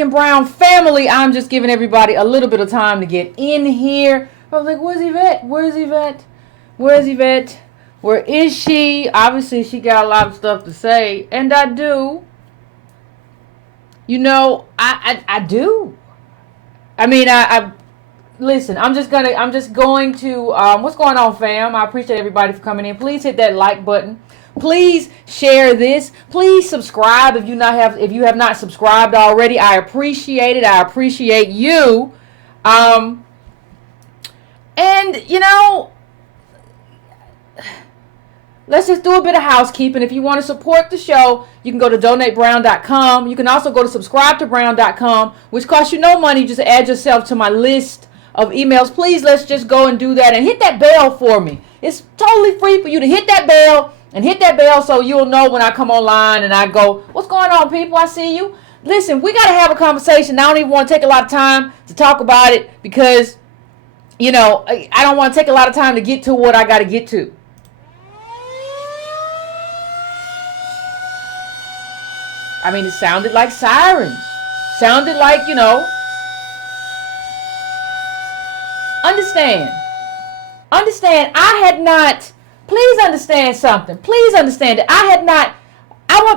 Breaking Brown family. I'm just giving everybody a little bit of time to get in here. I was like, where's Yvette? Where's Yvette? Where's Yvette? Where is she? Obviously, she got a lot of stuff to say. And I do. You know, I do. I mean, I listen, I'm just going to, what's going on, fam? I appreciate everybody for coming in. Please hit that like button. Please share this. Please subscribe if you have not subscribed already. I appreciate it. I appreciate you. And you know, let's just do a bit of housekeeping. If you want to support the show, you can go to donatebrown.com. You can also go to subscribetobrown.com, which costs you no money. Just add yourself to my list of emails. Please, let's just go and do that and hit that bell for me. It's totally free for you to hit that bell. And hit that bell so you'll know when I come online and I go, what's going on, people? I see you. Listen, we got to have a conversation. I don't even want to take a lot of time to talk about it because, you know, I don't want to take a lot of time to get to what I got to get to. I mean, it sounded like sirens. Sounded like, you know. Understand, I had not... Please understand something. Please understand that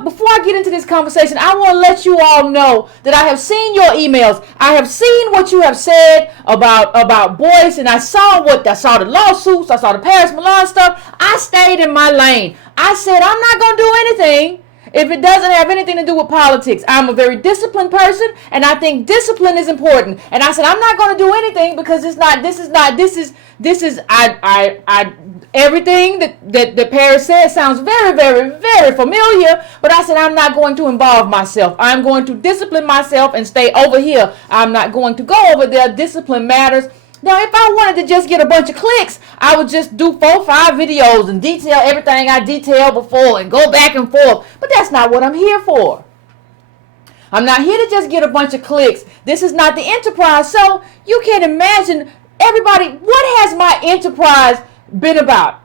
before I get into this conversation, I want to let you all know that I have seen your emails. I have seen what you have said about Boyce, and I saw the lawsuits, I saw the Paris Milan stuff. I stayed in my lane. I said, I'm not going to do anything if it doesn't have anything to do with politics. I'm a very disciplined person, and I think discipline is important. And I said, I'm not going to do anything because everything that Perils said sounds very, very, very familiar. But I said, I'm not going to involve myself. I'm going to discipline myself and stay over here. I'm not going to go over there. Discipline matters. Now, if I wanted to just get a bunch of clicks, I would just do 4 or 5 videos and detail everything I detailed before and go back and forth. But that's not what I'm here for. I'm not here to just get a bunch of clicks. This is not the enterprise. So you can imagine, everybody, what has my enterprise been about?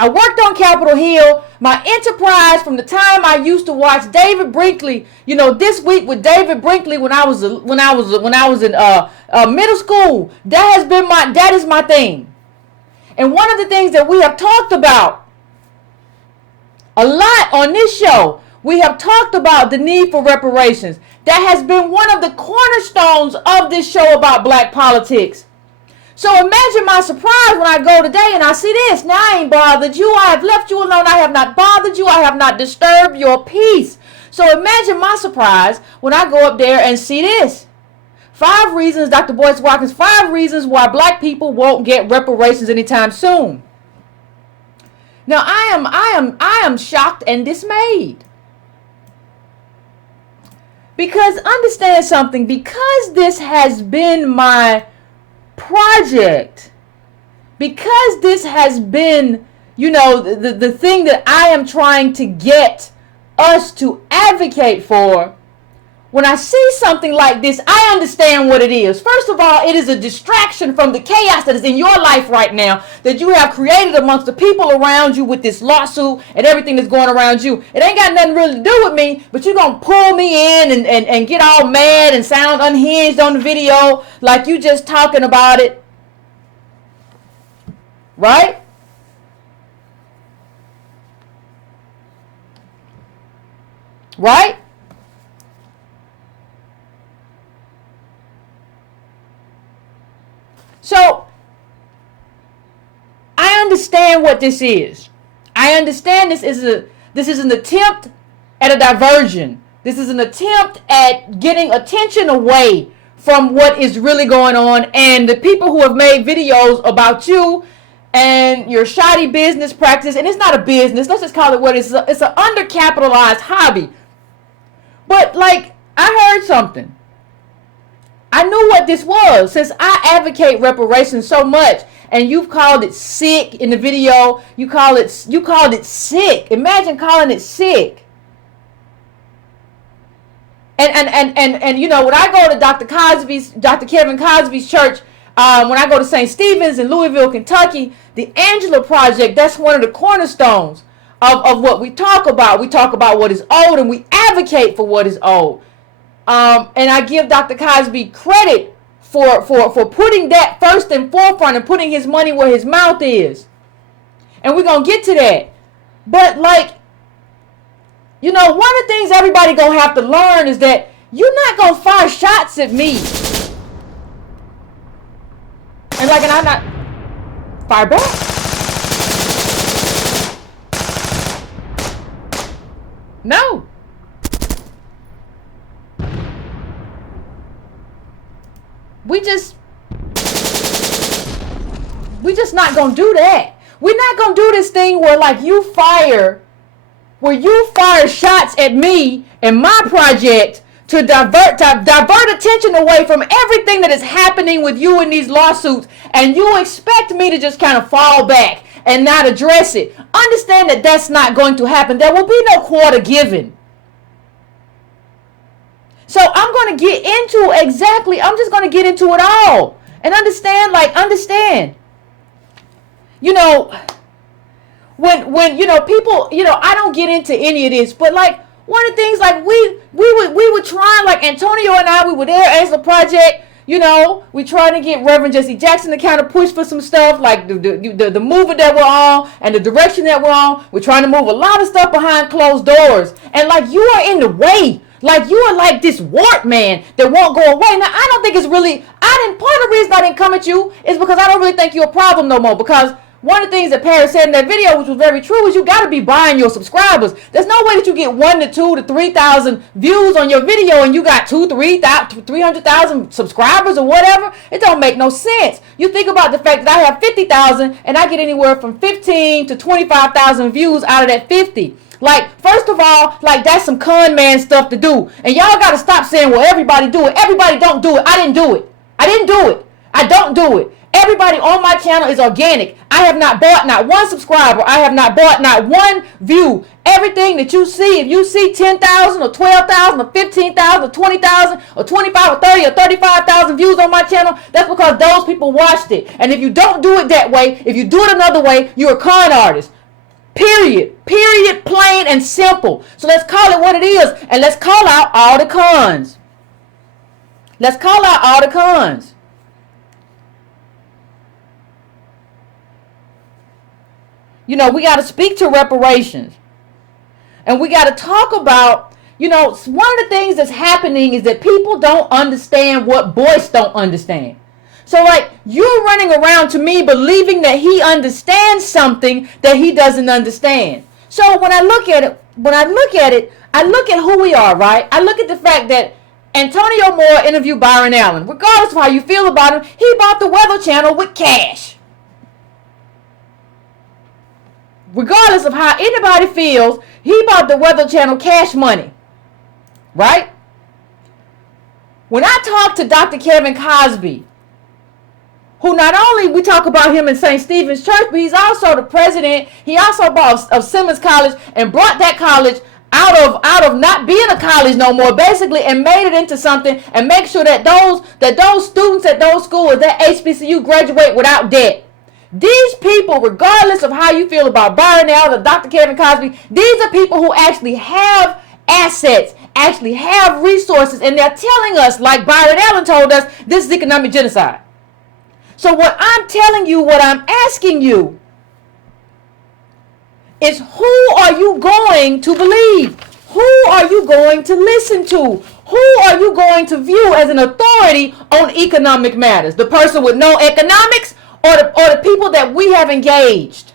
I worked on Capitol Hill. My enterprise from the time I used to watch David Brinkley, you know, This Week with David Brinkley when I was in middle school. That is my thing. And one of the things that we have talked about a lot on this show, we have talked about the need for reparations. That has been one of the cornerstones of this show about black politics. So imagine my surprise when I go today and I see this. Now, I ain't bothered you. I have left you alone. I have not bothered you. I have not disturbed your peace. So imagine my surprise when I go up there and see this. 5 reasons, Dr. Boyce Watkins, 5 reasons why black people won't get reparations anytime soon. Now, I am shocked and dismayed. Because understand something, because this has been my project, because this has been, you know, the thing that I am trying to get us to advocate for, when I see something like this, I understand what it is. First of all, it is a distraction from the chaos that is in your life right now, that you have created amongst the people around you with this lawsuit and everything that's going around you. It ain't got nothing really to do with me, but you're going to pull me in and get all mad and sound unhinged on the video like you just talking about it. Right? Right? So, I understand what this is. I understand this is an attempt at a diversion. This is an attempt at getting attention away from what is really going on, and the people who have made videos about you and your shoddy business practice, and it's not a business, let's just call it what it is. It's an undercapitalized hobby. But like, I heard something. I knew what this was since I advocate reparations so much, and you've called it sick in the video. You called it sick. Imagine calling it sick. And you know, when I go to Dr. Kevin Cosby's church, when I go to St. Stephen's in Louisville, Kentucky, the Angela Project, that's one of the cornerstones of what we talk about. We talk about what is owed, and we advocate for what is owed. And I give Dr. Cosby credit for putting that first and forefront and putting his money where his mouth is. And we're going to get to that. But like, you know, one of the things everybody going to have to learn is that you're not going to fire shots at me. And like, and I'm not fire back. No. We just not gonna do that. We're not gonna do this thing where like you fire shots at me and my project to divert attention away from everything that is happening with you in these lawsuits, and you expect me to just kind of fall back and not address it. Understand that that's not going to happen. There will be no quarter given. So I'm going to get into I'm just going to get into it all and understand. You know, when you know, people, you know, I don't get into any of this, but like one of the things, like we were trying, like Antonio and I, we were there as the project. You know, we trying to get Reverend Jesse Jackson to kind of push for some stuff, like the movement that we're on and the direction that we're on. We're trying to move a lot of stuff behind closed doors, and like you are in the way. Like you are like this wart man that won't go away. Now I don't think it's really. Part of the reason I didn't come at you is because I don't really think you're a problem no more. Because one of the things that Perils said in that video, which was very true, is you got to be buying your subscribers. There's no way that you get 1 to 2 to 3,000 views on your video and you got 300,000 subscribers or whatever. It don't make no sense. You think about the fact that I have 50,000 and I get anywhere from 15 to 25,000 views out of that 50. Like, first of all, like that's some con man stuff to do. And y'all got to stop saying, well, everybody do it. Everybody don't do it. I didn't do it. I didn't do it. I don't do it. Everybody on my channel is organic. I have not bought not one subscriber. I have not bought not one view. Everything that you see, if you see 10,000 or 12,000 or 15,000 or 20,000 or 25 or 30 or 35,000 views on my channel, that's because those people watched it. And if you don't do it that way, if you do it another way, you're a con artist. Period, plain and simple. So let's call it what it is, and let's call out all the cons. Let's call out all the cons. You know, we got to speak to reparations. And we got to talk about, you know, one of the things that's happening is that people don't understand what Boyce don't understand. So like you're running around to me believing that he understands something that he doesn't understand. So when I look at it, I look at who we are, right? I look at the fact that Antonio Moore interviewed Byron Allen. Regardless of how you feel about him, he bought the Weather Channel with cash. Regardless of how anybody feels, he bought the Weather Channel cash money. Right? When I talk to Dr. Kevin Cosby, who not only we talk about him in St. Stephen's Church, but he's also the president. He also bought of Simmons College and brought that college out of not being a college no more, basically, and made it into something, and make sure that those students at those schools, that HBCU, graduate without debt. These people, regardless of how you feel about Byron Allen or Dr. Kevin Cosby, these are people who actually have assets, actually have resources, and they're telling us, like Byron Allen told us, this is economic genocide. So what I'm telling you, what I'm asking you, is who are you going to believe? Who are you going to listen to? Who are you going to view as an authority on economic matters? The person with no economics, or the people that we have engaged?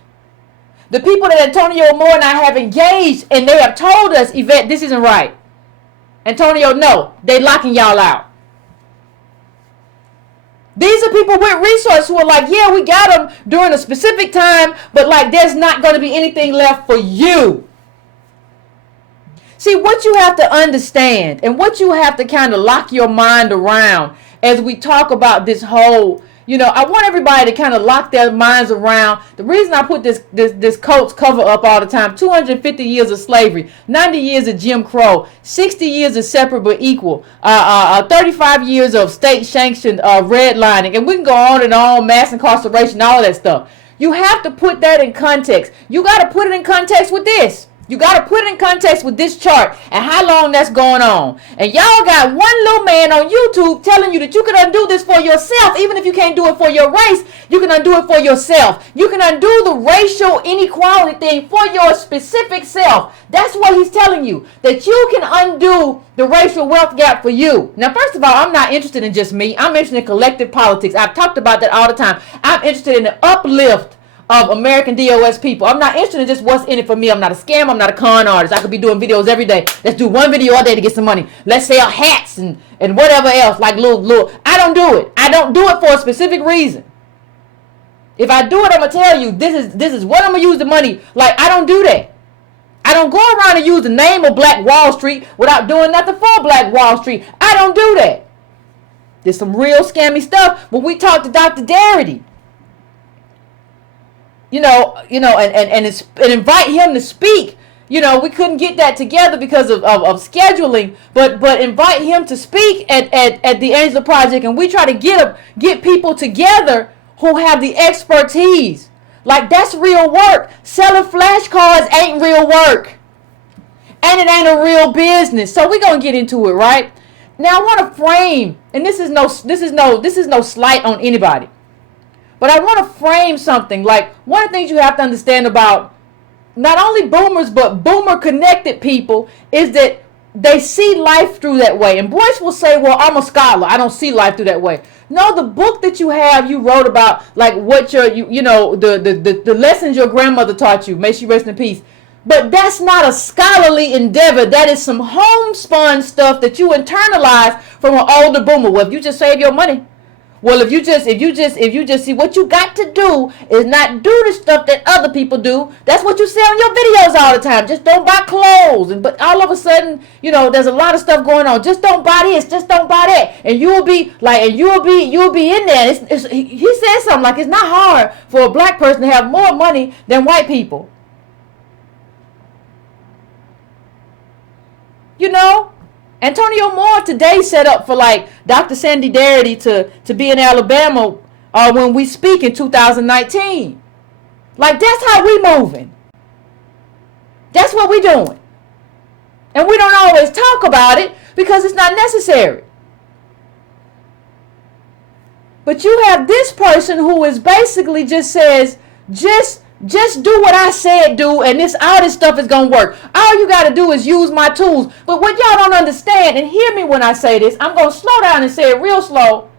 The people that Antonio Moore and I have engaged, and they have told us, Yvette, this isn't right. Antonio, no, they locking y'all out. These are people with resources who are like, yeah, we got them during a specific time, but like there's not going to be anything left for you. See, what you have to understand and what you have to kind of lock your mind around as we talk about this whole, you know, I want everybody to kind of lock their minds around. The reason I put this coat's cover up all the time, 250 years of slavery, 90 years of Jim Crow, 60 years of separate but equal, 35 years of state-sanctioned redlining, and we can go on and on, mass incarceration, all that stuff. You have to put that in context. You got to put it in context with this. You got to put it in context with this chart and how long that's going on. And y'all got one little man on YouTube telling you that you can undo this for yourself. Even if you can't do it for your race, you can undo it for yourself. You can undo the racial inequality thing for your specific self. That's what he's telling you, that you can undo the racial wealth gap for you. Now, first of all, I'm not interested in just me. I'm interested in collective politics. I've talked about that all the time. I'm interested in the uplift of American DOS people. I'm not interested in just what's in it for me. I'm not a scam. I'm not a con artist. I could be doing videos every day. Let's do one video all day to get some money. Let's sell hats and whatever else. Like little. I don't do it. I don't do it for a specific reason. If I do it, I'm gonna tell you this is what I'm gonna use the money. Like, I don't do that. I don't go around and use the name of Black Wall Street without doing nothing for Black Wall Street. I don't do that. There's some real scammy stuff when we talk to Dr. Darity. And invite him to speak. We couldn't get that together because of scheduling, but invite him to speak at the Angela Project, and we try to get people together who have the expertise. Like, that's real work. Selling flashcards ain't real work, and it ain't a real business. So we're gonna get into it, right? Now I want to frame, and this is no slight on anybody. But I want to frame something. Like, one of the things you have to understand about not only boomers, but boomer connected people is that they see life through that way. And Boyce will say, well, I'm a scholar. I don't see life through that way. No, the book that you wrote about, like what the lessons your grandmother taught you. May she rest in peace. But that's not a scholarly endeavor. That is some homespun stuff that you internalize from an older boomer. Well, if you just save your money. Well, if you just see, what you got to do is not do the stuff that other people do. That's what you say on your videos all the time. Just don't buy clothes. But all of a sudden, there's a lot of stuff going on. Just don't buy this. Just don't buy that. And you'll be in there. He said something like, it's not hard for a black person to have more money than white people. Antonio Moore today set up for like Dr. Sandy Darity to be in Alabama when we speak in 2019. Like, that's how we moving. That's what we doing. And we don't always talk about it because it's not necessary. But you have this person who is basically just says, just do what I said do, and all this stuff is going to work. All you got to do is use my tools. But what y'all don't understand, and hear me when I say this, I'm going to slow down and say it real slow.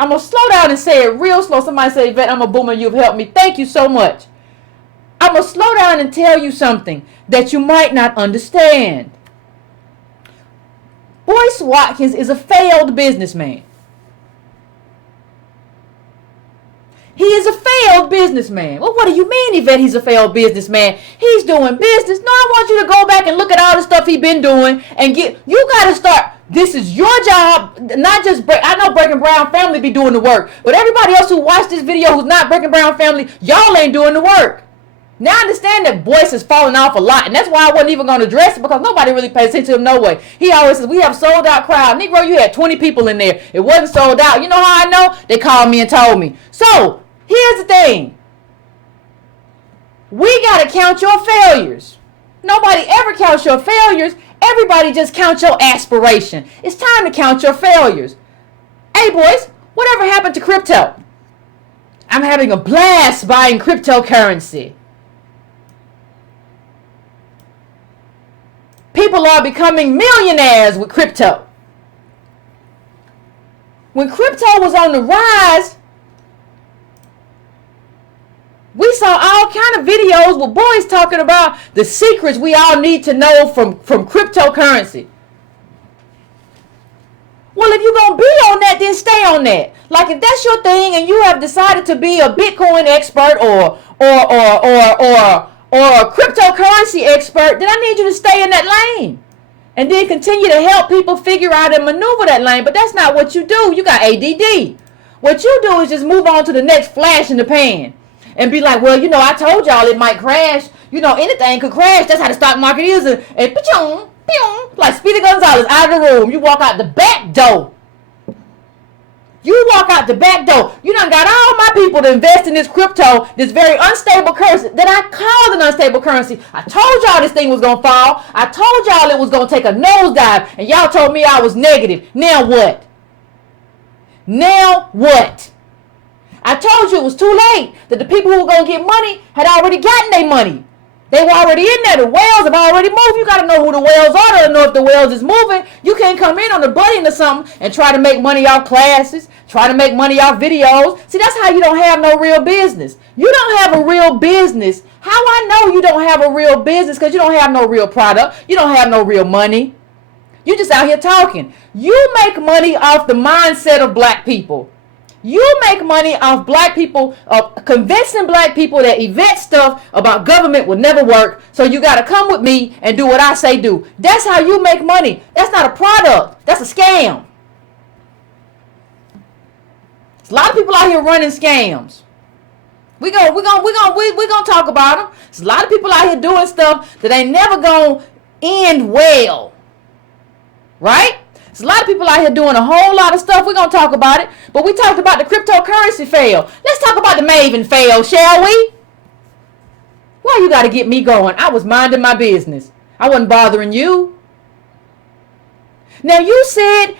Somebody say, Yvette, I'm a boomer. You've helped me. Thank you so much. I'm going to slow down and tell you something that you might not understand. Boyce Watkins is a failed businessman. He is a failed businessman. Well, what do you mean, Yvette, he's a failed businessman? He's doing business. No, I want you to go back and look at all the stuff he's been doing and you got to start. This is your job, not just I know Breaking Brown family be doing the work, but everybody else who watched this video who's not Breaking Brown family, y'all ain't doing the work. Now I understand that Boyce has fallen off a lot, and that's why I wasn't even going to address it, because nobody really pays attention to him no way. He always says, we have sold out crowd. Negro, you had 20 people in there. It wasn't sold out. You know how I know? They called me and told me. So, here's the thing. We got to count your failures. Nobody ever counts your failures. Everybody just counts your aspiration. It's time to count your failures. Hey, boys, whatever happened to crypto? I'm having a blast buying cryptocurrency. People are becoming millionaires with crypto. When crypto was on the rise, we saw all kind of videos with boys talking about the secrets we all need to know from cryptocurrency. Well, if you're going to be on that, then stay on that. Like, if that's your thing and you have decided to be a Bitcoin expert or a cryptocurrency expert, then I need you to stay in that lane. And then continue to help people figure out and maneuver that lane. But that's not what you do. You got ADD. What you do is just move on to the next flash in the pan. And be like, well, I told y'all it might crash. Anything could crash. That's how the stock market is. And like Speedy Gonzalez out of the room. You walk out the back door. You walk out the back door. You done got all my people to invest in this crypto, this very unstable currency that I called an unstable currency. I told y'all this thing was going to fall. I told y'all it was going to take a nosedive. And y'all told me I was negative. Now what? Now what? I told you it was too late. That the people who were going to get money had already gotten their money. They were already in there. The whales have already moved. You got to know who the whales are to know if the whales is moving. You can't come in on the buddy or something and try to make money off classes, try to make money off videos. See, that's how you don't have no real business. You don't have a real business. How I know you don't have a real business? Because you don't have no real product. You don't have no real money. You just out here talking. You make money off the mindset of black people. You make money off black people, convincing black people that Yvette stuff about government will never work. So you got to come with me and do what I say do. That's how you make money. That's not a product. That's a scam. There's a lot of people out here running scams. We're gonna talk about them. There's a lot of people out here doing stuff that ain't never gonna end well. Right? There's a lot of people out here doing a whole lot of stuff. We're going to talk about it. But we talked about the cryptocurrency fail. Let's talk about the Maven fail, shall we? Why you got to get me going? I was minding my business. I wasn't bothering you. Now you said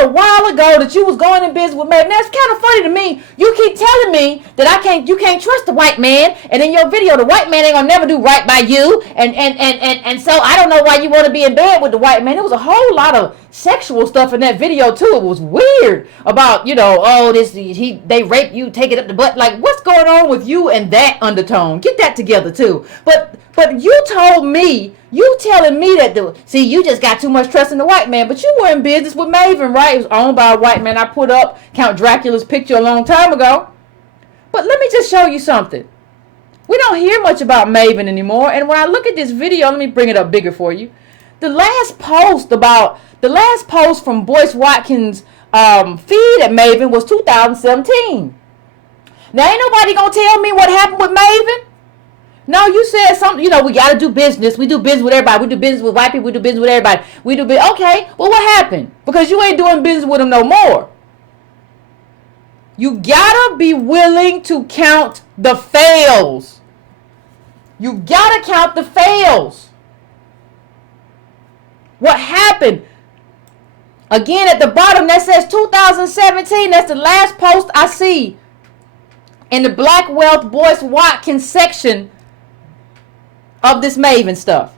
a while ago that you was going in business with Maven. That's kind of funny to me. You keep telling me that you can't trust the white man, and in your video the white man ain't gonna never do right by you, and so I don't know why you want to be in bed with the white man. There was a whole lot of sexual stuff in that video too. It was weird about, they rape you, take it up the butt. Like, what's going on with you and that undertone? Get that together too. But you told me, you telling me that you just got too much trust in the white man, but you were in business with Maven, right? It was owned by a white man. I put up Count Dracula's picture a long time ago. But let me just show you something. We don't hear much about Maven anymore. And when I look at this video, let me bring it up bigger for you. The last post from Boyce Watkins' feed at Maven was 2017. Now ain't nobody gonna tell me what happened with Maven. No, you said something, we got to do business. We do business with everybody. We do business with white people. We do business with everybody. Okay, well, what happened? Because you ain't doing business with them no more. You got to be willing to count the fails. You got to count the fails. What happened? Again, at the bottom, that says 2017. That's the last post I see in the Black Wealth Boyce Watkins section of this Maven stuff.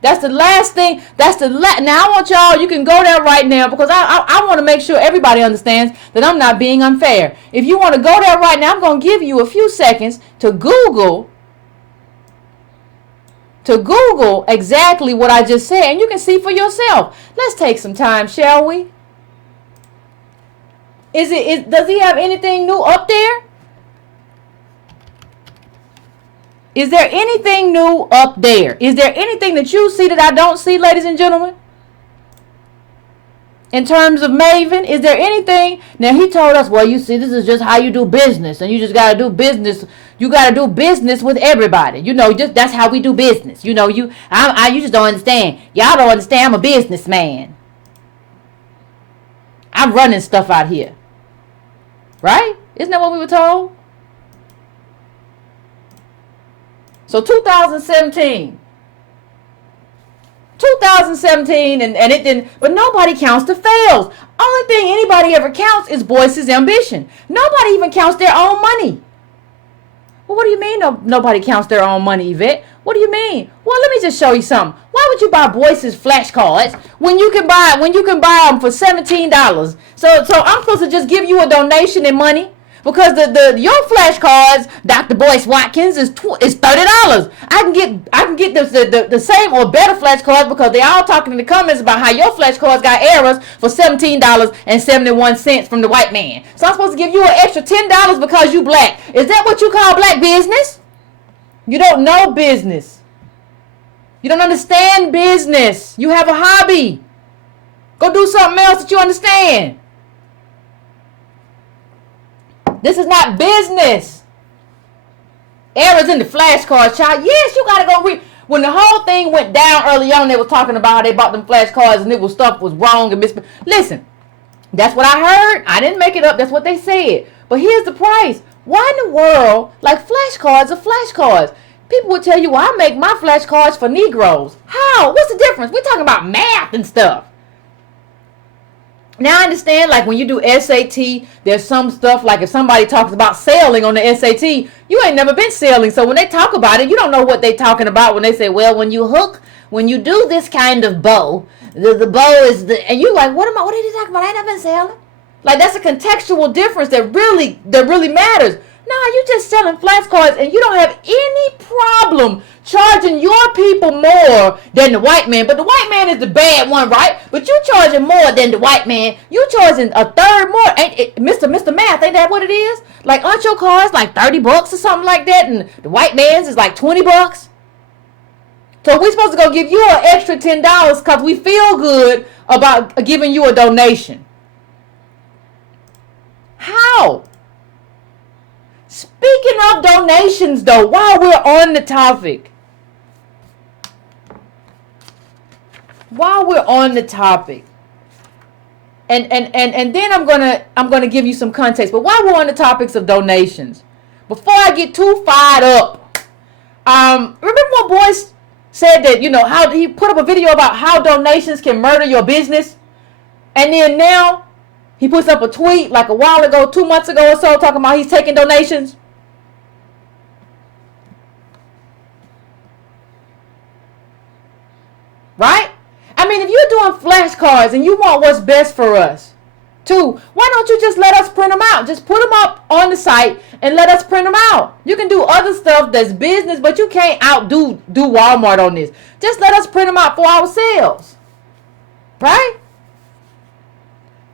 That's the last thing. Now I want y'all, you can go there right now because I want to make sure everybody understands that I'm not being unfair. If you want to go there right now, I'm going to give you a few seconds to Google exactly what I just said, and you can see for yourself. Let's take some time, shall we? Does he have anything new up there? Is there anything new up there? Is there anything that you see that I don't see, ladies and gentlemen? In terms of Maven, is there anything? Now, he told us, well, you see, this is just how you do business. And you just got to do business. You got to do business with everybody. That's how we do business. You just don't understand. Y'all don't understand. I'm a businessman. I'm running stuff out here. Right? Isn't that what we were told? So 2017, and it didn't, but nobody counts the fails. Only thing anybody ever counts is Boyce's ambition. Nobody even counts their own money. Well, what do you mean nobody counts their own money, Yvette? What do you mean? Well, let me just show you something. Why would you buy Boyce's flashcards when you can buy them for $17? So I'm supposed to just give you a donation in money? Because your flashcards, Dr. Boyce Watkins, is $30. I can get the same or better flashcards because they all talking in the comments about how your flashcards got errors for $17.71 from the white man. So I'm supposed to give you an extra $10 because you black. Is that what you call black business? You don't know business. You don't understand business. You have a hobby. Go do something else that you understand. This is not business. Errors in the flashcards, child. Yes, you got to go read. When the whole thing went down early on, they were talking about how they bought them flashcards and it was stuff was wrong and listen, that's what I heard. I didn't make it up. That's what they said. But here's the price. Why in the world, like flashcards are flashcards? People would tell you, well, I make my flashcards for Negroes. How? What's the difference? We're talking about math and stuff. Now I understand, like when you do SAT, there's some stuff like if somebody talks about sailing on the SAT, you ain't never been sailing. So when they talk about it, you don't know what they talking about when they say, well, when you do this kind of bow, the bow is and you like, what are they talking about? I ain't never been sailing. Like that's a contextual difference that really matters. No, you just selling flashcards and you don't have any problem charging your people more than the white man. But the white man is the bad one, right? But you charging more than the white man. You charging a third more. Ain't it, Mr. Math, ain't that what it is? Like, aren't your cars like $30 or something like that? And the white man's is like $20? So we supposed to go give you an extra $10 because we feel good about giving you a donation. How? Speaking of donations, though, while we're on the topic, and then I'm gonna give you some context. But while we're on the topics of donations, before I get too fired up, remember when Boyce said that how he put up a video about how donations can murder your business, and then now he puts up a tweet like a while ago, 2 months ago or so, talking about he's taking donations. Right? I mean, if you're doing flashcards and you want what's best for us, too, why don't you just let us print them out? Just put them up on the site and let us print them out. You can do other stuff that's business, but you can't outdo Walmart on this. Just let us print them out for ourselves. Right?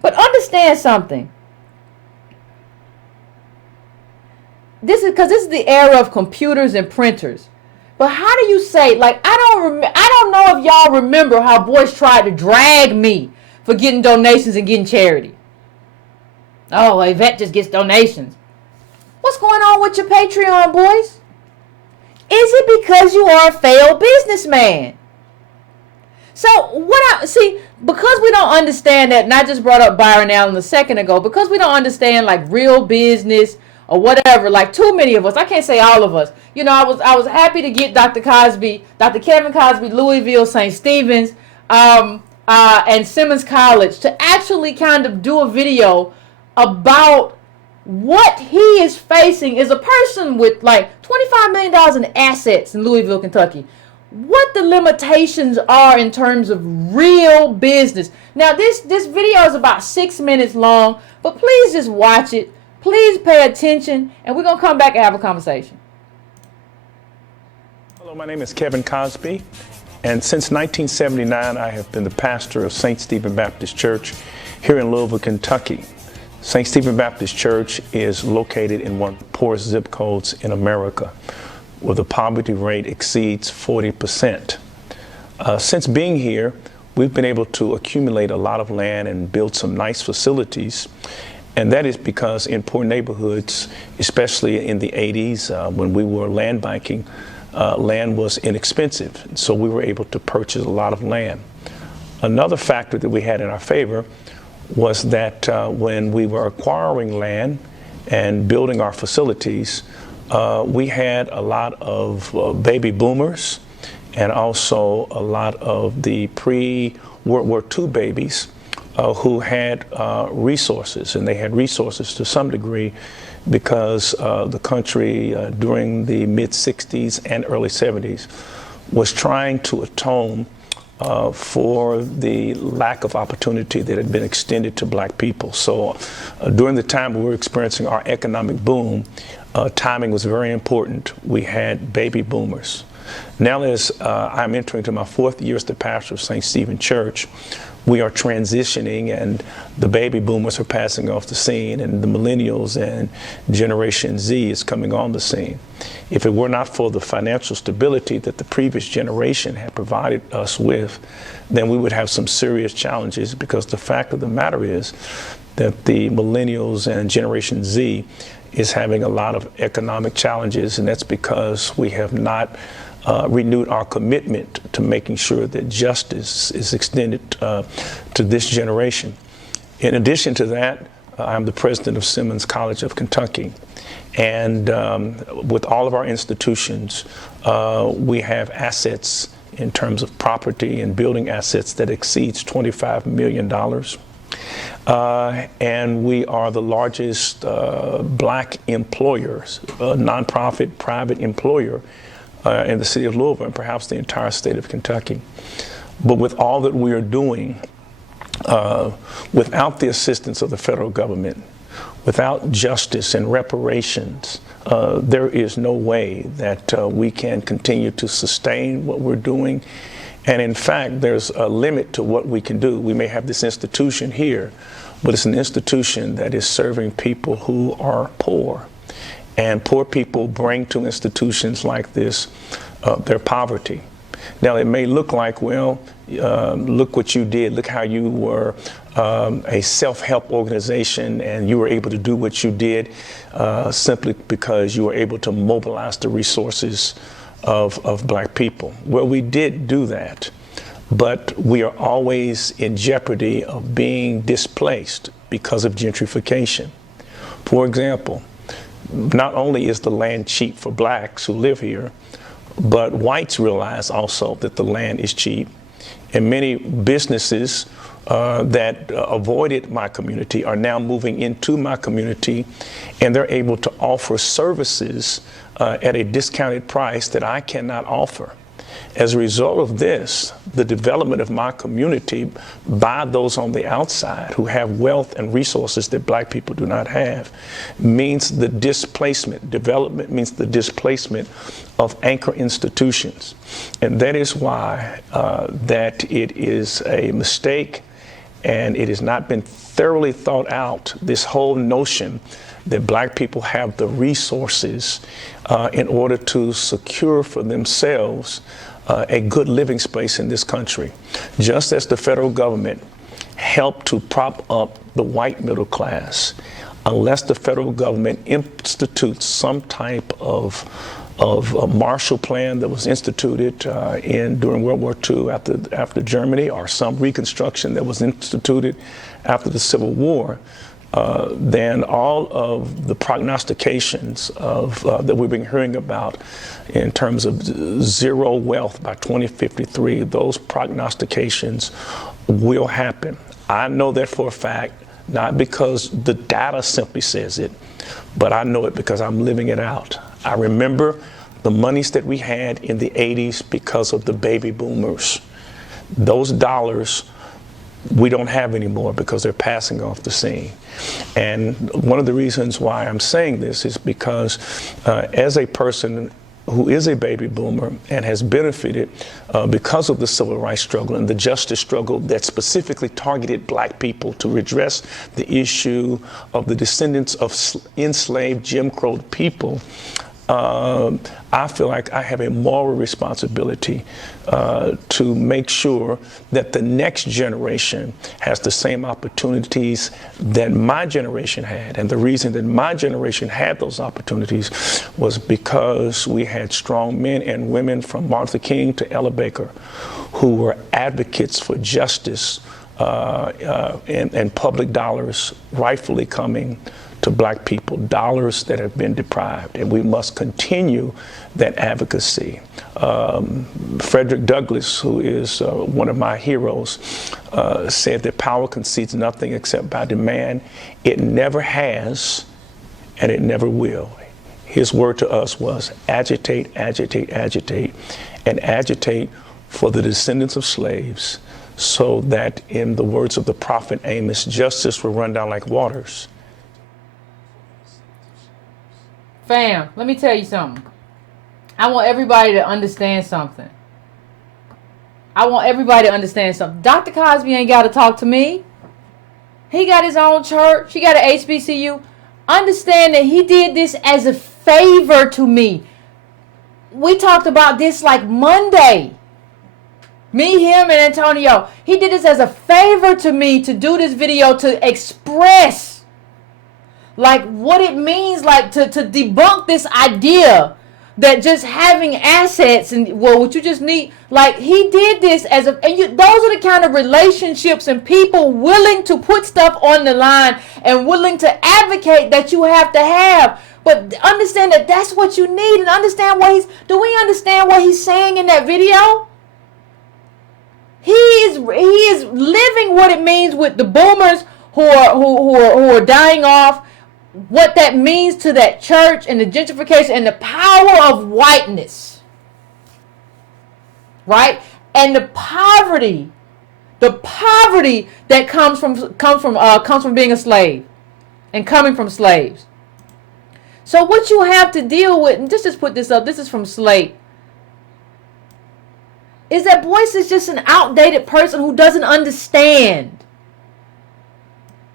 But understand something. This is the era of computers and printers. But how do you say, like, I don't know if y'all remember how Boyce tried to drag me for getting donations and getting charity. Oh, Yvette just gets donations. What's going on with your Patreon, Boyce? Is it because you are a failed businessman? So because we don't understand that, and I just brought up Byron Allen a second ago, because we don't understand like real business or whatever, like too many of us, I can't say all of us. I was happy to get Dr. Kevin Cosby, Louisville, St. Stephen's, and Simmons College to actually kind of do a video about what he is facing as a person with like $25 million in assets in Louisville, Kentucky. What the limitations are in terms of real business. Now, this video is about 6 minutes long, but please just watch it. Please pay attention, and we're going to come back and have a conversation. Hello, my name is Kevin Cosby, and since 1979, I have been the pastor of St. Stephen Baptist Church here in Louisville, Kentucky. St. Stephen Baptist Church is located in one of the poorest zip codes in America, where the poverty rate exceeds 40%. Since being here, we've been able to accumulate a lot of land and build some nice facilities. And that is because in poor neighborhoods, especially in the 80s, when we were land banking, land was inexpensive. So we were able to purchase a lot of land. Another factor that we had in our favor was that when we were acquiring land and building our facilities, we had a lot of baby boomers and also a lot of the pre-World War II babies who had resources, and they had resources to some degree because the country during the mid-60s and early 70s was trying to atone for the lack of opportunity that had been extended to black people. So during the time we were experiencing our economic boom, timing was very important. We had baby boomers. Now as I'm entering into my 4th year as the pastor of St. Stephen Church, we are transitioning and the baby boomers are passing off the scene and the millennials and Generation Z is coming on the scene. If it were not for the financial stability that the previous generation had provided us with, then we would have some serious challenges, because the fact of the matter is that the millennials and Generation Z is having a lot of economic challenges, and that's because we have not renewed our commitment to making sure that justice is extended to this generation. In addition to that, I'm the president of Simmons College of Kentucky. And with all of our institutions, we have assets in terms of property and building assets that exceeds $25 million. And we are the largest black employers, nonprofit private employer in the city of Louisville and perhaps the entire state of Kentucky. But with all that we are doing, without the assistance of the federal government, without justice and reparations, there is no way that we can continue to sustain what we're doing. And in fact, there's a limit to what we can do. We may have this institution here, but it's an institution that is serving people who are poor. And poor people bring to institutions like this their poverty. Now, it may look like, well, look what you did. Look how you were a self-help organization and you were able to do what you did simply because you were able to mobilize the resources of black people. Well, we did do that, but we are always in jeopardy of being displaced because of gentrification. For example, not only is the land cheap for blacks who live here, but whites realize also that the land is cheap. And many businesses that avoided my community are now moving into my community, and they're able to offer services at a discounted price that I cannot offer. As a result of this, the development of my community by those on the outside who have wealth and resources that black people do not have means the displacement. Development means the displacement of anchor institutions. And that is why that it is a mistake and it has not been thoroughly thought out, this whole notion that black people have the resources in order to secure for themselves a good living space in this country. Just as the federal government helped to prop up the white middle class, unless the federal government institutes some type of a Marshall Plan that was instituted during World War II after Germany, or some Reconstruction that was instituted after the Civil War, then all of the prognostications that we've been hearing about in terms of zero wealth by 2053, those prognostications will happen. I know that for a fact, not because the data simply says it, but I know it because I'm living it out. I remember the monies that we had in the 80s because of the baby boomers. Those dollars we don't have anymore because they're passing off the scene. And one of the reasons why I'm saying this is because as a person who is a baby boomer and has benefited because of the civil rights struggle and the justice struggle that specifically targeted black people to redress the issue of the descendants of enslaved Jim Crow people, I feel like I have a moral responsibility to make sure that the next generation has the same opportunities that my generation had. And the reason that my generation had those opportunities was because we had strong men and women from Martin Luther King to Ella Baker who were advocates for justice and public dollars rightfully coming to black people, dollars that have been deprived, and we must continue that advocacy. Frederick Douglass, who is one of my heroes, said that power concedes nothing except by demand. It never has, and it never will. His word to us was agitate, agitate, agitate, and agitate for the descendants of slaves, so that, in the words of the prophet Amos, justice will run down like waters. Fam, let me tell you something. I want everybody to understand something. Dr. Cosby ain't got to talk to me. He got his own church. He got an HBCU. Understand that he did this as a favor to me. We talked about this like Monday. Me, him, and Antonio. He did this as a favor to me to do this video to express like what it means, like to debunk this idea that just having assets and, well, what you just need, like, he did this as a, and those are the kind of relationships and people willing to put stuff on the line and willing to advocate that you have to have. But understand that that's what you need, and understand what do we understand what he's saying in that video? He is living what it means with the boomers who are dying off, what that means to that church and the gentrification and the power of whiteness, right? And the poverty that comes from being a slave and coming from slaves. So what you have to deal with, and just put this up, this is from Slate, is that Boyce is just an outdated person who doesn't understand.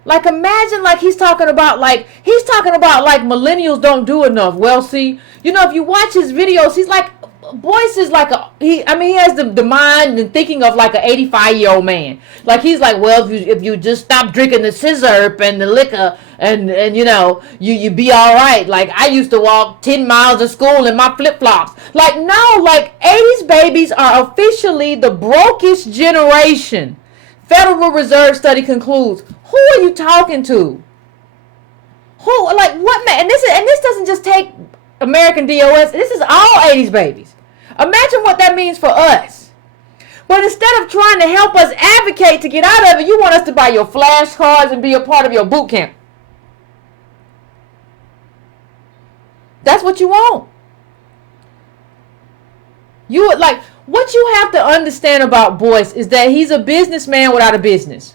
Like, imagine, like, he's talking about millennials don't do enough. Well, see, if you watch his videos, he's like, Boyce is like he has the mind and thinking of like an 85-year-old man. Like, he's like, well, if you just stop drinking the scissor and the liquor and you be all right. Like, I used to walk 10 miles to school in my flip-flops. Like, no, like, 80s babies are officially the brokest generation. Federal Reserve study concludes. Who are you talking to? Who, like, what man? And this doesn't just take American DOS. This is all 80s babies. Imagine what that means for us. But instead of trying to help us advocate to get out of it, you want us to buy your flashcards and be a part of your boot camp. That's what you want. You would like, what you have to understand about Boyce is that he's a businessman without a business.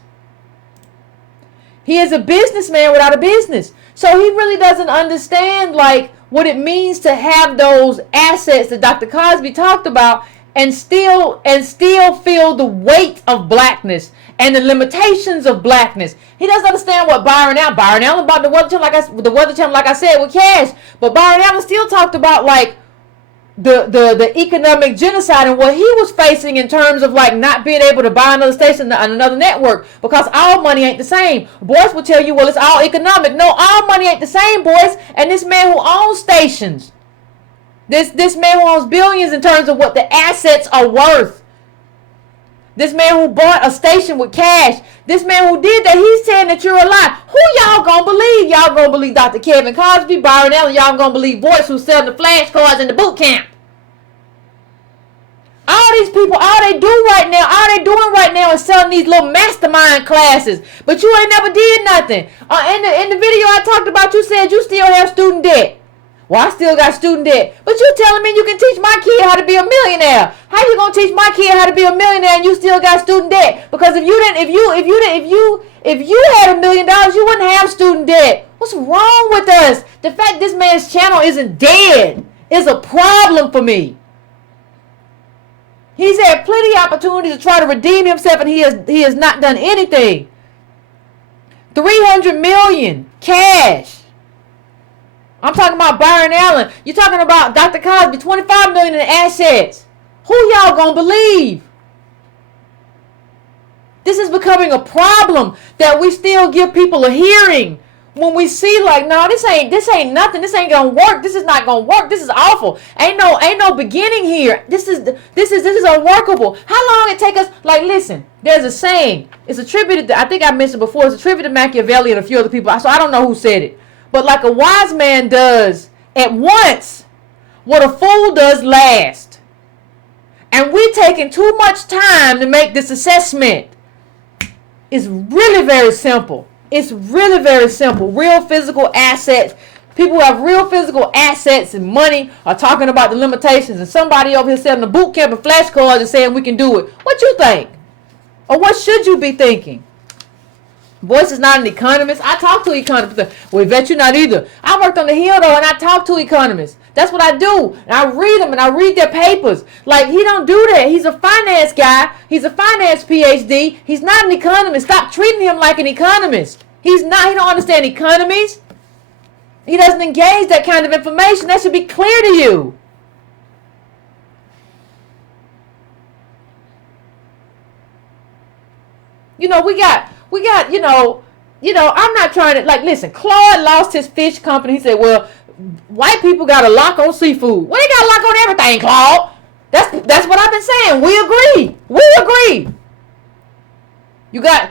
He is a businessman without a business. So he really doesn't understand, like, what it means to have those assets that Dr. Cosby talked about and still feel the weight of blackness and the limitations of blackness. He doesn't understand what Byron Allen about the Weather Channel, like I said, with Cash. But Byron Allen still talked about, like, the economic genocide and what he was facing in terms of, like, not being able to buy another station on another network because all money ain't the same. Boyce will tell you, well, it's all economic. No, all money ain't the same, Boyce. And this man who owns stations, this man who owns billions in terms of what the assets are worth, this man who bought a station with cash, this man who did that, he's saying that you're a lie. Who y'all gonna believe? Y'all gonna believe Dr. Kevin Cosby, Byron Allen, y'all gonna believe Boyce who's selling the flashcards in the boot camp. All these people, all they doing right now is selling these little mastermind classes. But you ain't never did nothing. In the video I talked about, you said you still have student debt. Well, I still got student debt. But you telling me you can teach my kid how to be a millionaire. How you gonna teach my kid how to be a millionaire and you still got student debt? Because if you had $1 million, you wouldn't have student debt. What's wrong with us? The fact this man's channel isn't dead is a problem for me. He's had plenty of opportunities to try to redeem himself, and he has not done anything. 300 million cash. I'm talking about Byron Allen. You're talking about Dr. Cosby, 25 million in assets. Who y'all gonna believe? This is becoming a problem that we still give people a hearing. When we see, like, no, this ain't nothing. This ain't gonna work. This is not gonna work. This is awful. Ain't no beginning here. This is unworkable. How long it take us? Like, listen, there's a saying. It's attributed to, I think I mentioned before, it's attributed to Machiavelli and a few other people. So I don't know who said it. But like a wise man does at once what a fool does last. And we're taking too much time to make this assessment. It's really very simple. It's really very simple. Real physical assets. People who have real physical assets and money are talking about the limitations, and somebody over here selling the boot camp and flashcards and saying we can do it. What you think? Or what should you be thinking? Boyce is not an economist. I talk to economists. Well, Yvette, you're not either. I worked on the Hill, though, and I talk to economists. That's what I do. And I read them, and I read their papers. Like, he don't do that. He's a finance guy. He's a finance PhD. He's not an economist. Stop treating him like an economist. He's not. He don't understand economies. He doesn't engage that kind of information. That should be clear to you. We got, I'm not trying to, like, listen, Claude lost his fish company. He said, well, white people got a lock on seafood. Well, they got a lock on everything, Claude. That's what I've been saying. We agree. You got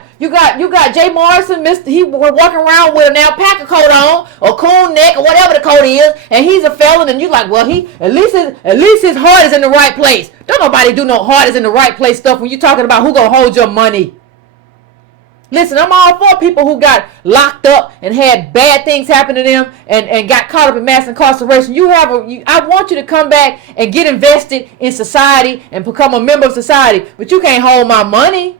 Jay Morrison, he was walking around with an alpaca coat on, or coon neck, or whatever the coat is, and he's a felon, and you like, well, he at least his heart is in the right place. Don't nobody do no heart is in the right place stuff when you talking about who gonna hold your money. Listen, I'm all for people who got locked up and had bad things happen to them and got caught up in mass incarceration. I want you to come back and get invested in society and become a member of society, but you can't hold my money.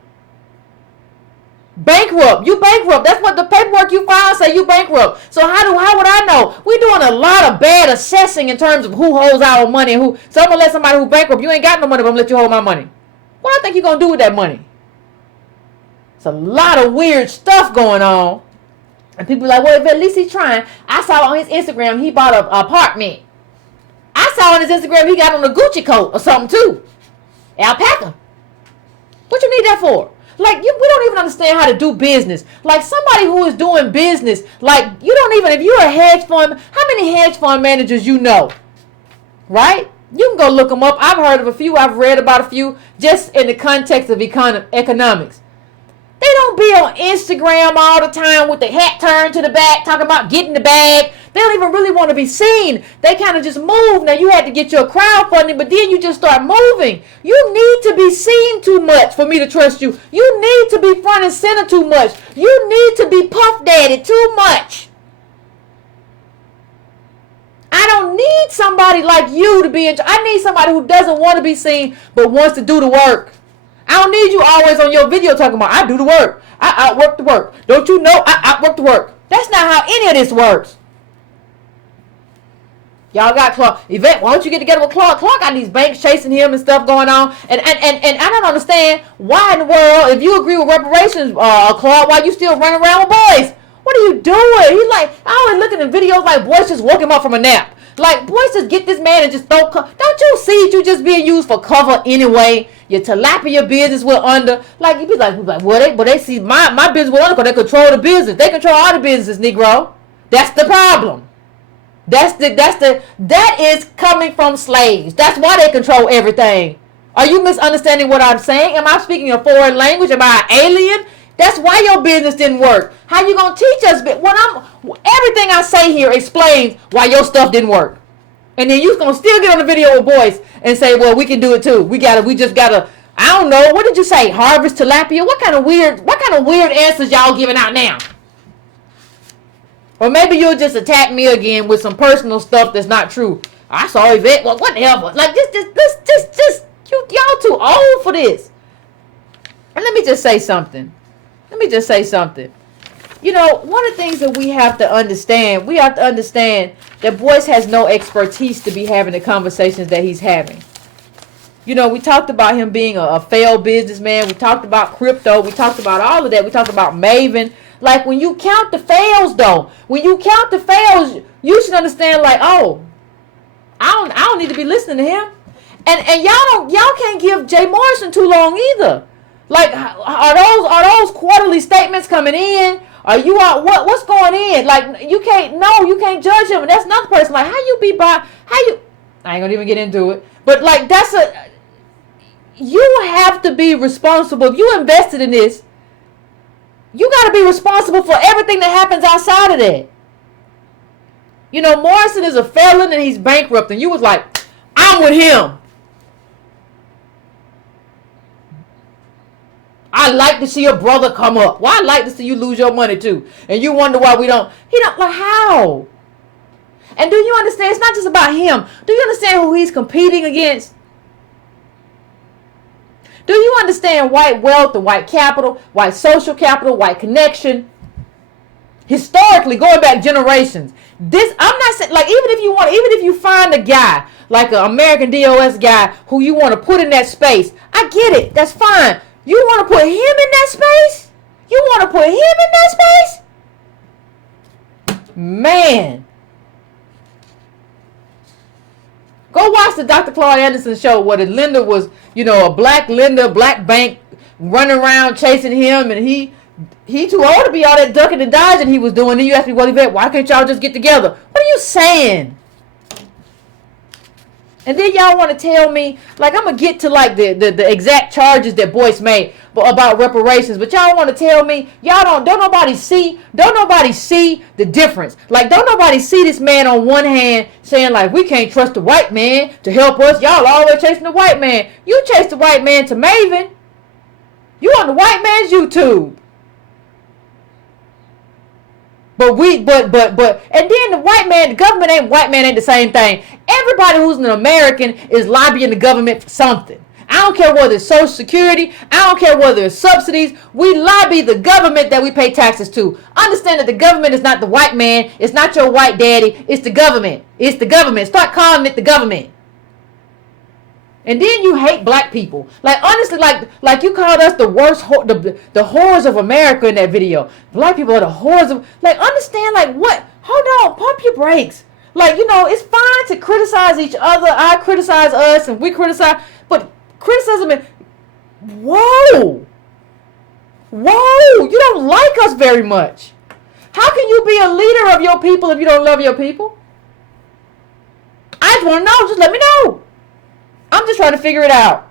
Bankrupt. You bankrupt. That's what the paperwork you file say, you bankrupt. So how would I know? We're doing a lot of bad assessing in terms of who holds our money and who. So I'm going to let somebody who bankrupt, you ain't got no money, but I'm going to let you hold my money. What do I think you're going to do with that money? It's a lot of weird stuff going on. And people are like, well, at least he's trying. I saw on his Instagram he bought an apartment. I saw on his Instagram he got on a Gucci coat or something too. Alpaca. What you need that for? Like, we don't even understand how to do business. Like, somebody who is doing business, like, you don't even, if you're a hedge fund, how many hedge fund managers you know? Right? You can go look them up. I've heard of a few. I've read about a few just in the context of economics. They don't be on Instagram all the time with the hat turned to the back, talking about getting the bag. They don't even really want to be seen. They kind of just move. Now, you had to get your crowdfunding, but then you just start moving. You need to be seen too much for me to trust you. You need to be front and center too much. You need to be puff daddy too much. I don't need somebody like you to be in. I need somebody who doesn't want to be seen, but wants to do the work. I don't need you always on your video talking about, I do the work. I outwork the work. Don't you know I outwork the work? That's not how any of this works. Y'all got Clark. Yvette, why don't you get together with Clark? Clark got these banks chasing him and stuff going on. And I don't understand why in the world, if you agree with reparations, Clark, why you still running around with Boyce? What are you doing? He's like, I always looking at videos like Boyce just woke him up from a nap. Like, Boyce just get this man and just throw cover. Don't you see you just being used for cover anyway? Your tilapia business will under. Like, you be like, well, they see my business will under because they control the business. They control all the businesses, Negro. That's the problem. That is coming from slaves. That's why they control everything. Are you misunderstanding what I'm saying? Am I speaking a foreign language? Am I an alien? That's why your business didn't work. How you gonna teach us? Everything I say here explains why your stuff didn't work. And then you gonna still get on the video with Boyce and say, well, we can do it too. We just gotta, I don't know, what did you say? Harvest tilapia? What kind of weird answers y'all giving out now? Or maybe you'll just attack me again with some personal stuff that's not true. I saw Yvette. Well, whatever. Like, y'all too old for this. And let me just say something. You know, one of the things that we have to understand that Boyce has no expertise to be having the conversations that he's having. You know, we talked about him being a failed businessman. We talked about crypto. We talked about all of that. We talked about Maven. Like, when you count the fails, though, you should understand, like, oh, I don't need to be listening to him. And y'all can't give Jay Morrison too long either. Like, are those quarterly statements coming in? Are you out? What's going in? Like, you can't judge him. And that's another person. Like, I ain't gonna even get into it. But like, you have to be responsible. If you invested in this, you got to be responsible for everything that happens outside of that. You know, Morrison is a felon and he's bankrupt. And you was like, I'm with him. I like to see your brother come up. Well, I like to see you lose your money too. And you wonder why we don't. Like, how? And do you understand? It's not just about him. Do you understand who he's competing against? Do you understand white wealth and white capital, white social capital, white connection? Historically, going back generations. I'm not saying, like, even if you find a guy, like an American DOS guy who you want to put in that space, I get it. That's fine. You want to put him in that space? You want to put him in that space? Man. Go watch the Dr. Claude Anderson show where the lender was, a black lender, black bank running around chasing him, and he too old to be all that ducking and dodging he was doing. Then you ask me, well, Yvette, why can't y'all just get together? What What are you saying? And then y'all want to tell me, like, I'm going to get to, like, the exact charges that Boyce made about reparations. But y'all want to tell me, y'all don't nobody see the difference. Like, don't nobody see this man on one hand saying, like, we can't trust the white man to help us. Y'all always chasing the white man. You chase the white man to Maven. You on the white man's YouTube. But and then the white man, the government ain't, white man ain't the same thing. Everybody who's an American is lobbying the government for something. I don't care whether it's Social Security. I don't care whether it's subsidies. We lobby the government that we pay taxes to. Understand that the government is not the white man. It's not your white daddy. It's the government. It's the government. Start calling it the government. And then you hate black people. Like, honestly, like you called us the worst, the horrors of America in that video. Black people are the horrors of, like, understand, like, what? Hold on, pump your brakes. Like, you know, it's fine to criticize each other. I criticize us and we criticize, but criticism is, whoa, you don't like us very much. How can you be a leader of your people if you don't love your people? I just want to know. Just let me know. I'm just trying to figure it out.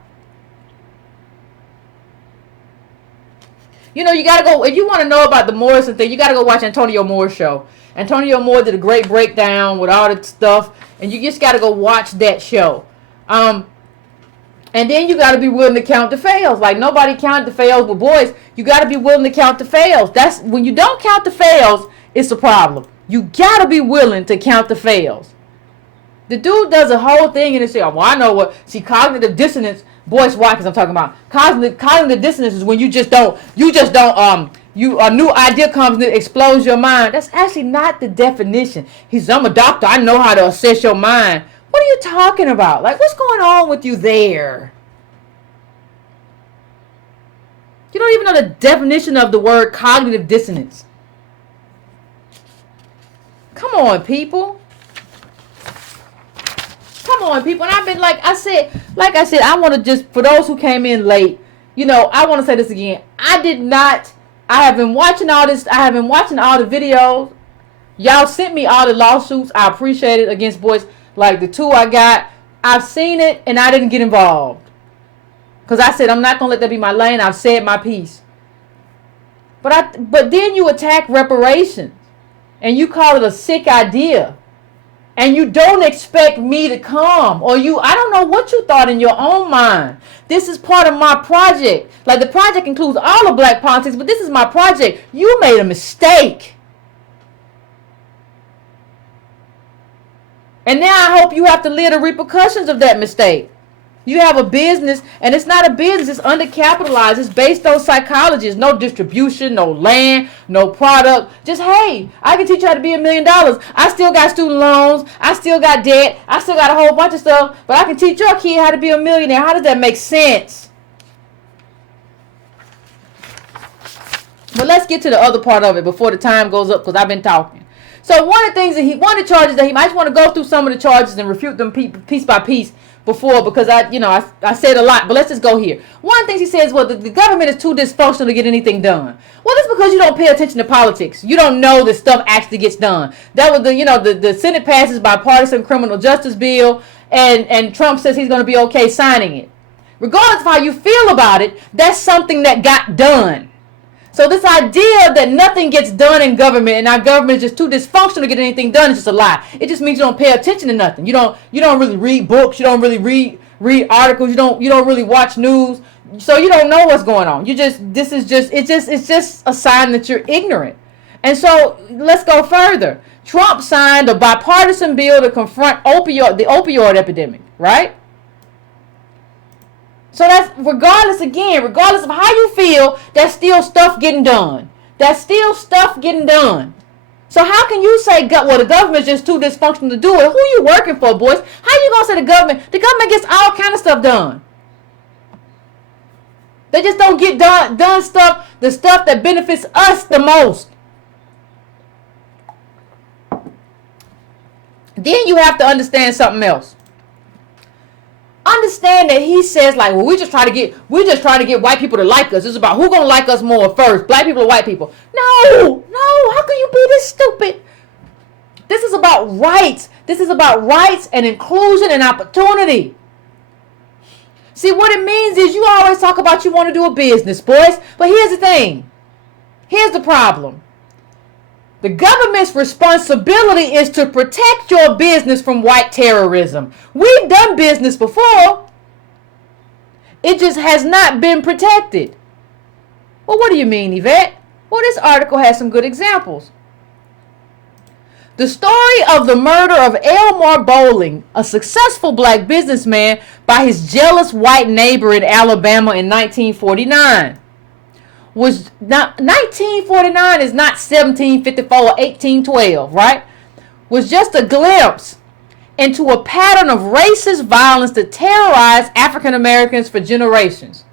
You know, you got to go, if you want to know about the Morrison thing, you got to go watch Antonio Moore's show. Antonio Moore did a great breakdown with all the stuff, and you just got to go watch that show. And then you got to be willing to count the fails. Like, nobody counted the fails with Boyce. You got to be willing to count the fails. That's when you don't count the fails, it's a problem. You got to be willing to count the fails. The dude does a whole thing and they say, oh, well, I know what. See, cognitive dissonance, Boyce Watkins I'm talking about. Cognitive dissonance is when you a new idea comes and it explodes your mind. That's actually not the definition. He says, I'm a doctor. I know how to assess your mind. What are you talking about? Like, what's going on with you there? You don't even know the definition of the word cognitive dissonance. Come on, people. Come on, people. And I've been, like I said, I want to just, for those who came in late, you know, I want to say this again. I have been watching all this. I have been watching all the videos. Y'all sent me all the lawsuits. I appreciate it against Boyce. Like the 2 I got, I've seen it and I didn't get involved. Because I said, I'm not going to let that be my lane. I've said my piece. But then you attack reparations. And you call it a sick idea. And you don't expect me to come. Or I don't know what you thought in your own mind. This is part of my project. Like, the project includes all of black politics, but this is my project. You made a mistake. And now I hope you have to live the repercussions of that mistake. You have a business, and it's not a business. It's undercapitalized. It's based on psychology. It's no distribution, no land, no product. Just, hey, I can teach you how to be $1 million. I still got student loans. I still got debt. I still got a whole bunch of stuff. But I can teach your kid how to be a millionaire. How does that make sense? But let's get to the other part of it before the time goes up, because I've been talking. So one of the charges that he might want to go through some of the charges and refute them piece by piece before, because I said a lot, but let's just go here. One of the things he says, well, the government is too dysfunctional to get anything done. Well, that's because you don't pay attention to politics. You don't know that stuff actually gets done. That was the Senate passes bipartisan criminal justice bill, and Trump says he's going to be okay signing it. Regardless of how you feel about it, that's something that got done. So this idea that nothing gets done in government and our government is just too dysfunctional to get anything done is just a lie. It just means you don't pay attention to nothing. You don't really read books. You don't really read articles. You don't really watch news. So you don't know what's going on. It's just a sign that you're ignorant. And so let's go further. Trump signed a bipartisan bill to confront the opioid epidemic, right? So that's, regardless of how you feel, that's still stuff getting done. That's still stuff getting done. So how can you say, well, the government is just too dysfunctional to do it? Who are you working for, boys? How you going to say the government? The government gets all kind of stuff done. They just don't get done stuff, the stuff that benefits us the most. Then you have to understand something else. Understand that he says, like, well, we just try to get white people to like us. It's about who gonna like us more first, black people or white people. No, how can you be this stupid? This is about rights. This is about rights and inclusion and opportunity. See, what it means is you always talk about you want to do a business, boys. But here's the thing. Here's the problem. The government's responsibility is to protect your business from white terrorism. We've done business before. It just has not been protected. Well, what do you mean, Yvette? Well, this article has some good examples. The story of the murder of Elmore Bowling, a successful black businessman, by his jealous white neighbor in Alabama in 1949. 1949 is not 1754 or 1812, right? Was just a glimpse into a pattern of racist violence that terrorized African Americans for generations.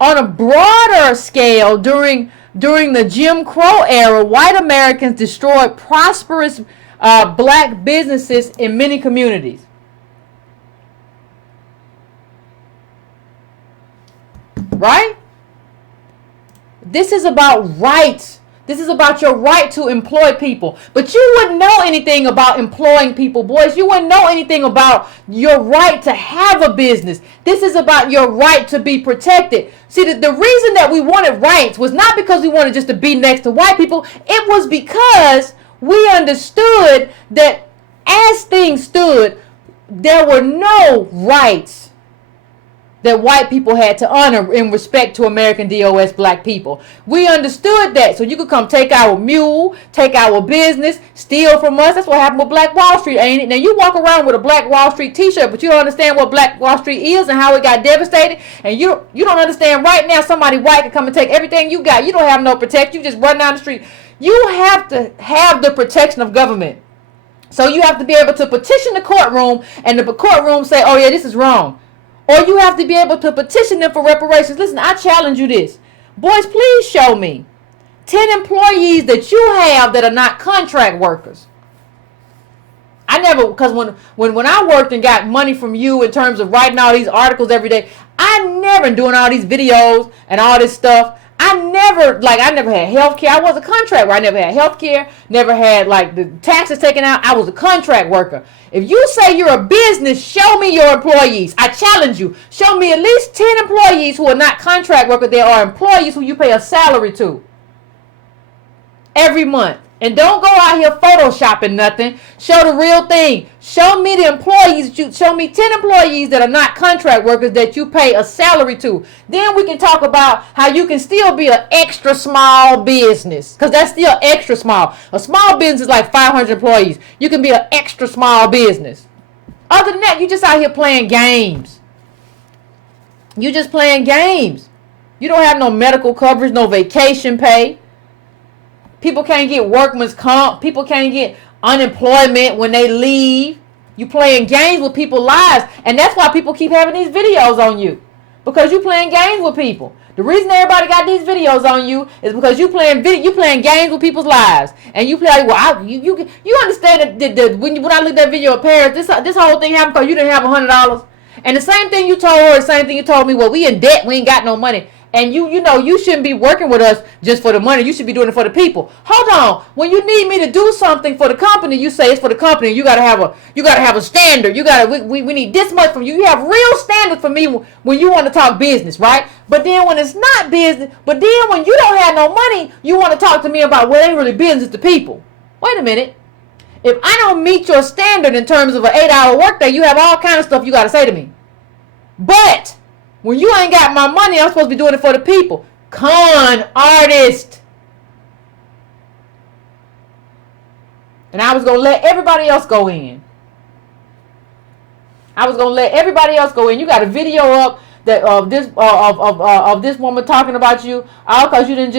On a broader scale, during the Jim Crow era, white Americans destroyed prosperous black businesses in many communities. Right? This is about rights. This is about your right to employ people. But you wouldn't know anything about employing people, boys. You wouldn't know anything about your right to have a business. This is about your right to be protected. See, the reason that we wanted rights was not because we wanted just to be next to white people. It was because we understood that as things stood, there were no rights that white people had to honor in respect to American DOS black people. We understood that. So you could come take our mule, take our business, steal from us. That's what happened with Black Wall Street, ain't it? Now you walk around with a Black Wall Street t-shirt, but you don't understand what Black Wall Street is and how it got devastated. And you don't understand right now somebody white can come and take everything you got. You don't have no protection. You just run down the street. You have to have the protection of government. So you have to be able to petition the courtroom and the courtroom say, oh yeah, this is wrong. Or you have to be able to petition them for reparations. Listen, I challenge you this. Boys, please show me 10 employees that you have that are not contract workers. I never, because when I worked and got money from you in terms of writing all these articles every day, I never doing all these videos and all this stuff. I never had health care. I was a contract worker. I never had health care, never had like the taxes taken out. I was a contract worker. If you say you're a business, show me your employees. I challenge you. Show me at least 10 employees who are not contract workers. They are employees who you pay a salary to every month. And don't go out here photoshopping nothing. Show the real thing. Show me the employees. Show me 10 employees that are not contract workers that you pay a salary to. Then we can talk about how you can still be an extra small business. Because that's still extra small. A small business is like 500 employees. You can be an extra small business. Other than that, you just out here playing games. You just playing games. You don't have no medical coverage, no vacation pay. People can't get workman's comp. People can't get unemployment when they leave. You playing games with people's lives. And that's why people keep having these videos on you. Because you playing games with people. The reason everybody got these videos on you is because you playing games with people's lives. And you play, well, you understand that when I looked at that video of Perils, this whole thing happened because you didn't have $100. And the same thing you told her, the same thing you told me, well, we in debt, we ain't got no money. And you know, you shouldn't be working with us just for the money. You should be doing it for the people. Hold on. When you need me to do something for the company, you say it's for the company. You gotta have a standard. We need this much from you. You have real standards for me when you want to talk business, right? But then when it's not business, but then when you don't have no money, you want to talk to me about what ain't really business to people. Wait a minute. If I don't meet your standard in terms of an 8-hour workday, you have all kind of stuff you gotta say to me. But when you ain't got my money, I'm supposed to be doing it for the people. Con artist. And I was going to let everybody else go in. You got a video up that of this woman talking about you, all because you didn't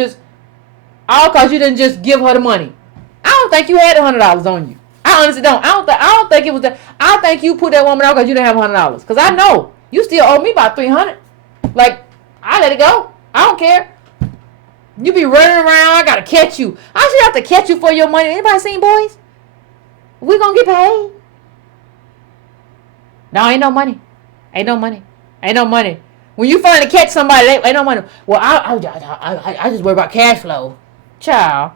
just give her the money. I don't think you had $100 on you. I honestly don't. I don't think it was that. I think you put that woman out because you didn't have $100. Because I know. You still owe me about $300. Like, I let it go. I don't care. You be running around. I gotta catch you. I should have to catch you for your money. Anybody seen Boys? We gonna get paid? No, ain't no money. Ain't no money. When you finally catch somebody, ain't no money. Well, I just worry about cash flow. Child.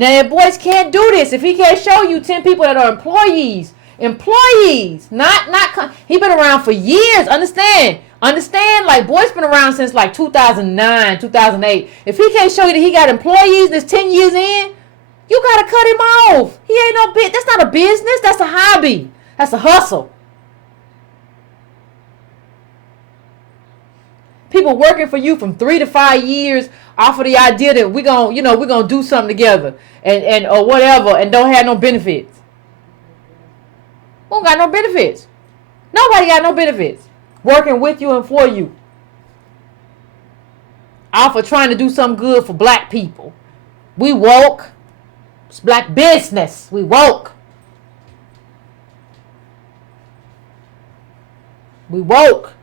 Now, if Boyce can't do this, if he can't show you 10 people that are employees, he been around for years. Understand? Like Boyce been around since like 2009, 2008. If he can't show you that he got employees that's 10 years in, you gotta cut him off. He ain't no bit. That's not a business. That's a hobby. That's a hustle. People working for you from 3 to 5 years off of the idea that we're gonna do something together and or whatever, and don't have no benefits. We don't got no benefits. Nobody got no benefits working with you and for you. Off of trying to do something good for black people. We woke. It's black business. We woke. We woke.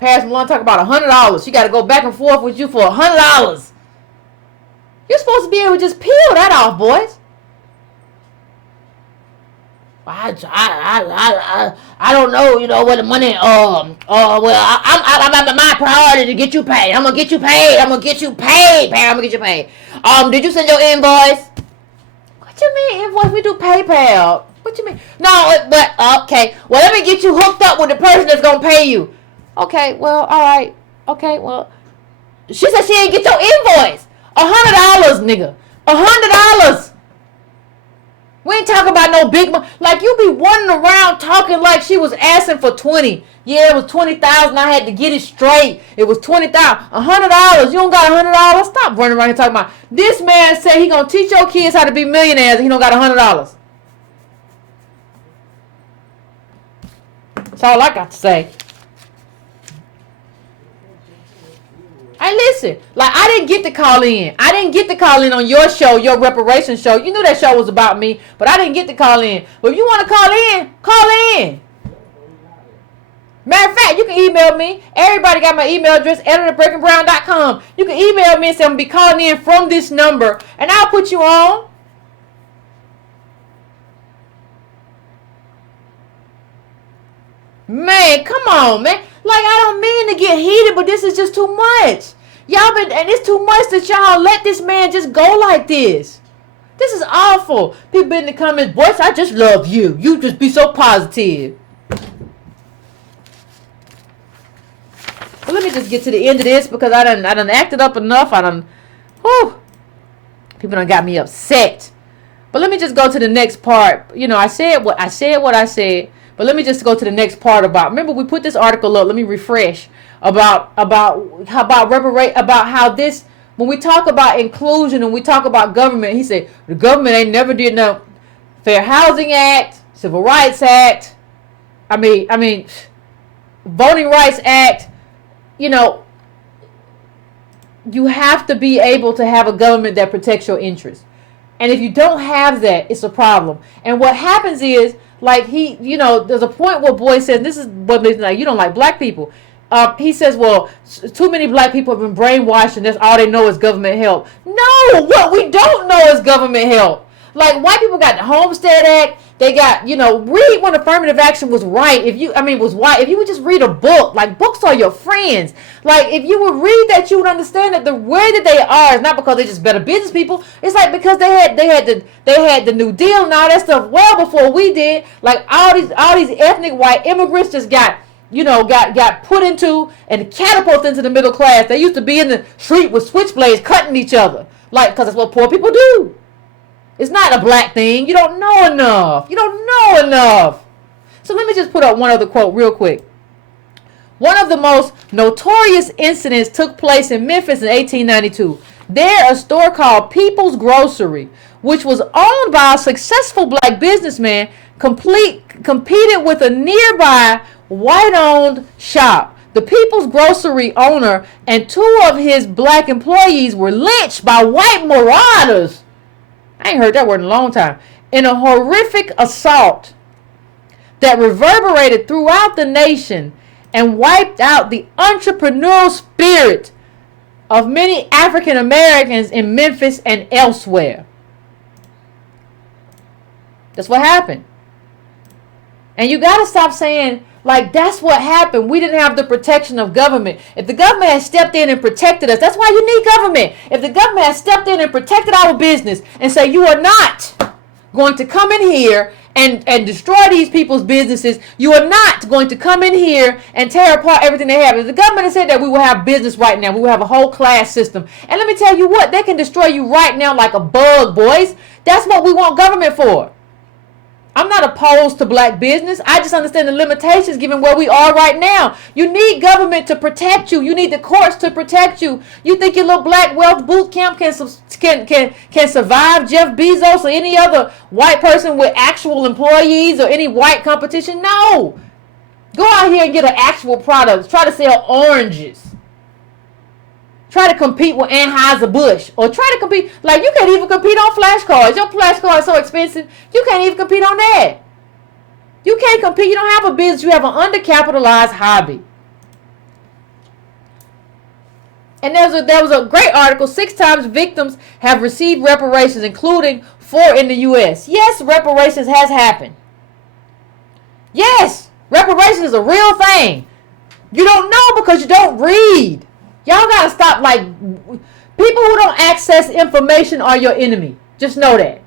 Pastor Malone talk about $100. She got to go back and forth with you for $100. You're supposed to be able to just peel that off, boys. I don't know, where the money. I'm my priority to get you paid. I'm gonna get you paid. Did you send your invoice? What you mean invoice? We do PayPal. What you mean? No, but okay. Well, let me get you hooked up with the person that's gonna pay you. Okay. Well, all right. Okay. Well, she said she ain't get your invoice. $100, nigga. $100. We ain't talking about no big money. Like, you be running around talking like she was asking for 20. Yeah, it was 20,000. I had to get it straight. It was 20,000. $100. You don't got $100. Stop running around here talking about. This man said he gonna teach your kids how to be millionaires and he don't got $100. That's all I got to say. Hey, listen, like, I didn't get to call in. I didn't get to call in on your show, your reparations show. You knew that show was about me, but I didn't get to call in. But if you want to call in, call in. Matter of fact, you can email me. Everybody got my email address, editor@breakingbrown.com. You can email me and say I'm going to be calling in from this number, and I'll put you on. Man, come on, man. Like, I don't mean to get heated, but this is just too much. And it's too much that y'all let this man just go like this. This is awful. People in the comments, Boyce, I just love you. You just be so positive. Well, let me just get to the end of this because I done acted up enough. People done got me upset. But let me just go to the next part. I said what I said. But let me just go to the next part about. Remember, we put this article up. Let me refresh about how this. When we talk about inclusion and we talk about government, he said the government ain't never did no Fair Housing Act, Civil Rights Act. I mean, Voting Rights Act. You have to be able to have a government that protects your interests. And if you don't have that, it's a problem. And what happens is, like, there's a point where Boyce says, this is what makes like, you don't like black people. He says, well, too many black people have been brainwashed and that's all they know is government help. No, what we don't know is government help. Like, white people got the Homestead Act. They got, read when affirmative action was right. If you would just read a book, like, books are your friends. Like, if you would read that, you would understand that the way that they are is not because they're just better business people. It's like because they had the New Deal and all that stuff well before we did. Like, all these ethnic white immigrants just got put into and catapulted into the middle class. They used to be in the street with switchblades cutting each other. Like, because that's what poor people do. It's not a black thing. You don't know enough. So let me just put up one other quote real quick. One of the most notorious incidents took place in Memphis in 1892. There, a store called People's Grocery, which was owned by a successful black businessman, competed with a nearby white-owned shop. The People's Grocery owner and 2 of his black employees were lynched by white marauders. I ain't heard that word in a long time. In a horrific assault that reverberated throughout the nation and wiped out the entrepreneurial spirit of many African Americans in Memphis and elsewhere. That's what happened. And you got to stop saying, Like, that's what happened. We didn't have the protection of government. If the government had stepped in and protected us, that's why you need government. If the government had stepped in and protected our business and say, you are not going to come in here and destroy these people's businesses. You are not going to come in here and tear apart everything they have. If the government had said that, we will have business right now. We will have a whole class system. And let me tell you what, they can destroy you right now like a bug, boys. That's what we want government for. I'm not opposed to black business. I just understand the limitations given where we are right now. You need government to protect you. You need the courts to protect you. You think your little black wealth boot camp can survive Jeff Bezos or any other white person with actual employees or any white competition? No. Go out here and get an actual product. Try to sell oranges. Try to compete with Anheuser-Busch. Or try to compete. Like, you can't even compete on flashcards. Your flashcard is so expensive. You can't even compete on that. You can't compete. You don't have a business. You have an undercapitalized hobby. And there was a great article. 6 times victims have received reparations, including 4 in the U.S. Yes, reparations has happened. Yes, reparations is a real thing. You don't know because you don't read. Y'all gotta stop. Like, people who don't access information are your enemy. Just know that.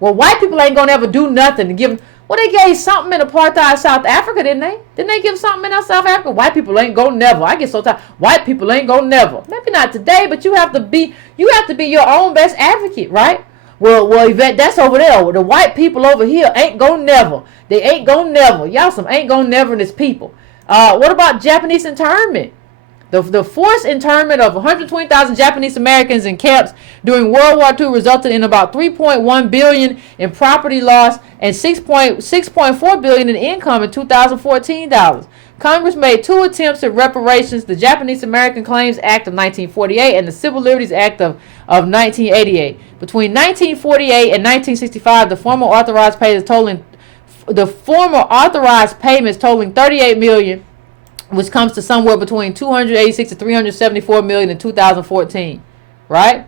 Well, white people ain't gonna ever do nothing to give them. Well, they gave something in apartheid South Africa, didn't they? Didn't they give something in South Africa? White people ain't gonna never. I get so tired. White people ain't gonna never. Maybe not today, but you have to be your own best advocate, right? Well, Yvette, that's over there. The white people over here ain't gonna never. They ain't gonna never. Y'all some ain't gonna never in this people. What about Japanese internment? The forced internment of 120,000 Japanese Americans in camps during World War II resulted in about $3.1 billion in property loss and $6.4 billion in income in 2014 dollars. Congress made 2 attempts at reparations: the Japanese American Claims Act of 1948 and the Civil Liberties Act of 1988. Between 1948 and 1965, the former authorized payments totaling $38 million, which comes to somewhere between 286 to 374 million in 2014, right?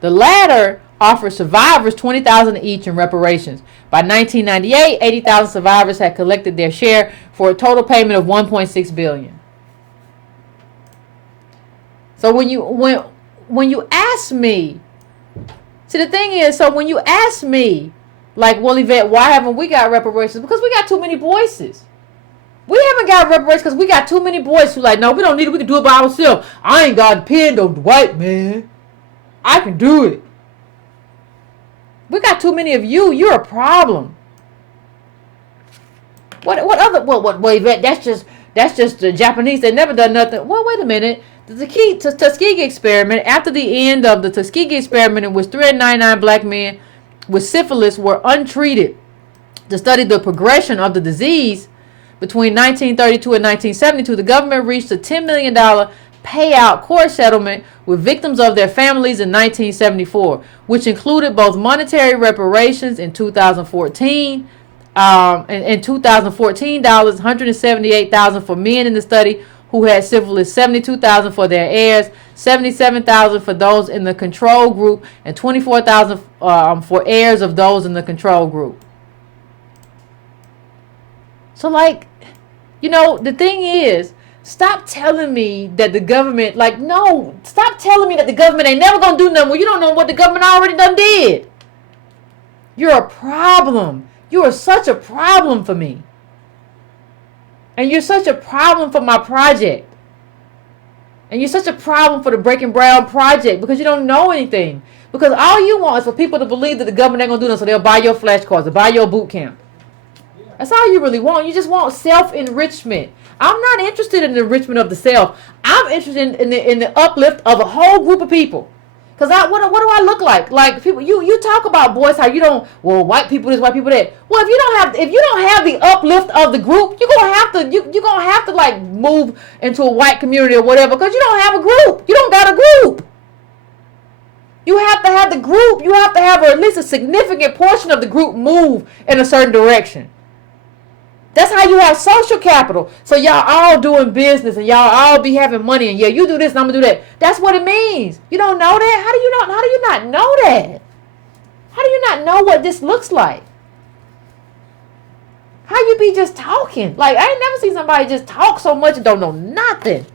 The latter offered survivors $20,000 each in reparations. By 1998, 80,000 survivors had collected their share for a total payment of $1.6 billion. So when you ask me, see, the thing is, so when you ask me, like, well, Yvette, why haven't we got reparations? Because we got too many voices. We haven't got reparations because we got too many boys who like, no, we don't need it. We can do it by ourselves. I ain't got to depend on the white man. I can do it. We got too many of you. You're a problem. What other? What? Yvette, that's just the Japanese. They never done nothing. Well, wait a minute. The Tuskegee experiment. After the end of the Tuskegee experiment, in which 399 black men with syphilis were untreated to study the progression of the disease between 1932 and 1972, the government reached a $10 million payout court settlement with victims of their families in 1974, which included both monetary reparations in 2014 in 2014 dollars, $178,000 for men in the study who had syphilis, $72,000 for their heirs, $77,000 for those in the control group, and $24,000 for heirs of those in the control group. So, like, you know, the thing is, stop telling me that the government, like, no, stop telling me that the government ain't never gonna do nothing when you don't know what the government already done did. You're a problem. You are such a problem for me. And you're such a problem for my project. And you're such a problem for the Breaking Brown project because you don't know anything. Because all you want is for people to believe that the government ain't gonna do nothing, so they'll buy your flashcards or buy your boot camp. That's all you really want. You just want self-enrichment. I'm not interested in the enrichment of the self. I'm interested in the uplift of a whole group of people. Because what do I look like? Like, people, you talk about, boys, how you don't, well, white people this, white people that. Well, if you don't have the uplift of the group, you're gonna have to like move into a white community or whatever, because you don't have a group. You don't got a group. You have to have the group. You have to have at least a significant portion of the group move in a certain direction. That's how you have social capital. So y'all all doing business and y'all all be having money, and yeah, you do this and I'm gonna do that. That's what it means. You don't know that? How do you not know that? How do you not know what this looks like? How you be just talking? Like, I ain't never seen somebody just talk so much and don't know nothing.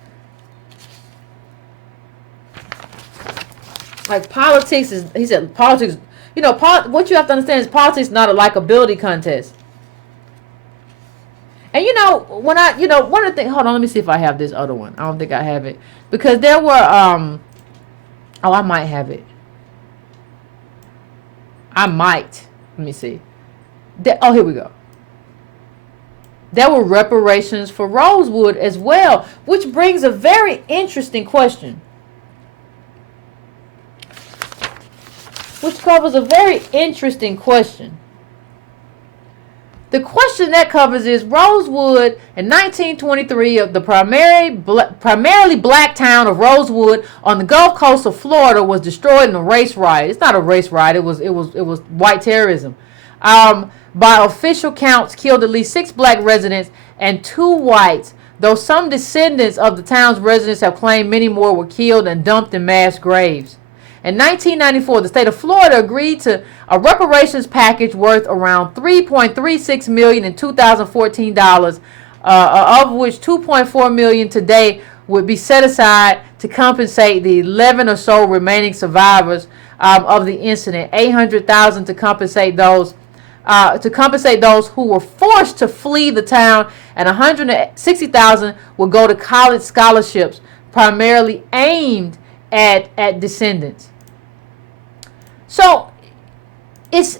Like, politics is, he said, politics, you know, what you have to understand is politics is not a likability contest. And, you know, when I, you know, one of the things, hold on, let me see if I have this other one. I don't think I have it. Because there were, oh, I might have it. I might. Let me see. Oh, here we go. There were reparations for Rosewood as well, which brings a very interesting question. Which covers a very interesting question. The question that covers is Rosewood in 1923 of the primarily black town of Rosewood on the Gulf Coast of Florida was destroyed in a race riot. It's not a race riot. It was white terrorism. By official counts, killed at least 6 black residents and 2 whites, though some descendants of the town's residents have claimed many more were killed and dumped in mass graves. In 1994, the state of Florida agreed to a reparations package worth around $3.36 million in 2014 dollars, of which $2.4 million today would be set aside to compensate the 11 or so remaining survivors of the incident. $800,000 to compensate those who were forced to flee the town, and $160,000 would go to college scholarships, primarily aimed at descendants. So it's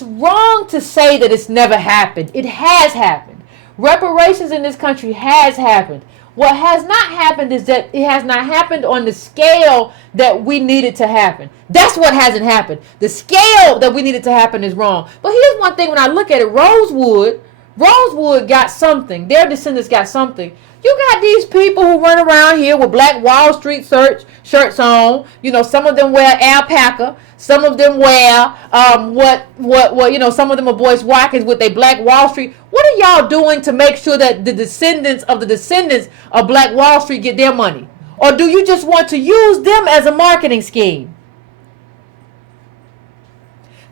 wrong to say that it's never happened. It has happened. Reparations in this country has happened. What has not happened is that it has not happened on the scale that we needed to happen. That's what hasn't happened. The scale that we needed to happen is wrong. But here's one thing when I look at it, Rosewood got something. Their descendants got something. You got these people who run around here with Black Wall Street shirts on. You know, some of them wear alpaca. Some of them wear you know, some of them are Boyce Watkins with their Black Wall Street. What are y'all doing to make sure that the descendants of Black Wall Street get their money? Or do you just want to use them as a marketing scheme?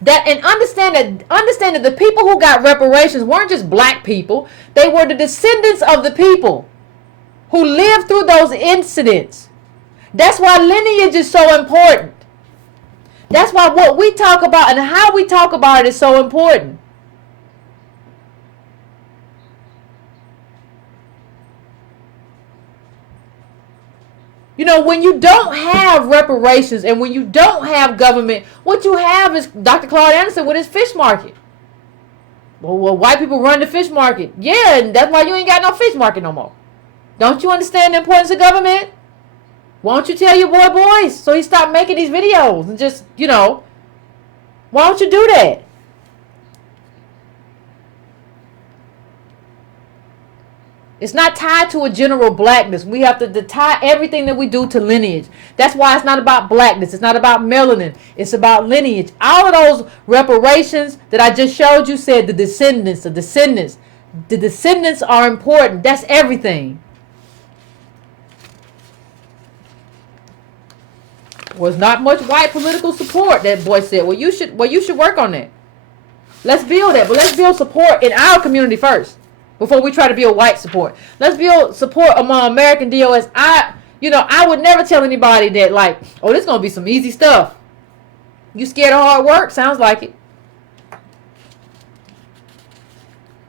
Understand that the people who got reparations weren't just black people. They were the descendants of the people who lived through those incidents. That's why lineage is so important. That's why what we talk about and how we talk about it is so important. You know, when you don't have reparations and when you don't have government, what you have is Dr. Claude Anderson with his fish market. Well, white people run the fish market. Yeah, and that's why you ain't got no fish market no more. Don't you understand the importance of government? Why don't you tell your boy Boyce so he stop making these videos and just, you know, why don't you do that? It's not tied to a general blackness. We have to tie everything that we do to lineage. That's why it's not about blackness. It's not about melanin. It's about lineage. All of those reparations that I just showed you said the descendants. The descendants are important. That's everything. Was not much white political support, that boy said. Well, you should work on that. Let's build that, but let's build support in our community first before we try to build white support. Let's build support among American DOS. I would never tell anybody that, like, oh, this is gonna be some easy stuff. You scared of hard work? Sounds like it.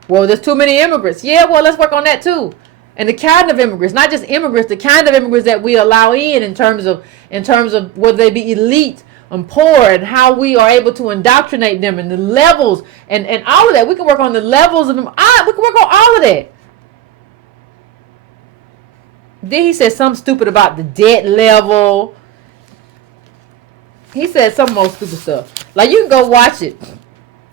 Well, there's too many immigrants. Yeah, well, let's work on that too. And the kind of immigrants, not just immigrants, the kind of immigrants that we allow in terms of whether they be elite and poor, and how we are able to indoctrinate them, and the levels and all of that. We can work on the levels of them. We can work on all of that. Then he said something stupid about the debt level. He said some more stupid stuff. Like, you can go watch it.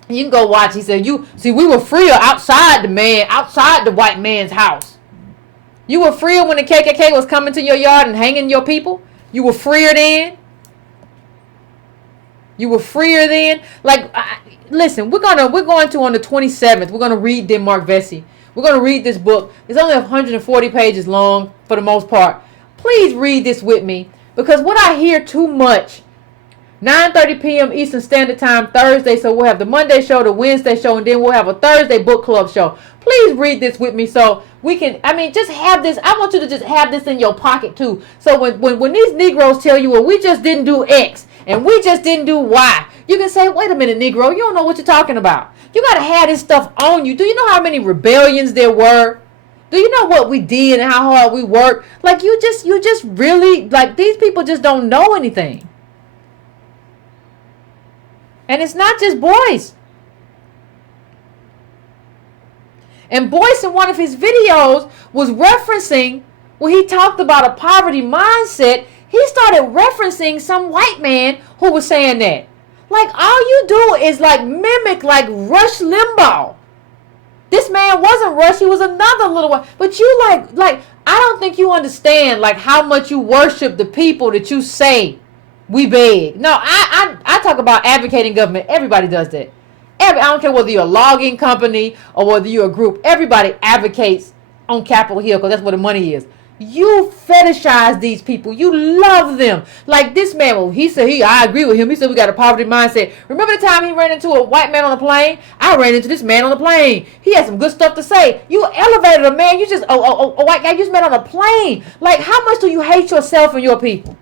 You can go watch. He said, we were freer outside the white man's house. You were freer when the KKK was coming to your yard and hanging your people? You were freer then? You were freer then? Like, listen, we're going to on the 27th, we're going to read Denmark Vesey. We're going to read this book. It's only 140 pages long for the most part. Please read this with me, because what I hear too much 9:30 p.m. Eastern Standard Time Thursday. So we'll have the Monday show, the Wednesday show, and then we'll have a Thursday book club show. Please read this with me so we can, just have this. I want you to just have this in your pocket too. So when these Negroes tell you, well, we just didn't do X and we just didn't do Y, you can say, wait a minute, Negro, you don't know what you're talking about. You got to have this stuff on you. Do you know how many rebellions there were? Do you know what we did and how hard we worked? Like, you just really, like, these people just don't know anything. And it's not just Boyce. And Boyce, in one of his videos, was referencing, when he talked about a poverty mindset, he started referencing some white man who was saying that. Like, all you do is, like, mimic, like, Rush Limbaugh. This man wasn't Rush, he was another little one. But you, like, I don't think you understand, like, how much you worship the people that you say we beg. No, I talk about advocating government. Everybody does that. I don't care whether you're a logging company or whether you're a group. Everybody advocates on Capitol Hill because that's where the money is. You fetishize these people. You love them. Like this man, well, he said, I agree with him. He said we got a poverty mindset. Remember the time he ran into a white man on a plane? I ran into this man on the plane. He had some good stuff to say. You elevated a man. You just, a white guy you just met on a plane. Like, how much do you hate yourself and your people?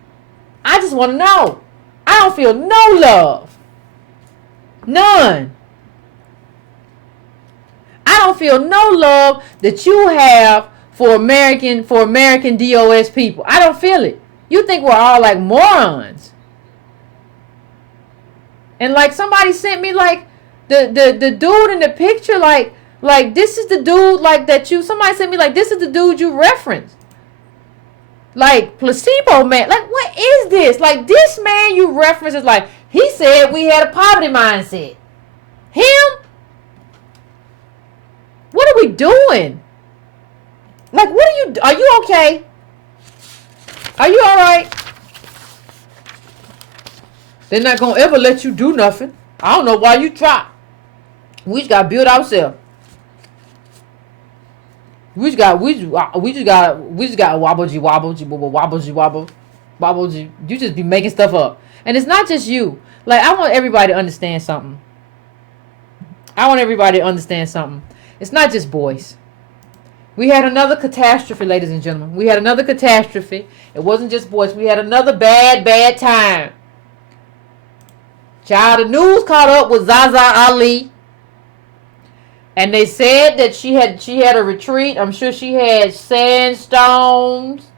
I just want to know. I don't feel no love. None. I don't feel no love that you have for American DOS people. I don't feel it. You think we're all like morons. And like somebody sent me like the dude in the picture, like this is the dude like that you, somebody sent me like this is the dude you referenced. Like placebo man. Like what is this? Like this man you reference is like, he said we had a poverty mindset. Him? What are we doing? Like, are you okay? Are you all right? They're not going to ever let you do nothing. I don't know why you try. We just got to build ourselves. We just got wobble. You just be making stuff up. And it's not just you. Like, I want everybody to understand something. It's not just Boyce. We had another catastrophe, ladies and gentlemen. We had another catastrophe. It wasn't just Boyce. We had another bad time. Child, the news caught up with ZaZa Ali. And they said that she had a retreat. I'm sure she had sandstones.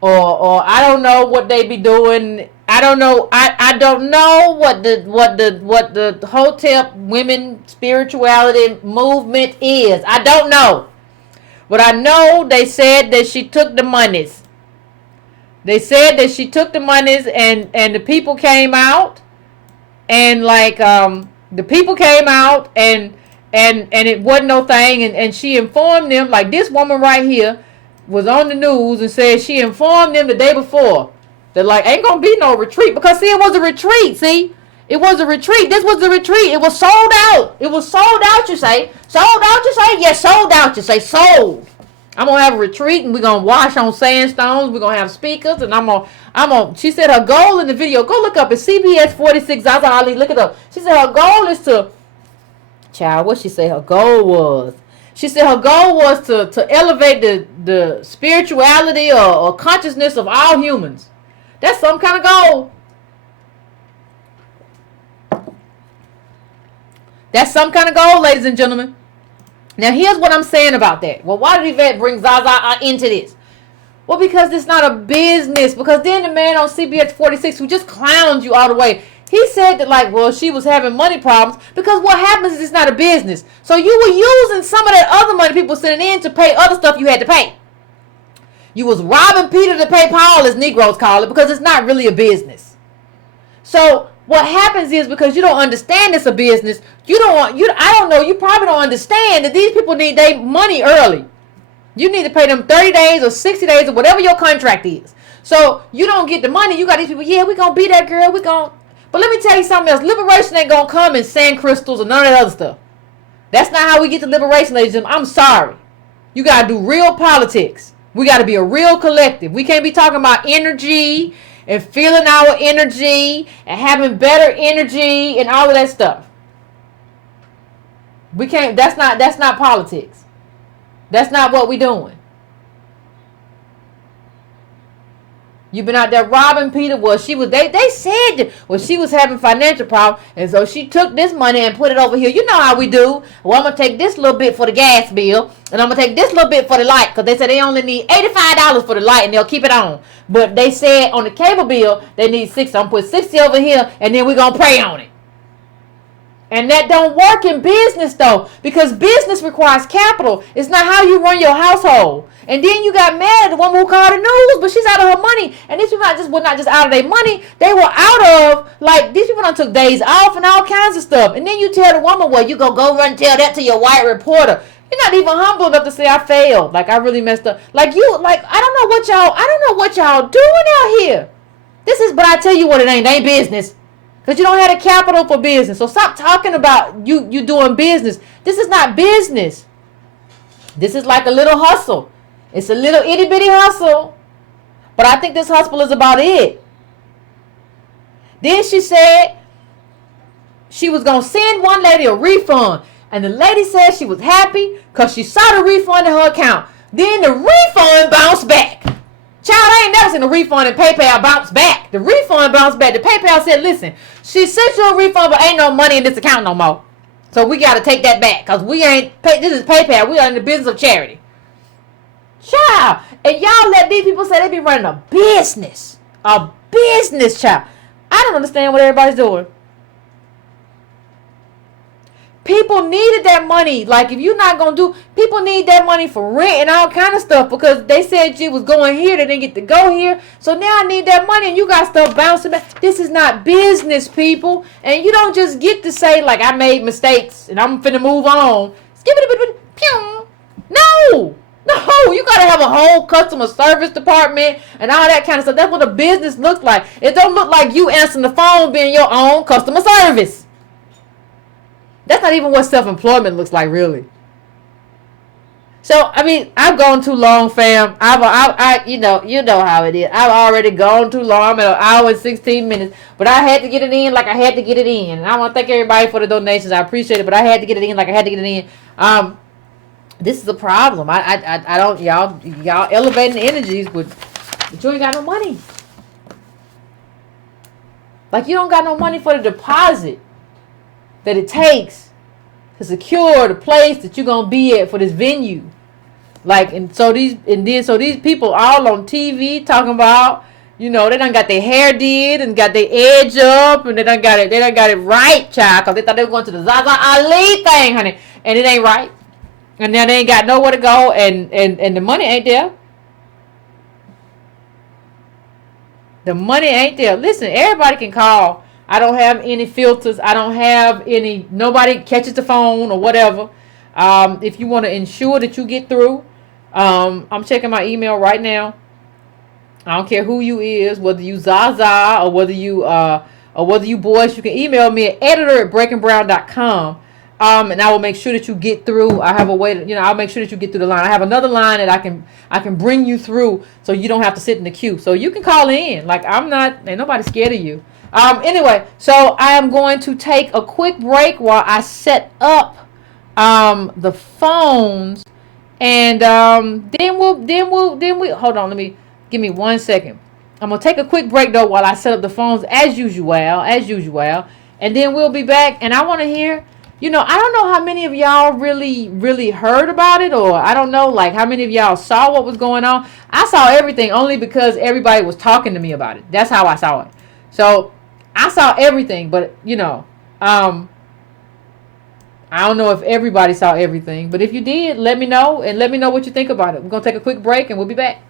Or I don't know what they be doing. I don't know. I don't know what the Hotep women spirituality movement is. I don't know. But I know they said that she took the monies. They said that she took the monies and the people came out. And like the people came out and it wasn't no thing. And she informed them, like this woman right here was on the news and said she informed them the day before that like ain't gonna be no retreat, because see, it was a retreat. See, it was a retreat. This was the retreat. It was sold out. It was sold out, you say. Sold out, you say? Yes, sold out, you say. Sold. I'm gonna have a retreat and we're gonna wash on sandstones. We're gonna have speakers and I'm gonna she said her goal in the video, go look up, it's CBS 46 ZaZa Ali, look it up. She said her goal is to, child, what she say her goal was? She said her goal was to elevate the spirituality or consciousness of all humans. That's some kind of goal. That's some kind of goal, ladies and gentlemen. Now, here's what I'm saying about that. Well, why did Yvette bring ZaZa into this? Well, because it's not a business. Because then the man on CBS 46 who just clowned you all the way, he said that, like, well, she was having money problems. Because what happens is it's not a business. So you were using some of that other money people sending in to pay other stuff you had to pay. You was robbing Peter to pay Paul, as Negroes call it, because it's not really a business. So what happens is, because you don't understand it's a business, you probably don't understand that these people need their money early. You need to pay them 30 days or 60 days or whatever your contract is. So you don't get the money. You got these people, yeah, we're going to be that girl. But let me tell you something else. Liberation ain't going to come in sand crystals or none of that other stuff. That's not how we get to liberation, ladies and gentlemen. I'm sorry. You got to do real politics. We got to be a real collective. We can't be talking about energy and feeling our energy and having better energy and all of that stuff. We can't, that's not politics. That's not what we're doing. You've been out there robbing Peter. Well, they said, well, she was having financial problems, and so she took this money and put it over here. You know how we do. Well, I'm going to take this little bit for the gas bill, and I'm going to take this little bit for the light, because they said they only need $85 for the light, and they'll keep it on. But they said on the cable bill, they need $60. I'm going to put 60 over here, and then we're going to pray on it. And that don't work in business, though, because business requires capital. It's not how you run your household. And then you got mad at the woman who called the news, but she's out of her money. And these people were not just out of their money. They were out of, like, these people done took days off and all kinds of stuff. And then you tell the woman, well, you go run and tell that to your white reporter. You're not even humble enough to say I failed. Like, I really messed up. I don't know what y'all doing out here. But I tell you what, it ain't business. Because you don't have the capital for business. So stop talking about you doing business. This is not business. This is like a little hustle. It's a little itty bitty hustle. But I think this hustle is about it. Then she said she was going to send one lady a refund. And the lady said she was happy because she saw the refund in her account. Then the refund bounced back. Child, I ain't never seen a refund and PayPal bounce back. The refund bounced back. The PayPal said, listen, she sent you a refund, but ain't no money in this account no more. So we got to take that back because we ain't, this is PayPal. We are in the business of charity. Child, and y'all let these people say they be running a business. A business, child. I don't understand what everybody's doing. People needed that money. Like, if you're not going to do, people need that money for rent and all kind of stuff because they said you was going here. They didn't get to go here. So now I need that money and you got stuff bouncing back. This is not business, people. And you don't just get to say, like, I made mistakes and I'm finna move on. No. No, you got to have a whole customer service department and all that kind of stuff. That's what a business looks like. It don't look like you answering the phone being your own customer service. That's not even what self-employment looks like, really. So, I mean, I've gone too long, fam. You know how it is. I've already gone too long. I'm at 1 hour and 16 minutes. But I had to get it in like I had to get it in. And I want to thank everybody for the donations. I appreciate it. But I had to get it in like I had to get it in. This is a problem. I don't, y'all elevating the energies, but you ain't got no money. Like, you don't got no money for the deposit that it takes to secure the place that you're gonna be at for this venue. Like, and so these people all on TV talking about, they done got their hair did and got their edge up and they done got it right, child, because they thought they were going to the ZaZa Ali thing, honey, and it ain't right. And now they ain't got nowhere to go and the money ain't there. The money ain't there. Listen, everybody can call. I don't have any filters. I don't have any, nobody catches the phone or whatever. If you want to ensure that you get through, I'm checking my email right now. I don't care who you is, whether you ZaZa or whether you Boyce, you can email me at editor@breakingbrown.com. And I will make sure that you get through. I have a way to, I'll make sure that you get through the line. I have another line that I can bring you through so you don't have to sit in the queue. So you can call in. Like, ain't nobody scared of you. Anyway, so I am going to take a quick break while I set up the phones, and then we hold on. Give me 1 second. I'm gonna take a quick break though while I set up the phones as usual, and then we'll be back. And I want to hear, I don't know how many of y'all really heard about it, or I don't know, like, how many of y'all saw what was going on. I saw everything only because everybody was talking to me about it. That's how I saw it. So I saw everything, but I don't know if everybody saw everything, but if you did, let me know, and let me know what you think about it. We're going to take a quick break and we'll be back.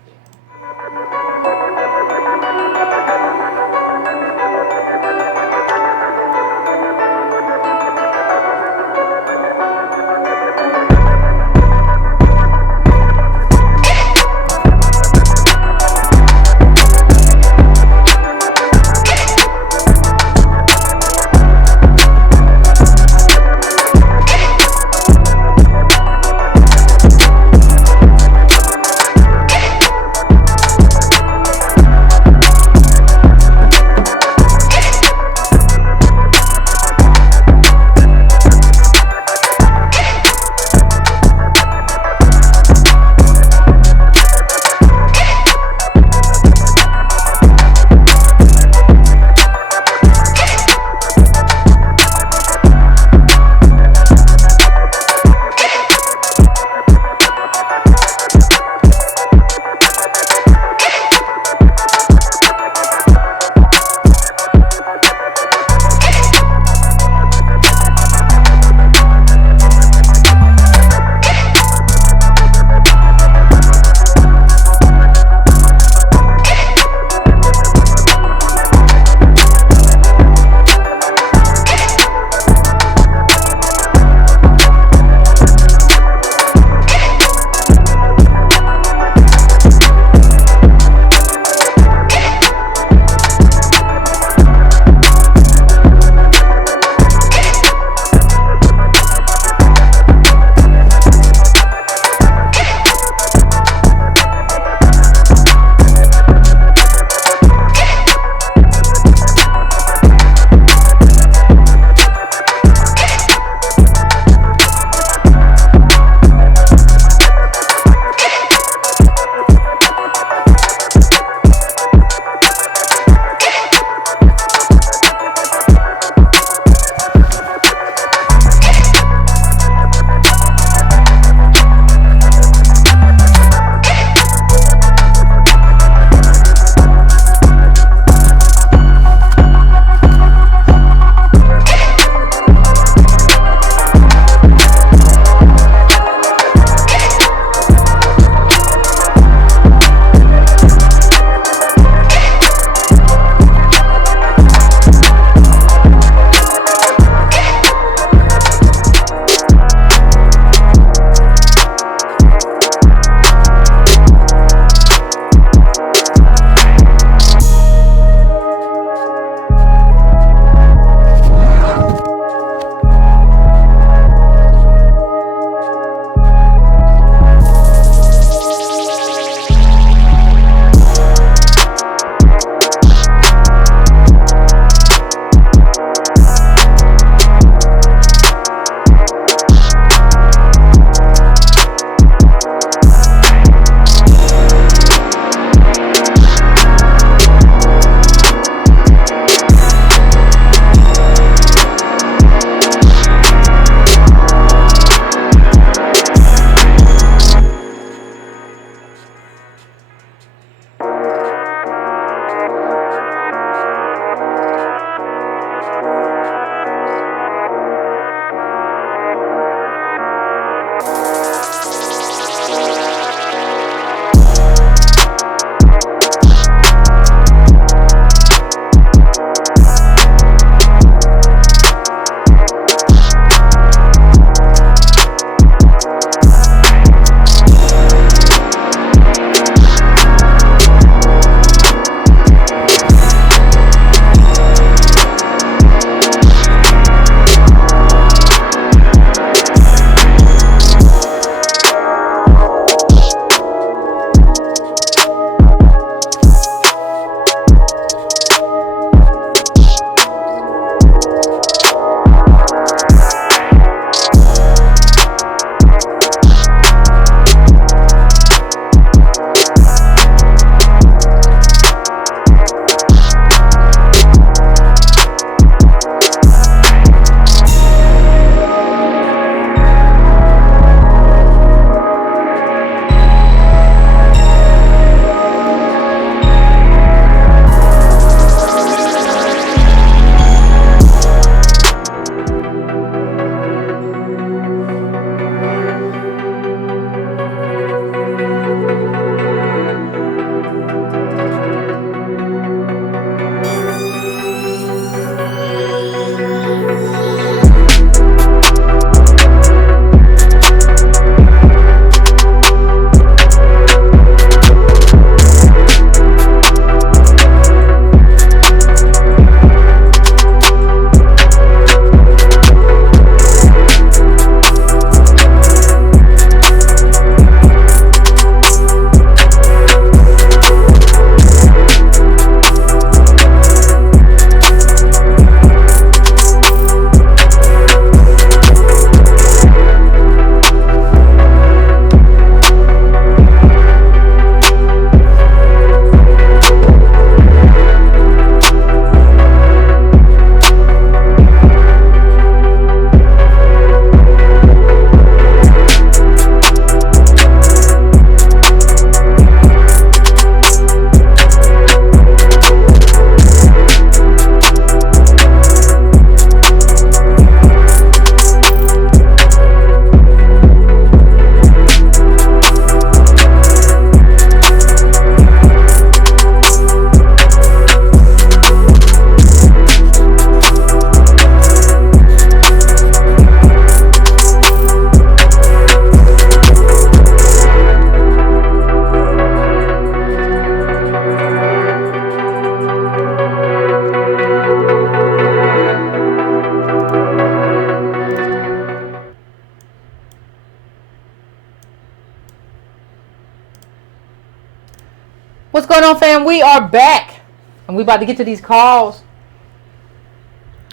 What's going on, fam? We are back. And we about to get to these calls.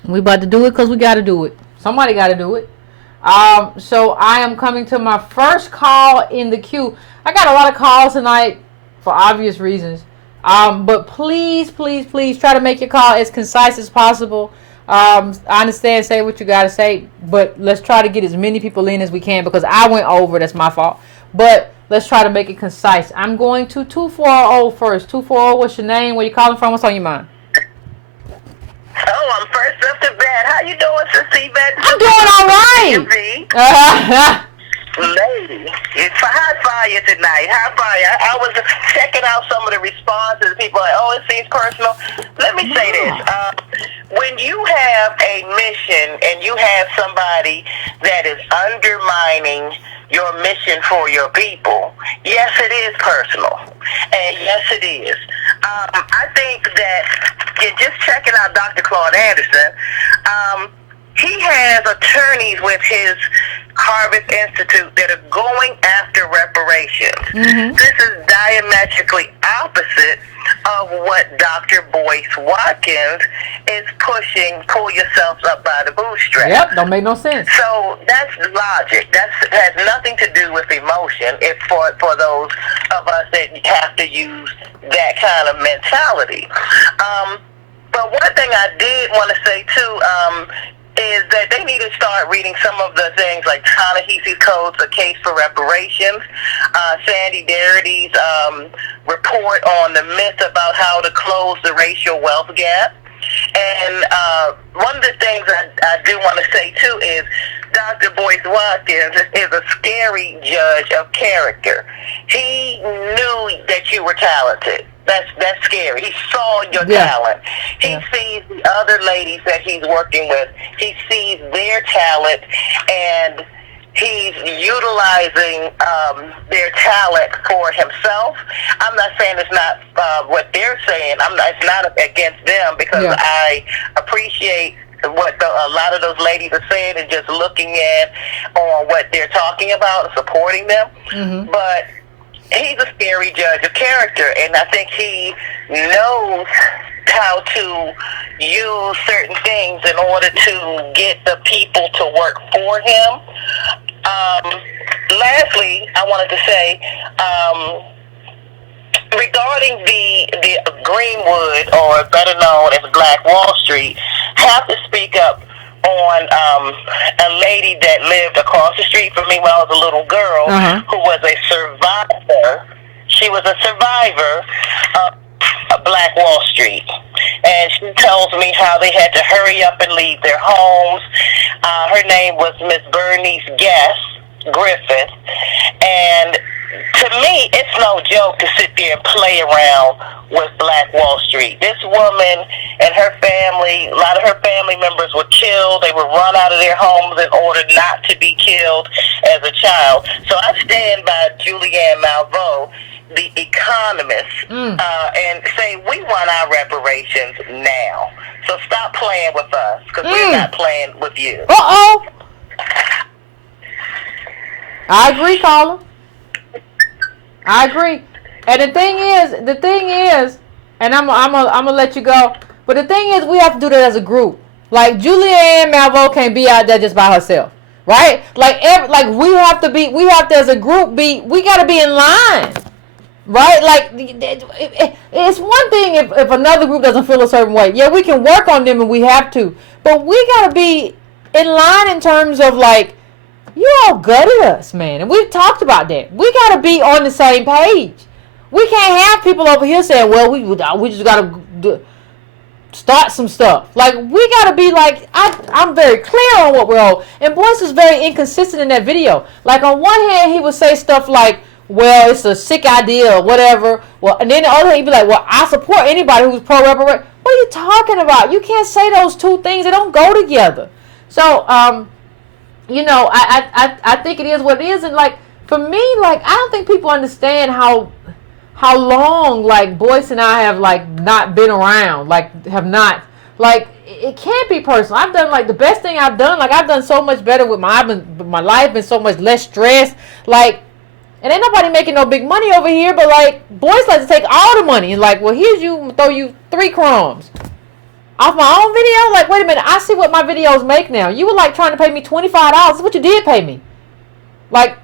We about to do it because we got to do it. Somebody got to do it. So I am coming to my first call in the queue. I got a lot of calls tonight for obvious reasons. But please, please, please try to make your call as concise as possible. I understand, say what you got to say, but let's try to get as many people in as we can because I went over. That's my fault. But let's try to make it concise. I'm going to 240 first. 240, what's your name? Where you calling from? What's on your mind? Oh, I'm first up to bed. How you doing, Sister Yvette? I'm doing all right. Lady, it's hot fire tonight. Hot fire. I was checking out some of the responses. People are like, oh, it seems personal. Let me say this. When you have a mission and you have somebody that is undermining your mission for your people, yes, it is personal. And yes, it is. I think that just checking out Dr. Claude Anderson, he has attorneys with his Harvest Institute that are going after reparations. Mm-hmm. This is diametrically opposite of what Dr. Boyce Watkins is pushing, pull yourselves up by the bootstraps. Yep, don't make no sense. So that's logic. That has nothing to do with emotion. It's for those of us that have to use that kind of mentality. But one thing I did want to say, too, is that they need to start reading some of the things like Ta-Nehisi's Codes, A Case for Reparations, Sandy Darity's report on the myth about how to close the racial wealth gap. And one of the things I do want to say, too, is Dr. Boyce Watkins is a scary judge of character. He knew that you were talented. That's scary. He saw your talent. He sees the other ladies that he's working with. He sees their talent, and he's utilizing their talent for himself. I'm not saying it's not what they're saying. It's not against them because I appreciate what a lot of those ladies are saying and just looking at on what they're talking about and supporting them. Mm-hmm. But he's a scary judge of character, and I think he knows how to use certain things in order to get the people to work for him. Lastly, I wanted to say, regarding the Greenwood, or better known as Black Wall Street, have to speak up on a lady that lived across the street from me when I was a little girl, who was a survivor. She was a survivor of Black Wall Street. And she tells me how they had to hurry up and leave their homes. Her name was Miss Bernice Griffith. And to me, it's no joke to sit there and play around with Black Wall Street. This woman and her family, a lot of her family members were killed. They were run out of their homes in order not to be killed as a child. So I stand by Julianne Malveaux, the economist, and say we want our reparations now. So stop playing with us, because we're not playing with you. Uh-oh. I agree, caller. I agree. And the thing is, and I'm gonna let you go. But the thing is, we have to do that as a group. Like Julianne Malveaux can't be out there just by herself, right? Like we have to as a group we got to be in line, right? Like it's one thing if another group doesn't feel a certain way. Yeah, we can work on them and we have to, but we got to be in line in terms of like, you all gutted us, man, and we've talked about that. We got to be on the same page. We can't have people over here saying, well, we just got to start some stuff. Like, we got to be like, I'm very clear on what we're on. And Boyce is very inconsistent in that video. Like, on one hand, he would say stuff like, well, it's a sick idea or whatever. Well, and then the other hand, he'd be like, well, I support anybody who's pro-reparation. What are you talking about? You can't say those two things. They don't go together. So, you know, I think it is what it is. And, like, for me, like, I don't think people understand how long, like, Boyce and I have, like, not been around, like, have not, like, it can't be personal. I've done, like, the best thing I've done, like, I've done so much better with my life, been so much less stressed, like, And ain't nobody making no big money over here, but like Boyce like to take all the money and like, well, here's you, throw you 3 crumbs off my own video. Like, wait a minute, I see what my videos make now. You were like trying to pay me $25. That's what you did pay me. Like,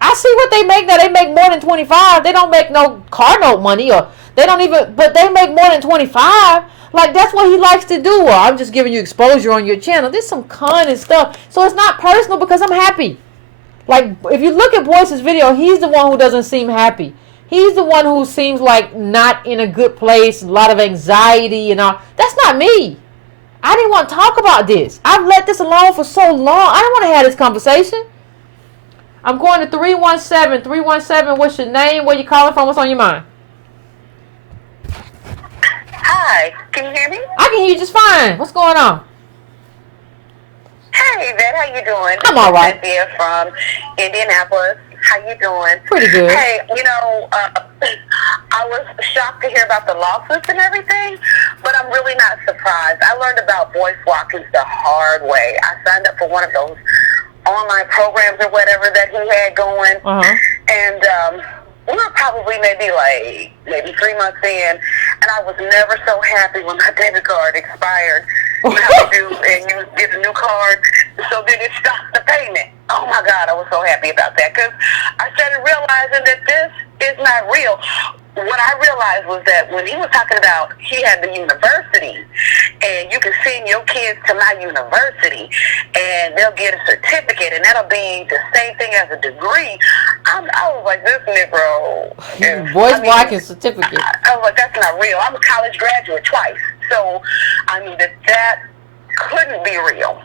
I see what they make now. They make more than 25. They don't make no car note money, or they don't even, but they make more than 25. Like, that's what he likes to do. Or I'm just giving you exposure on your channel. There's some cunning stuff. So it's not personal because I'm happy. Like, if you look at Boyce's video, he's the one who doesn't seem happy. He's the one who seems like not in a good place, a lot of anxiety and all. That's not me. I didn't want to talk about this. I've let this alone for so long. I don't want to have this conversation. I'm going to 317. 317, what's your name? Where you calling from? What's on your mind? Hi, can you hear me? I can hear you just fine. What's going on? Hey, Yvette, how you doing? I'm all right. Cynthia from Indianapolis. How you doing? Pretty good. Hey, I was shocked to hear about the lawsuits and everything, but I'm really not surprised. I learned about Boyce Watkins the hard way. I signed up for one of those online programs or whatever that he had going, and we were probably maybe 3 months in, and I was never so happy when my debit card expired. And you get a new card, so then it stopped the payment. Oh my God, I was so happy about that, because I started realizing that this is not real. What I realized was that when he was talking about he had the university, and you can send your kids to my university, and they'll get a certificate, and that'll be the same thing as a degree. I was like, this Negro is... Boyce Watkins certificate. I was like, that's not real. I'm a college graduate twice. So, I mean, that couldn't be real.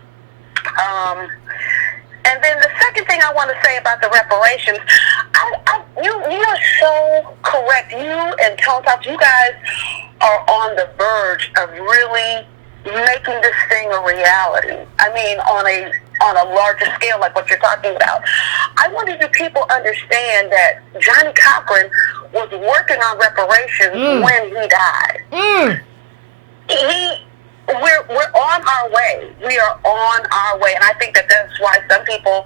And then the second thing I want to say about the reparations, you are so correct. You and Tone Talk, you guys are on the verge of really making this thing a reality. I mean, on a larger scale, like what you're talking about. I wonder, do people understand that Johnny Cochran was working on reparations when he died? We're on our way. We are on our way. And I think that that's why some people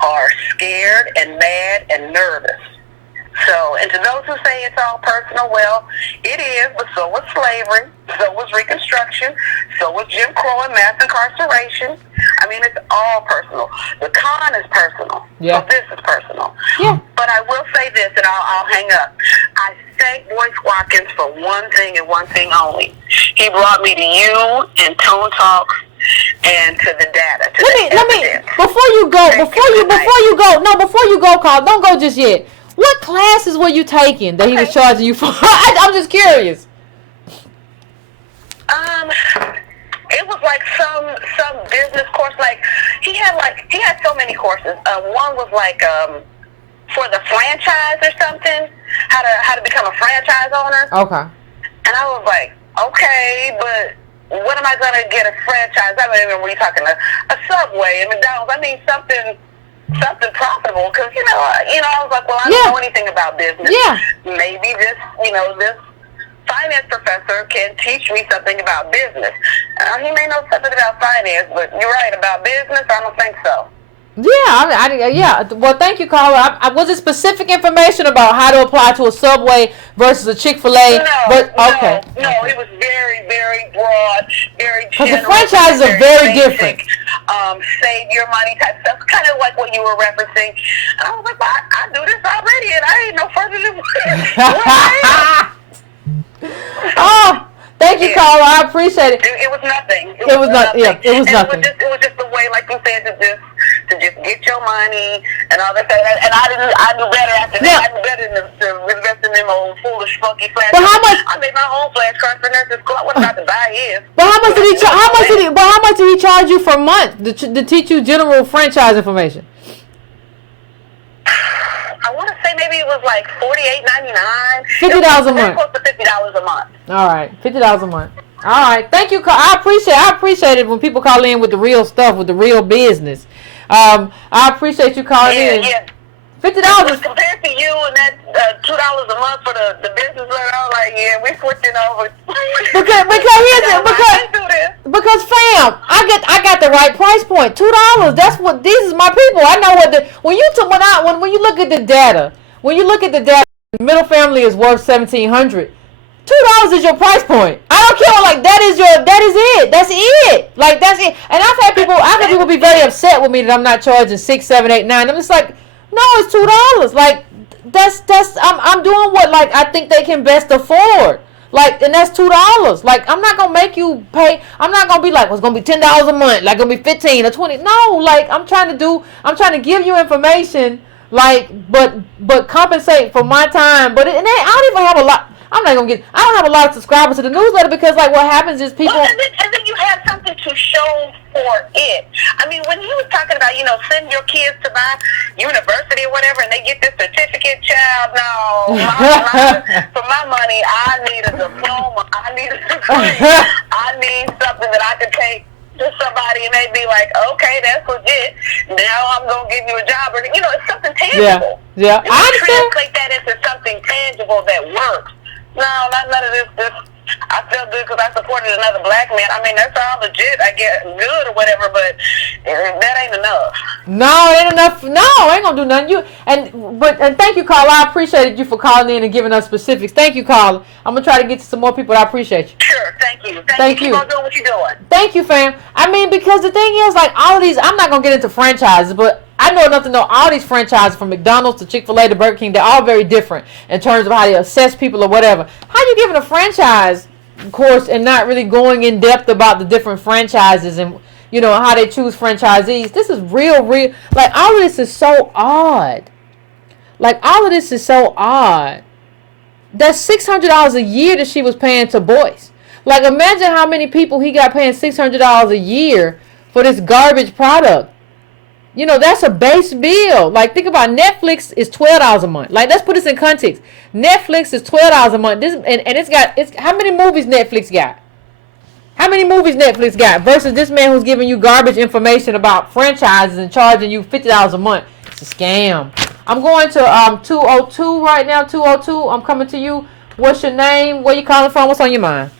are scared and mad and nervous. So, and to those who say it's all personal, well, it is, but so was slavery, so was Reconstruction, so was Jim Crow and mass incarceration. I mean, it's all personal. The con is personal. Yeah. So this is personal. Yeah. But I will say this, and I'll hang up. I thank Boyce Watkins for one thing and one thing only. He brought me to you and Tone Talks and to the data. Let me before you go, Carl, don't go just yet. What classes were you taking that he was charging you for? I'm just curious. It was like some business course. Like he had so many courses. One was like for the franchise or something, how to become a franchise owner. Okay. And I was like, okay, but what am I gonna get a franchise? I mean, were you talking a Subway, a McDonald's? I mean, something profitable, because I was like, well, I don't know anything about business. Yeah. Maybe this finance professor can teach me something about business. He may know something about finance, but you're right, about business, I don't think so. Yeah, well, thank you, Carla. Was it specific information about how to apply to a Subway versus a Chick-fil-A? No, it was very, very broad, very general. Because the franchises are very different. Save your money type stuff, kind of like what you were referencing. And I was like, I do this already, and I ain't no further than Oh, thank you, Carla. I appreciate it. It was nothing. It was nothing. Yeah, it was nothing. It was just the way, like you said, to just get your money and all that stuff. And I knew better after that. I knew better than to invest in them old foolish, funky flash cards. I made my own flash cards for nurses' school. I wasn't about to buy his. But how much did he how much did he charge you for a month to teach you general franchise information? I want to say maybe it was like $48.99. $50 a month. Close to $50 a month. All right, $50 a month. All right, thank you. I appreciate it when people call in with the real stuff, with the real business. I appreciate you calling in. Yeah. $50 compared to you and that $2 a month for the business. I was like, yeah, we switching over. Because fam, I got the right price point. $2. That's what these is my people. I know what when you look at the data. when you look at the data, the middle family is worth $1,700. $2 is your price point. I don't care. Like that is it. That's it. Like that's it. And I've had people be very upset with me that I'm not charging $6, $7, $8, $9. I'm just like, no, it's $2. Like that's I'm doing what like I think they can best afford. Like, and that's $2. Like, I'm not gonna make you pay. I'm not gonna be like, well, it's gonna be $10 a month. Like, it's gonna be 15 or 20. No, like I'm trying to give you information. Like, but compensate for my time. But I don't even have a lot. I don't have a lot of subscribers to the newsletter because, like, what happens is people. Well, and then you have something to show for it. I mean, when he was talking about, send your kids to my university or whatever, and they get this certificate, child, no. For my money, I need a diploma. I need a degree. I need something that I can take to somebody and they be like, okay, that's legit. Now I'm going to give you a job. Or, it's something tangible. Yeah. I understand. Translate that into something tangible that works. No, not none of this. I feel good because I supported another black man. I mean, that's all legit. I get good or whatever, but that ain't enough. No, it ain't enough. No, I ain't gonna do nothing. And thank you, Carla. I appreciated you for calling in and giving us specifics. Thank you, Carla. I'm gonna try to get to some more people. I appreciate you. Sure, thank you. Thank you. Keep on doing what you're doing. Thank you, fam. I mean, because the thing is, like, all of these, I'm not gonna get into franchises, but I know enough to know all these franchises from McDonald's to Chick-fil-A to Burger King, they're all very different in terms of how they assess people or whatever. How you giving a franchise course and not really going in depth about the different franchises and, how they choose franchisees? This is real. Like, all of this is so odd. That's $600 a year that she was paying to Boyce. Like, imagine how many people he got paying $600 a year for this garbage product. That's a base bill. Like, think about Netflix is $12 a month. Like, let's put this in context. Netflix is $12 a month. It's how many movies Netflix got? How many movies Netflix got versus this man who's giving you garbage information about franchises and charging you $50 a month? It's a scam. I'm going to 202 right now. 202. I'm coming to you. What's your name? Where you calling from? What's on your mind?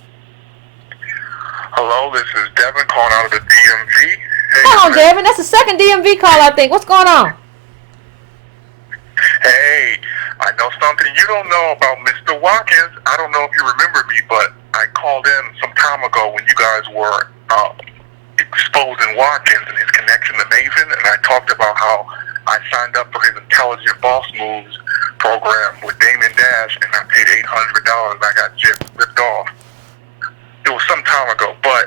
Hello, this is Devin calling out of the DMV. Hold on, Devin. That's the second DMV call, I think. What's going on? Hey, I know something you don't know about Mr. Watkins. I don't know if you remember me, but I called in some time ago when you guys were exposing Watkins and his connection to Maven, and I talked about how I signed up for his Intelligent Boss Moves program with Damon Dash, and I paid $800. I got ripped off. It was some time ago, but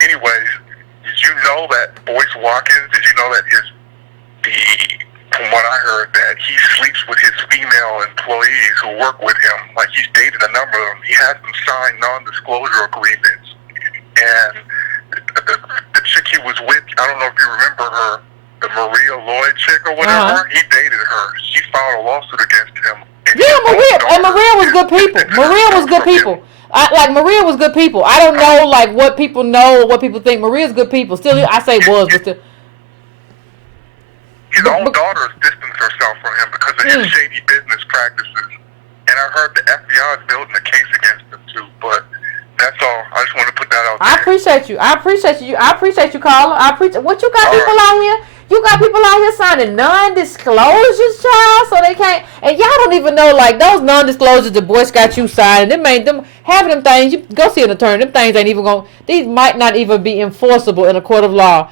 anyways, did you know that Boyce Watkins, from what I heard, that he sleeps with his female employees who work with him? Like, he's dated a number of them. He has them sign non-disclosure agreements. And the chick he was with, I don't know if you remember her, the Maria Lloyd chick or whatever, he dated her. She filed a lawsuit against him. Maria was good people. Maria was good people. Maria was good people. I don't know, like, what people know or what people think. Maria's good people. Still, I say was, but still. His own daughter distanced herself from him because of his shady business practices. And I heard the FBI is building a case against him, too. But that's all. I just want to put that out there. I appreciate you. I appreciate you, Carla. What you got people out here? You got people out here signing non-disclosures, child, so they can't. And y'all don't even know, like, those non-disclosures the Boyce got you signing. Having them things. You go see an attorney. Them things ain't even going. These might not even be enforceable in a court of law.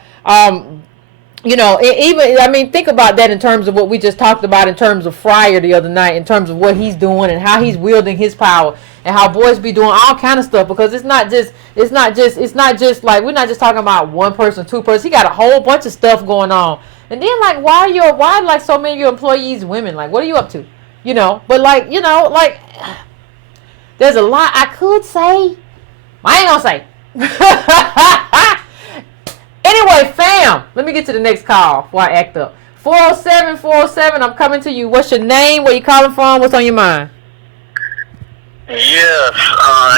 Think about that in terms of what we just talked about in terms of Fryer the other night, in terms of what he's doing and how he's wielding his power and how Boyce be doing all kind of stuff, because it's not just like, we're not just talking about one person, two person. He got a whole bunch of stuff going on. And then, like, why like so many of your employees women? Like, what are you up to? But there's a lot I could say. I ain't gonna say. Anyway, fam, let me get to the next call before I act up. 407, I'm coming to you. What's your name? Where you calling from? What's on your mind? Yes,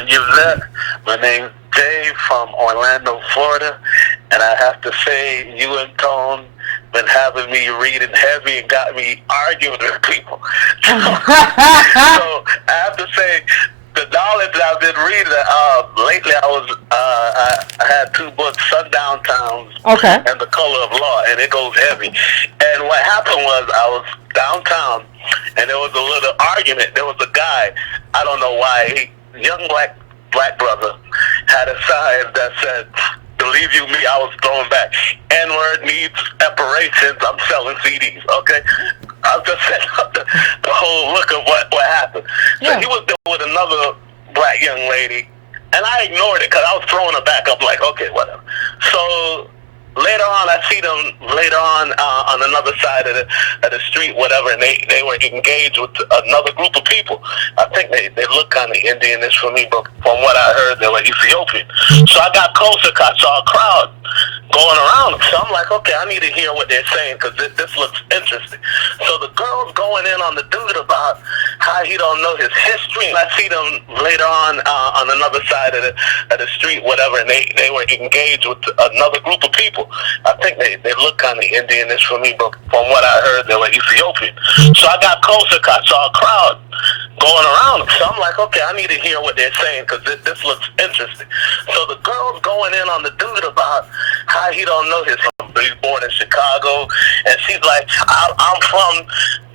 Yvette. My name's Dave from Orlando, Florida. And I have to say, you and Tone been having me reading heavy and got me arguing with people. So I have to say, the knowledge that I've been reading lately, I had 2 books, Sundown Towns and The Color of Law, and it goes heavy. And what happened was I was downtown, and there was a little argument. There was a guy, I don't know why, young black brother, had a sign that said, "Believe you me, I was thrown back. N-word needs reparations. I'm selling CDs." Okay, I just set up the whole look of what happened. So he was there with another black young lady, and I ignored it because I was throwing her back. I'm like, okay, whatever. So later on, I see them on another side of the street, whatever, and they were engaged with another group of people. I think they look kind of Indianish for me, but from what I heard, they were Ethiopian. So I got closer because I saw a crowd going around them. So I'm like, okay, I need to hear what they're saying because this looks interesting. So the girl's going in on the dude about how he don't know his history. And I see them later on another side of the street, whatever, and they were engaged with another group of people. I think they look kind of Indianish for me, but from what I heard, they were Ethiopian. So I got closer because I saw a crowd going around them. So I'm like, okay, I need to hear what they're saying because this looks interesting. So the girl's going in on the dude about how he don't know his history. He's born in Chicago, and she's like, I'm from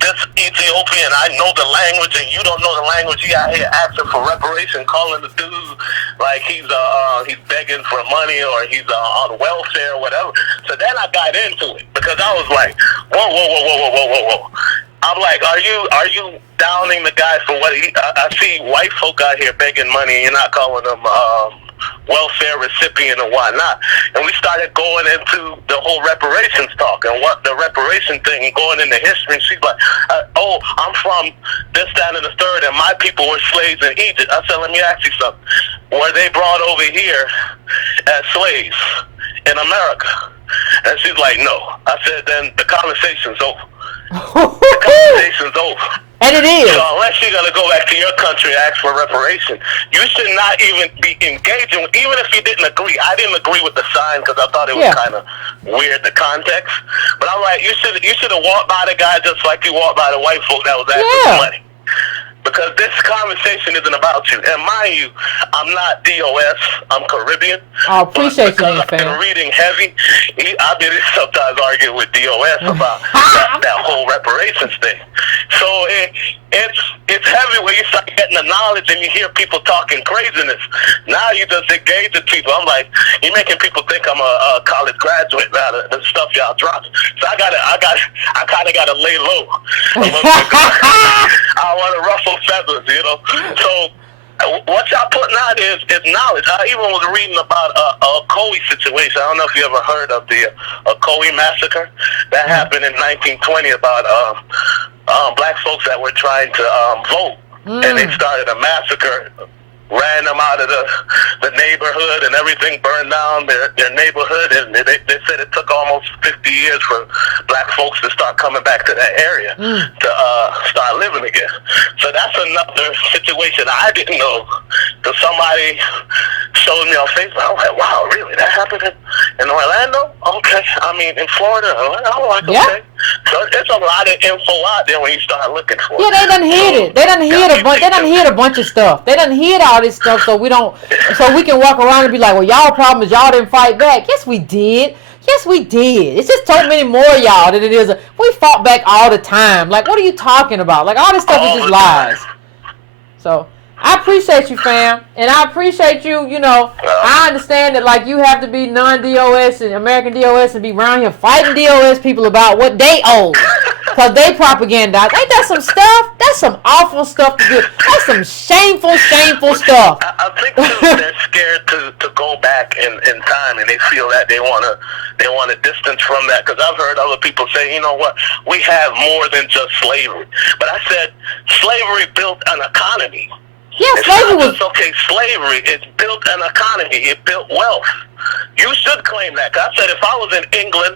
this Ethiopian. I know the language, and you don't know the language. He out here asking for reparation, calling the dude like he's begging for money or he's on welfare or whatever. So then I got into it because I was like, whoa. I'm like, are you downing the guy for what I see white folk out here begging money, and you're not calling them welfare recipient and whatnot. And we started going into the whole reparations talk and what the reparation thing and going into history. And she's like, I'm from this, that, and the third, and my people were slaves in Egypt. I said, let me ask you something. Were they brought over here as slaves in America? And she's like, no. I said, then the conversation's over. The conversation's over. And it is. So unless you're going to go back to your country and ask for reparation, you should not even be engaging, even if you didn't agree. I didn't agree with the sign because I thought it was kind of weird, the context. But I'm like, you should have walked by the guy just like you walked by the white folk that was asking for money. Because this conversation isn't about you. And mind you, I'm not DOS. I'm Caribbean. I appreciate you, I've been reading heavy. I've been sometimes arguing with DOS about that whole reparations thing. So it's heavy when you start getting the knowledge and you hear people talking craziness. Now you just engage with people. I'm like, you're making people think I'm a college graduate now, the stuff y'all dropping. So I kind of got to lay low. I want to ruffle feathers, you know. So what y'all putting out is knowledge. I even was reading about a Coe situation. I don't know if you ever heard of the Coe massacre that happened in 1920 about black folks that were trying to vote, and they started a massacre. Ran them out of the neighborhood, and everything burned down their neighborhood, and they said it took almost 50 years for black folks to start coming back to that area to start living again. So that's another situation I didn't know. So somebody showed me on Facebook. I was like, wow, really? That happened in Orlando? Okay. I mean, in Florida? I'm like, okay. So there's a lot of info out there when you start looking for it. Yeah, they done hid it. They done hid a bunch of stuff. They done hid all this stuff so we can walk around and be like, well, y'all problem is y'all didn't fight back. Yes, we did. Yes, we did. It's just so many more y'all than it is. We fought back all the time. Like, what are you talking about? Like, all this stuff is just lies. So I appreciate you, fam, and I appreciate you. You know, I understand that like you have to be non-DOS and American DOS and be around here fighting DOS people about what they owe, cause they propaganda. Ain't that some stuff? That's some awful stuff to do. That's some shameful stuff. I think too, they're scared to go back in time, and they feel that they want to distance from that. Because I've heard other people say, you know what, we have more than just slavery. But I said slavery built an economy. Yeah, slavery was okay. Slavery, it built an economy. It built wealth. You should claim that. 'Cause I said if I was in England,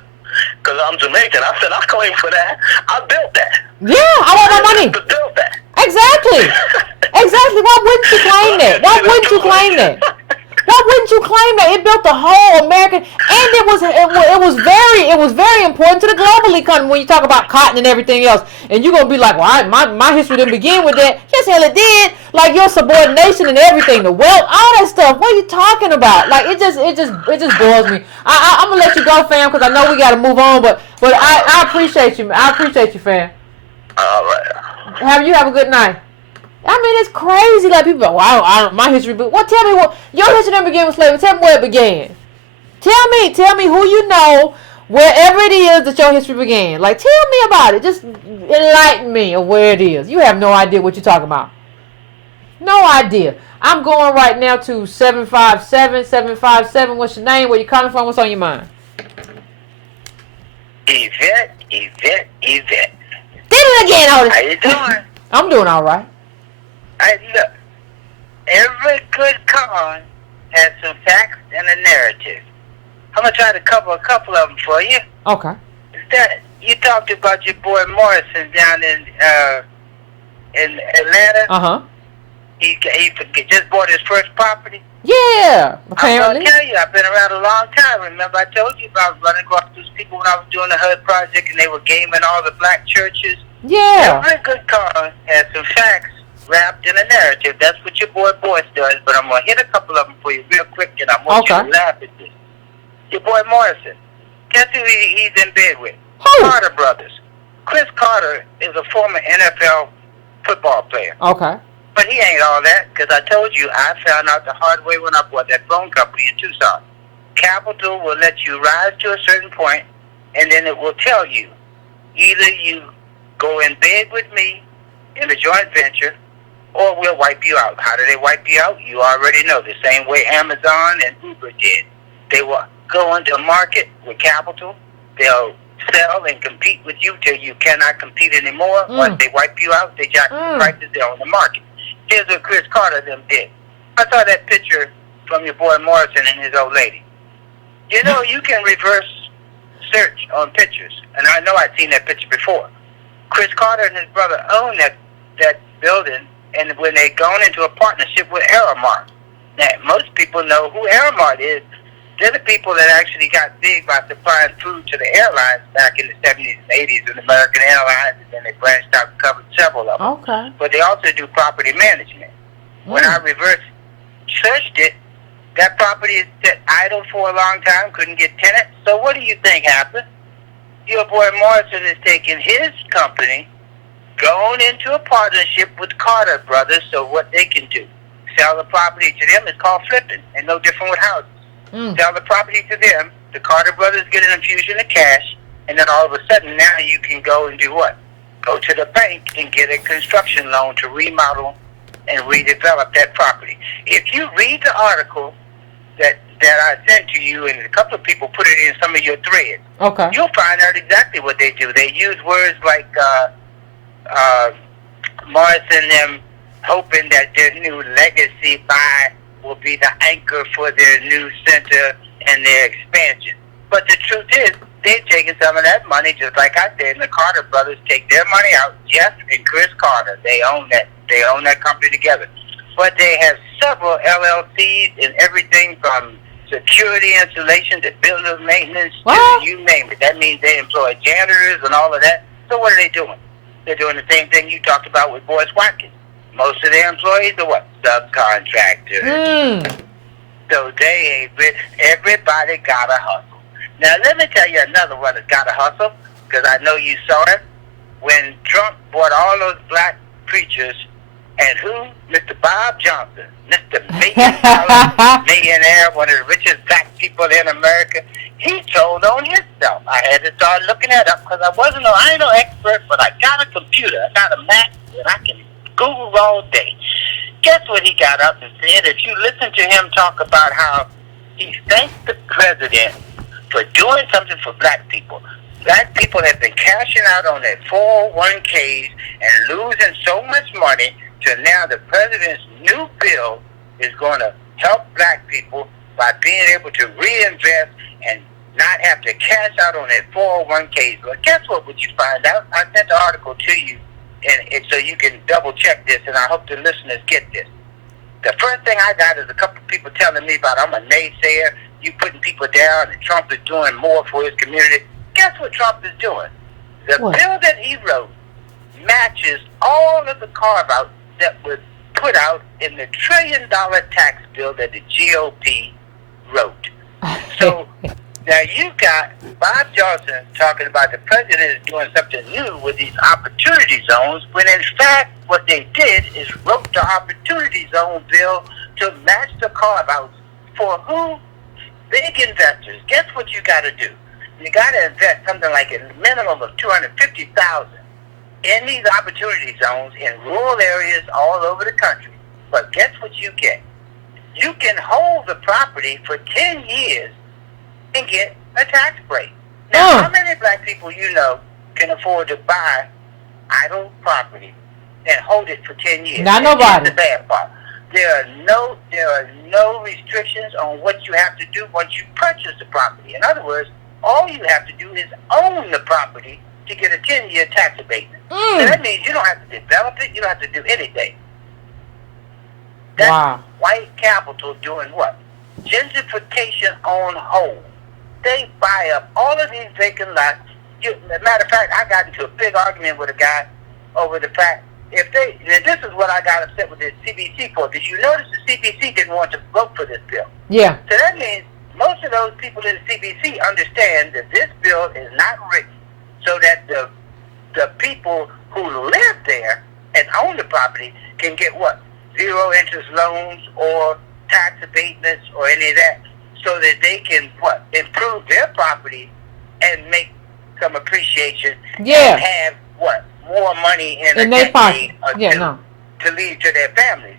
because I'm Jamaican, I said I claim for that. I built that. Yeah, I want my money. To build that. Exactly. Why wouldn't you claim that? Why wouldn't you claim that? Why Why wouldn't you claim that it built the whole American? And it was very important to the global economy when you talk about cotton and everything else. And you're gonna be like, well, my history didn't begin with that. Yes, hell it did. Like your subordination and everything, the wealth, all that stuff. What are you talking about? Like it just boils me. I'm gonna let you go, fam, because I know we gotta move on. But I appreciate you. I appreciate you, fam. All right. You have a good night. I mean, it's crazy. Like people, well, my history. But tell me what your history didn't begin with slavery. Tell me where it began. Tell me who you know, wherever it is that your history began. Like, tell me about it. Just enlighten me of where it is. You have no idea what you're talking about. No idea. I'm going right now to 757. What's your name? Where you calling from? What's on your mind? Yvette. Did it again, Otis. How you doing? I'm doing all right. Look, every good con has some facts and a narrative. I'm gonna try to cover a couple of them for you. Okay. You talked about your boy Morrison down in Atlanta. Uh-huh. He just bought his first property. Yeah, apparently. I'm gonna tell you, I've been around a long time. Remember, I told you about running across those people when I was doing the HUD project, and they were gaming all the black churches. Yeah. Every good con has some facts wrapped in a narrative. That's what your boy Boyce does. But I'm gonna hit a couple of them for you real quick, and I want you to laugh at this. Your boy Morrison. Guess who he's in bed with? Who? Carter brothers. Chris Carter is a former NFL football player. Okay. But he ain't all that, because I told you I found out the hard way when I bought that phone company in Tucson. Capital will let you rise to a certain point, and then it will tell you, either you go in bed with me in a joint venture, or we'll wipe you out. How do they wipe you out? You already know, the same way Amazon and Uber did. They will go into a market with capital. They'll sell and compete with you till you cannot compete anymore. Once they wipe you out, they jack the prices there on the market. Here's what Chris Carter them did. I saw that picture from your boy Morrison and his old lady. You know, you can reverse search on pictures, and I know I'd seen that picture before. Chris Carter and his brother own that building, and when they gone into a partnership with Aramark. Now, most people know who Aramark is. They're the people that actually got big by supplying food to the airlines back in the 70s and 80s with American Airlines, and then they branched out and covered several of them. Okay. But they also do property management. When I reverse searched it, that property is set idle for a long time, couldn't get tenants. So what do you think happened? Your boy Morrison is taking his company, going into a partnership with Carter Brothers, so what they can do, sell the property to them. It's called flipping, and no different with houses. Sell the property to them, the Carter Brothers get an infusion of cash, and then all of a sudden now you can go and do what? Go to the bank and get a construction loan to remodel and redevelop that property. If you read the article that I sent to you, and a couple of people put it in some of your threads, you'll find out exactly what they do. They use words like Morrison them hoping that their new legacy buy will be the anchor for their new center and their expansion. But the truth is, they've taken some of that money, just like I said, and the Carter brothers take their money out. Jeff and Chris Carter, they own that. They own that company together. But they have several LLCs and everything from security installation to building maintenance to you name it. That means they employ janitors and all of that. So what are they doing? They're doing the same thing you talked about with Boyce Watkins. Most of their employees are what? Subcontractors. So they ain't rich. Everybody got a hustle. Now let me tell you another one that's got a hustle, because I know you saw it. When Trump bought all those black preachers, and who? Mr. Bob Johnson, Mr. millionaire, one of the richest black people in America, he told on himself. I had to start looking that up because I ain't no expert, but I got a computer. I got a Mac, and I can Google all day. Guess what he got up and said? If you listen to him talk about how he thanked the president for doing something for black people. Black people have been cashing out on their 401ks and losing so much money, to now the president's new bill is going to help black people by being able to reinvest and not have to cash out on their 401ks. But guess what would you find out? I sent the article to you, and so you can double check this, and I hope the listeners get this. The first thing I got is a couple of people telling me about I'm a naysayer, you putting people down, and Trump is doing more for his community. Guess what Trump is doing? The bill that he wrote matches all of the carve-outs that was put out in the $1 trillion tax bill that the GOP wrote. So now you got Bob Johnson talking about the president is doing something new with these opportunity zones, when in fact what they did is wrote the opportunity zone bill to match the carve-outs for who? Big investors. Guess what you got to do? You got to invest something like a minimum of $250,000 in these opportunity zones in rural areas all over the country. But guess what you get? You can hold the property for 10 years and get a tax break. Now, how many black people you know can afford to buy idle property and hold it for 10 years? Not nobody. That's the bad part. There are no restrictions on what you have to do once you purchase the property. In other words, all you have to do is own the property to get a 10-year tax abatement. So that means you don't have to develop it. You don't have to do anything. That's white capital doing what? Gentrification on hold. They buy up all of these vacant lots. As a matter of fact, I got into a big argument with a guy over the fact, and this is what I got upset with the CBC for. Did you notice the CBC didn't want to vote for this bill? Yeah. So that means most of those people in the CBC understand that this bill is not written so that the people who live there and own the property can get what? Zero interest loans or tax abatements or any of that, so that they can improve their property and make some appreciation and have more money in their pocket to leave to their families.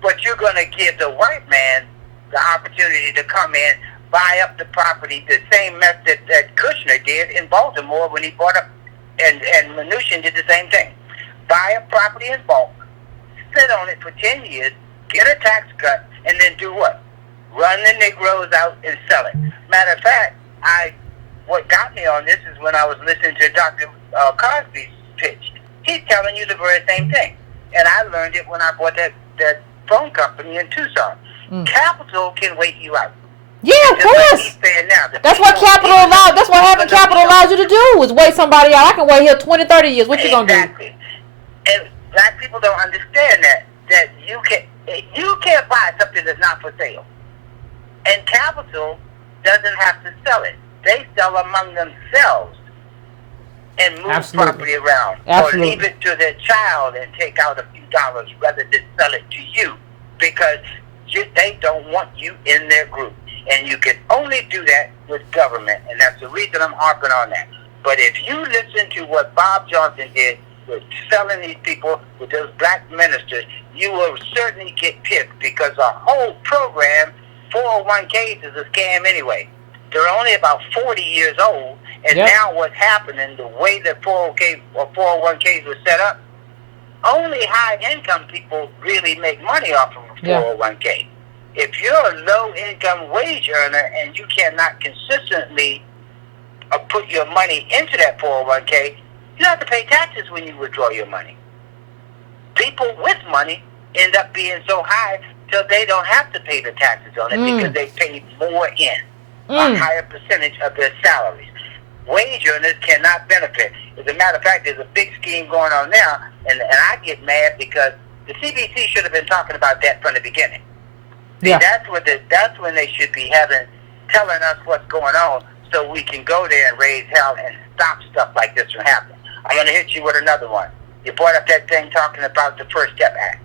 But you're going to give the white man the opportunity to come in, buy up the property the same method that Kushner did in Baltimore when he bought up, and Mnuchin did the same thing. Buy a property in bulk, sit on it for 10 years, get a tax cut, and then do what? Run the Negroes out and sell it. Matter of fact, what got me on this is when I was listening to Dr. Cosby's pitch. He's telling you the very same thing. And I learned it when I bought that phone company in Tucson. Capital can wait you out. Yeah, of course. That's what capital allows. That's what having capital allows you to do, is wait somebody out. I can wait here 20, 30 years. What you gonna do? Exactly. And black people don't understand that you can't buy something that's not for sale. And capital doesn't have to sell it. They sell among themselves and move property around. Or leave it to their child and take out a few dollars rather than sell it to you, because they don't want you in their group. And you can only do that with government, and that's the reason I'm harping on that. But if you listen to what Bob Johnson did with selling these people with those black ministers, you will certainly get pipped, because the whole program, 401ks, is a scam anyway. They're only about 40 years old, and now what's happening, the way that 401ks were set up, only high-income people really make money off of a 401k. If you're a low-income wage earner and you cannot consistently put your money into that 401k, you have to pay taxes when you withdraw your money. People with money end up being so high till they don't have to pay the taxes on it because they pay more in, a higher percentage of their salaries. Wage earners cannot benefit. As a matter of fact, there's a big scheme going on now, and I get mad because the CBC should have been talking about that from the beginning. Yeah. That's when they should be telling us what's going on, so we can go there and raise hell and stop stuff like this from happening. I'm going to hit you with another one. You brought up that thing talking about the First Step Act.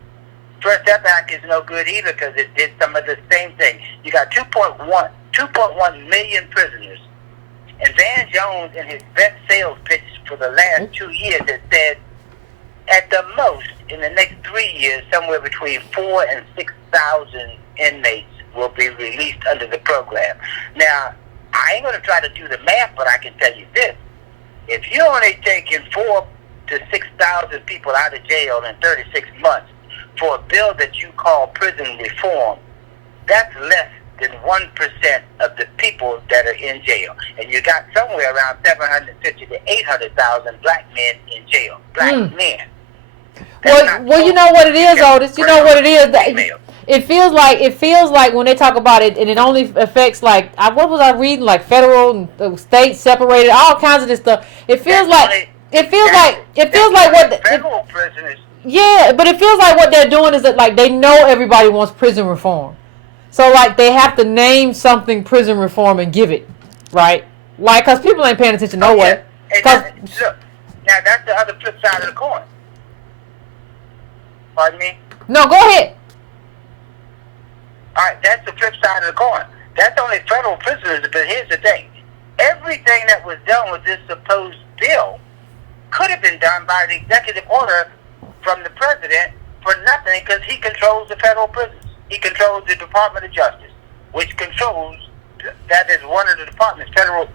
First Step Act is no good either, because it did some of the same thing. You got 2.1 million prisoners. And Van Jones, in his best sales pitch for the last 2 years, has said, at the most, in the next 3 years, somewhere between 4,000 and 6,000 inmates will be released under the program. Now, I ain't going to try to do the math, but I can tell you this. If you're only taking 4,000 to 6,000 people out of jail in 36 months for a bill that you call prison reform, that's less than 1% of the people that are in jail. And you got somewhere around 750 to 800,000 black men in jail. Black men. Well, you know what it is, Otis. You know what it is. it feels like when they talk about it, and it only affects like what was I reading, like federal and state separated, all kinds of this stuff. It feels like what federal prisoners. Yeah, but it feels like what they're doing is that like they know everybody wants prison reform, so like they have to name something prison reform and give it, right? Like, cause people ain't paying attention no way. Look, now that's the other flip side of the coin. Pardon me? No, go ahead. All right, that's the flip side of the coin. That's only federal prisoners, but here's the thing. Everything that was done with this supposed bill could have been done by the executive order from the president for nothing, because he controls the federal prisons. He controls the Department of Justice, which controls, that is one of the departments, federal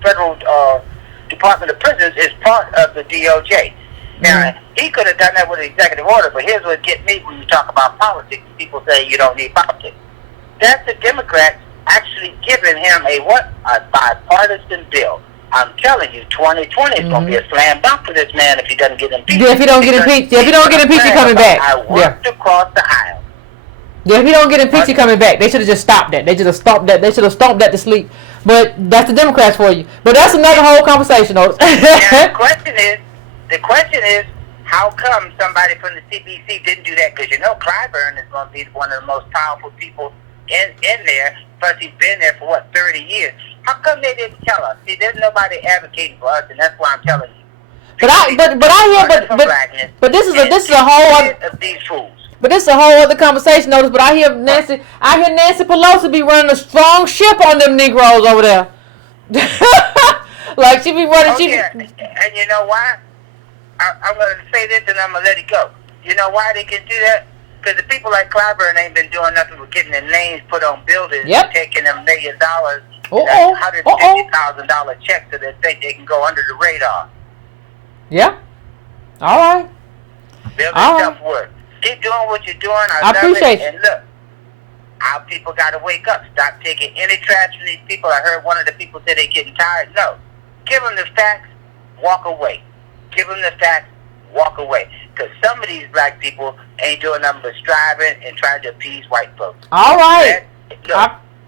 Department of Prisons is part of the DOJ. Now, he could have done that with an executive order, but here's what gets me when you talk about politics. People say you don't need politics. That's the Democrats actually giving him a bipartisan bill. I'm telling you, 2020 is going to be a slam dunk for this man if he doesn't get impeached. Yeah, if he don't get impeached, he's coming back. I worked across the aisle. Yeah, if he don't get impeached, he's coming back. They should have just stopped that. They should have stopped that. They should have stomped that to sleep. But that's the Democrats for you. But that's another whole conversation, though. Now, the question is, how come somebody from the CBC didn't do that? Because you know Clyburn is going to be one of the most powerful people in there. Plus, he's been there for 30 years. How come they didn't tell us? See, there's nobody advocating for us, and that's why I'm telling you. But this is a whole other of these fools. But this is a whole other conversation, notice. But I hear Nancy Pelosi be running a strong ship on them Negroes over there. Like she be running. And you know why? I'm going to say this and I'm going to let it go. You know why they can do that? Because the people like Clyburn ain't been doing nothing but getting their names put on buildings and taking them $1 million, $150,000 checks so that they can go under the radar. Yeah. All right. Building self-worth. Keep doing what you're doing. I appreciate it. And look, our people got to wake up. Stop taking any trash from these people. I heard one of the people say they're getting tired. No. Give them the facts. Walk away. Give them the facts. Walk away. Because some of these black people ain't doing nothing but striving and trying to appease white folks. All right.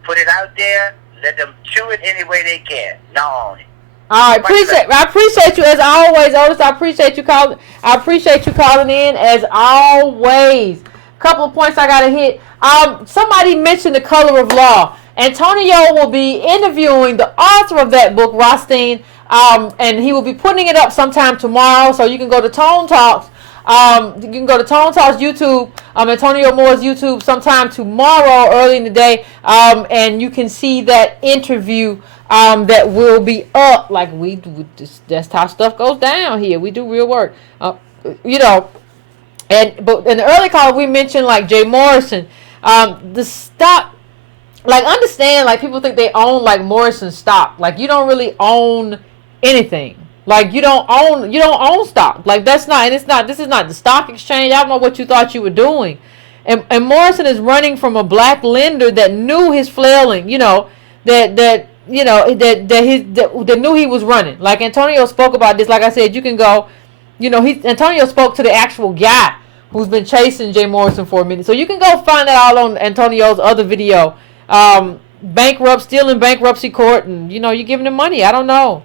Put it out there. Let them chew it any way they can. Gnaw on it. All right, I appreciate you as always, Otis. I appreciate you calling in as always. Couple of points I gotta hit. Somebody mentioned The Color of Law. Antonio will be interviewing the author of that book, Rothstein, and he will be putting it up sometime tomorrow. So you can go to Tone Talks. You can go to Tone Talks YouTube, Antonio Moore's YouTube sometime tomorrow, early in the day, and you can see that interview that will be up. Like that's how stuff goes down here. We do real work, but in the early call we mentioned like Jay Morrison, the stock. Like understand, like people think they own like Morrison stock. Like you don't really own anything. Like you don't own stock. Like this is not the stock exchange. I don't know what you thought you were doing. And Morrison is running from a black lender that knew his flailing, that knew he was running. Like Antonio spoke about this. Like I said, you can go, Antonio spoke to the actual guy who's been chasing Jay Morrison for a minute. So you can go find that all on Antonio's other video. Still in bankruptcy court, and you're giving him money. I don't know.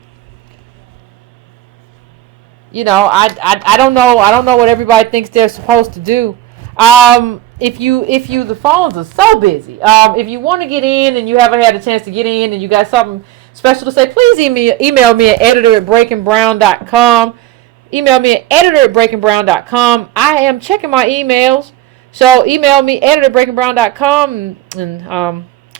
I don't know. I don't know what everybody thinks they're supposed to do. The phones are so busy. If you want to get in and you haven't had a chance to get in and you got something special to say, please email me at editor@breakingbrown.com. Email me at editor@breakingbrown.com. I am checking my emails. So email me editor@breakingbrown.com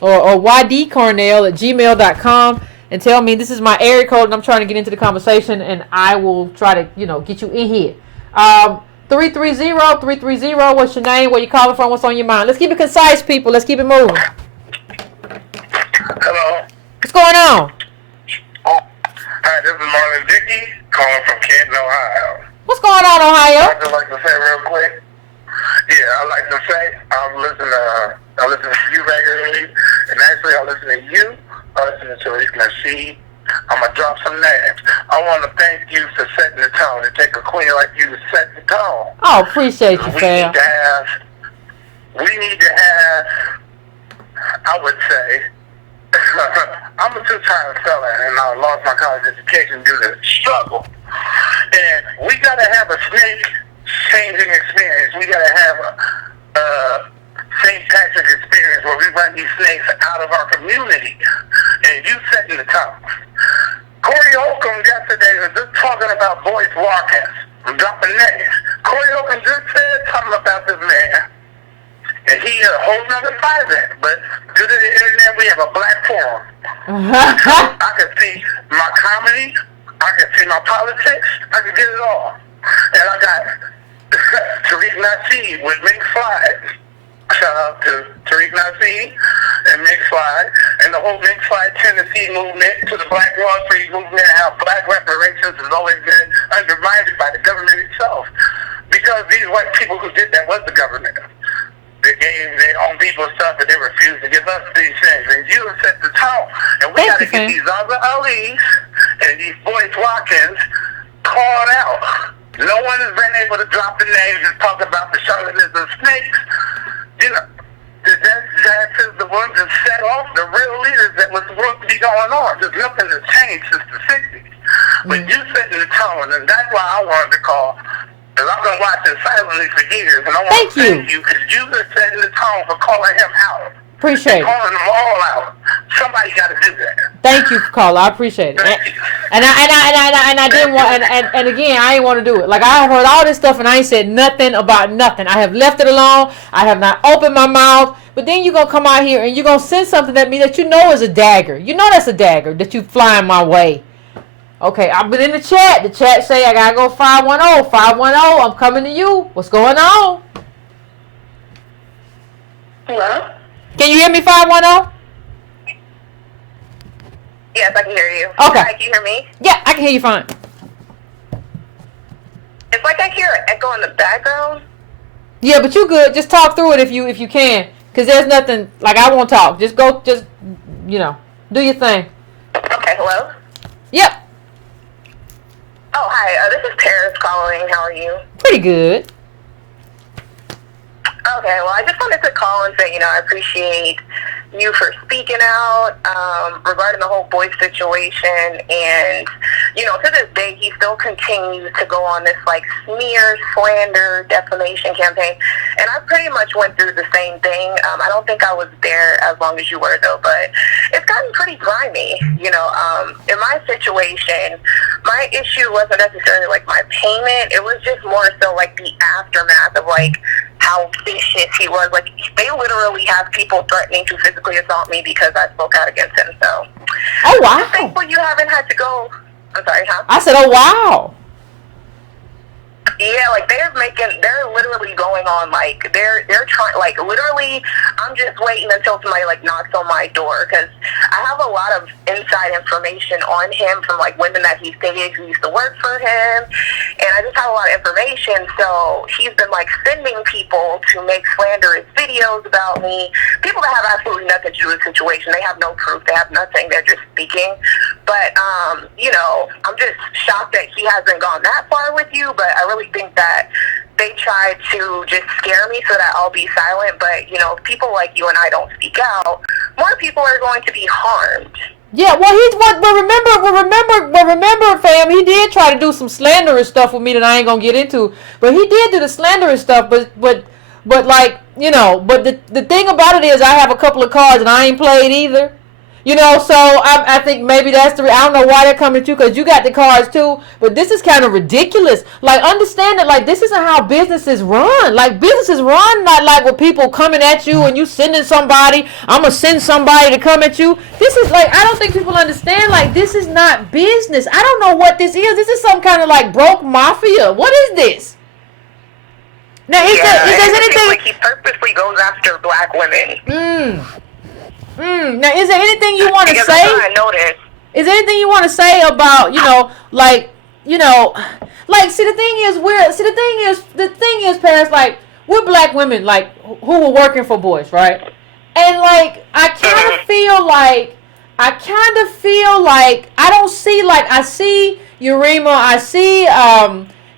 or ydcarnell@gmail.com. And tell me this is my area code and I'm trying to get into the conversation and I will try to, get you in here. 330-330, what's your name? Where you calling from? What's on your mind? Let's keep it concise, people. Let's keep it moving. Hello. What's going on? Hi, this is Marlon Dickey calling from Canton, Ohio. What's going on, Ohio? I'd just like to say real quick. Yeah, I'd like to say I'm listening to you regularly, and actually I listen to you. I listen to Tariq Nasheed. I'm going to drop some names. I want to thank you for setting the tone. It takes a queen like you to set the tone. Oh, appreciate you, fam. we need to have, I would say, I'm a two-time felon, and I lost my college education due to struggle. And we got to have a snake-changing experience. We got to have a St. Patrick's experience where we run these snakes out of our community. And you setting the tone. Corey Holcomb yesterday was just talking about Boyce Watkins. I'm dropping names. Corey Holcomb just said something about this man. And he a whole nother side of that. But due to the internet, we have a black forum. I can see my comedy. I can see my politics. I can get it all. And I got Tariq Nasheed with Mink Slide. Shout out to Tariq Nasheed and Mink Slide and the whole Mink Slide Tennessee movement to the Black Wall Street movement, how black reparations has always been undermined by the government itself. Because these white people who did that was the government. They gave their own people stuff, but they refused to give us these things. And you have set the tone. And we got to get these ZaZa Ali's and these Boyce Watkins called out. No one has been able to drop the names and talk about the charlatans and snakes. You know, that's the ones that set off the real leaders that was supposed to be going on. There's nothing that's changed since the 60s. But you setting the tone, and that's why I wanted to call. Because I've been watching silently for years, and I want to thank you because you were setting the tone for calling him out. Appreciate it. Calling them all out. Somebody got to do that. Thank you for calling. I appreciate it. And I didn't want. And again, I didn't want to do it. Like I have heard all this stuff, and I ain't said nothing about nothing. I have left it alone. I have not opened my mouth. But then you're gonna come out here and you're gonna send something at me that you know is a dagger. You know that's a dagger that you flying my way. Okay, I've been in the chat. The chat say I gotta go 510. 510, I'm coming to you. What's going on? Hello? Can you hear me, 510? Yes, I can hear you. Okay. Hi, can you hear me? Yeah, I can hear you fine. It's like I hear an echo in the background. Yeah, but you good. Just talk through it if you can. Because there's nothing, like I won't talk. Just go, you know, do your thing. Okay, hello? Yep. Oh, hi. This is Perils calling. How are you? Pretty good. Okay, well, I just wanted to call and say, you know, I appreciate you for speaking out regarding the whole Boyce situation. And, you know, to this day, he still continues to go on this, like, smear, slander, defamation campaign. And I pretty much went through the same thing. I don't think I was there as long as you were, though, but it's gotten pretty grimy. You know, in my situation, my issue wasn't necessarily, like, my payment. It was just more so, like, the aftermath of, like, how vicious he was. Like, they literally have people threatening to physically assault me because I spoke out against him. So, oh wow! I'm thankful you haven't had to go. I'm sorry, huh? I said, oh wow. Yeah, like they're literally going on, like they're trying, like literally. I'm just waiting until somebody like knocks on my door because I have a lot of inside information on him from like women that he's dated who used to work for him, and I just have a lot of information. So he's been like sending people to make slanderous videos about me. People that have absolutely nothing to do with the situation. They have no proof. They have nothing. They're just speaking. But you know, I'm just shocked that he hasn't gone that far with you. But I really think that they try to just scare me so that I'll be silent. But, you know, if people like you and I don't speak out, more people are going to be harmed. Yeah, well, remember, fam, he did try to do some slanderous stuff with me that I ain't gonna get into. But he did do the slanderous stuff, but like, you know, but the thing about it is I have a couple of cards and I ain't played either. You know, so I think maybe that's I don't know why they're coming to you, because you got the cards too, but this is kind of ridiculous. Like, understand that, like, this isn't how businesses run. Like, businesses run not like with people coming at you and you sending somebody, I'm going to send somebody to come at you. This is, like, I don't think people understand, like, this is not business. I don't know what this is. This is some kind of, like, broke mafia. What is this? Now, is there anything... Like, he purposely goes after black women. Now, is there anything you want to say? I noticed. Is there anything you want to say about, you know, like, see, the thing is, parents, like, we're black women, like, who were working for Boyce, right? And, like, I kind of feel like, I don't see, like, I see Urema, I see,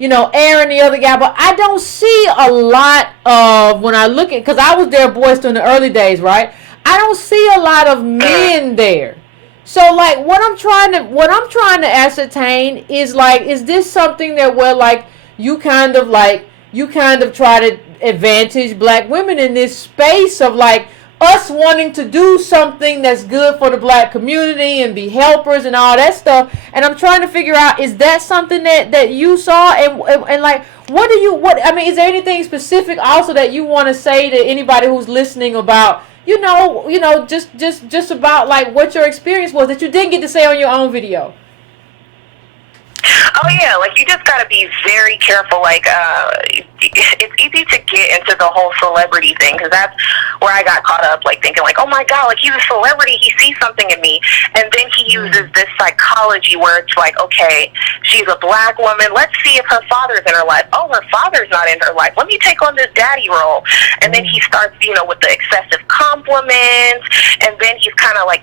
Aaron, the other guy, but I don't see a lot of, when I look at, because I was there, Boyce, during the early days, right? I don't see a lot of men there. So, like, what I'm trying to ascertain is, like, is this something that where, like, you kind of try to advantage black women in this space of, like, us wanting to do something that's good for the black community and be helpers and all that stuff. And I'm trying to figure out, is that something that you saw? And like, is there anything specific also that you want to say to anybody who's listening about, just about, like, what your experience was that you didn't get to say on your own video? Oh yeah, like, you just gotta be very careful. Like, it's easy to get into the whole celebrity thing, because that's where I got caught up, like, thinking, like, oh my god, like, he's a celebrity, he sees something in me, and then he uses this psychology where it's like, okay, she's a black woman, let's see if her father's in her life. Oh, her father's not in her life, let me take on this daddy role. And then he starts, with the excessive compliments, and then he's kind of like,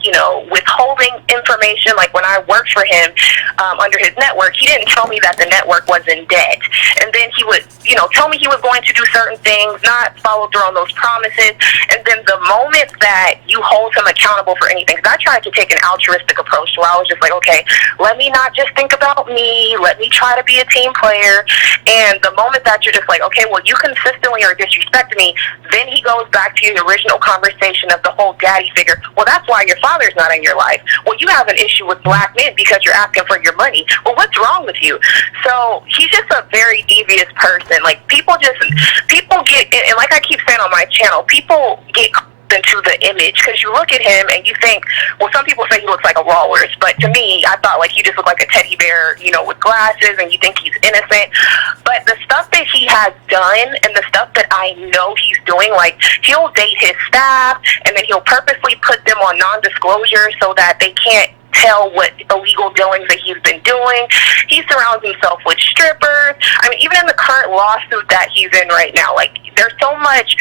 withholding information. Like, when I worked for him under his network, he didn't tell me that the network was in debt. And then he would, tell me he was going to do certain things, not follow through on those promises. And then the moment that you hold him accountable for anything, because I tried to take an altruistic approach where I was just like, okay, let me not just think about me, let me try to be a team player. And the moment that you're just like, okay, well, you consistently are disrespecting me, then he goes back to your original conversation of the whole daddy figure. Well, that's why your father's not in your life. Well, you have an issue with black men because you're asking for your money. Well, what's wrong with you? So he's just a very devious person. Like, people get, and like I keep saying on my channel, people get into the image, because you look at him and you think, well, some people say he looks like a walrus, but to me, I thought, like, he just looked like a teddy bear, with glasses, and you think he's innocent. But the stuff that he has done and the stuff that I know he's doing, like, he'll date his staff, and then he'll purposely put them on non-disclosure so that they can't tell what illegal dealings that he's been doing. He surrounds himself with strippers. I mean, even in the current lawsuit that he's in right now, like, there's so much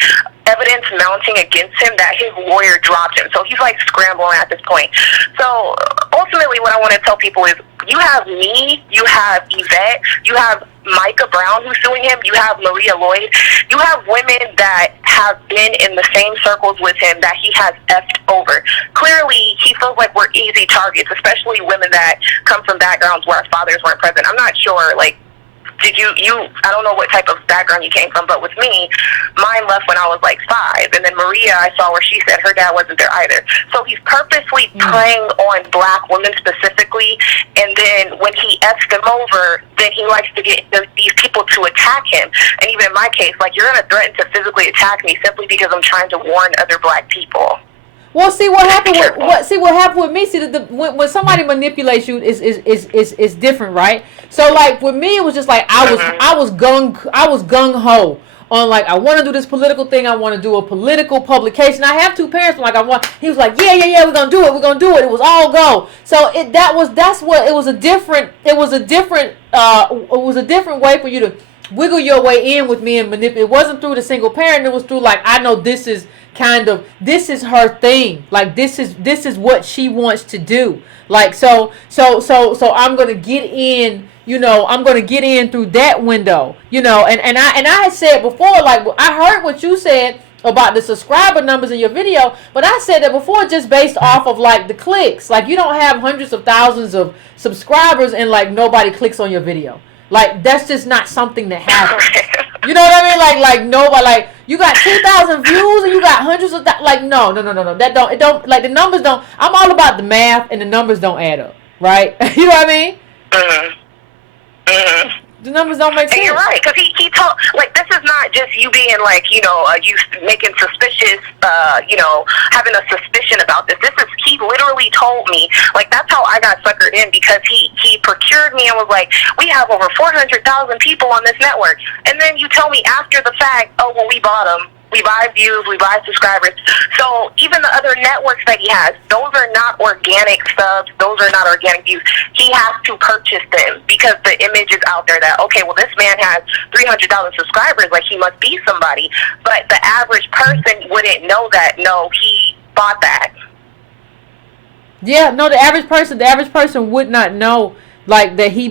evidence mounting against him that his lawyer dropped him. So he's, like, scrambling at this point. So ultimately what I want to tell people is, you have me, you have Yvette, you have Micah Brown who's suing him, you have Maria Lloyd, you have women that have been in the same circles with him that he has effed over. Clearly, he feels like we're easy targets, especially women that come from backgrounds where our fathers weren't present. I'm not sure, like, did you I don't know what type of background you came from, but with me, mine left when I was like 5, and then Maria, I saw where she said her dad wasn't there either. So he's purposely preying on black women specifically, and then when he F's them over, then he likes to get these people to attack him. And even in my case, like, you're going to threaten to physically attack me simply because I'm trying to warn other black people. Well, see what happened with me. See, when somebody manipulates you, is different, right? So, like, with me, it was just like I was gung ho on, like, I want to do this political thing. I want to do a political publication. I have 2 parents, but, like, he was like, yeah, we're gonna do it. It was all go. So it was a different way for you to wiggle your way in with me and manipulate. It wasn't through the single parent. It was through, like, I know this is her thing. Like, this is what she wants to do. Like, so I'm gonna get in. I'm gonna get in through that window. And I had said before, like, I heard what you said about the subscriber numbers in your video, but I said that before, just based off of, like, the clicks. Like, you don't have hundreds of thousands of subscribers and, like, nobody clicks on your video. Like, that's just not something that happens. You know what I mean? Like nobody, like, you got 2,000 views and you got hundreds of that. Like, no. It don't, like, the numbers don't. I'm all about the math, and the numbers don't add up, right? You know what I mean? The numbers don't make sense. And you're right, because he told, like, this is not just you being, like, you making suspicious, having a suspicion about this. He literally told me, like, that's how I got suckered in, because he procured me and was like, we have over 400,000 people on this network. And then you tell me after the fact, oh, well, we bought them. We buy views, we buy subscribers. So even the other networks that he has, those are not organic subs, those are not organic views. He has to purchase them because the image is out there that, okay, well, this man has 300,000 subscribers, like, he must be somebody. But the average person wouldn't know that. No, he bought that. Yeah, no, the average person would not know like that he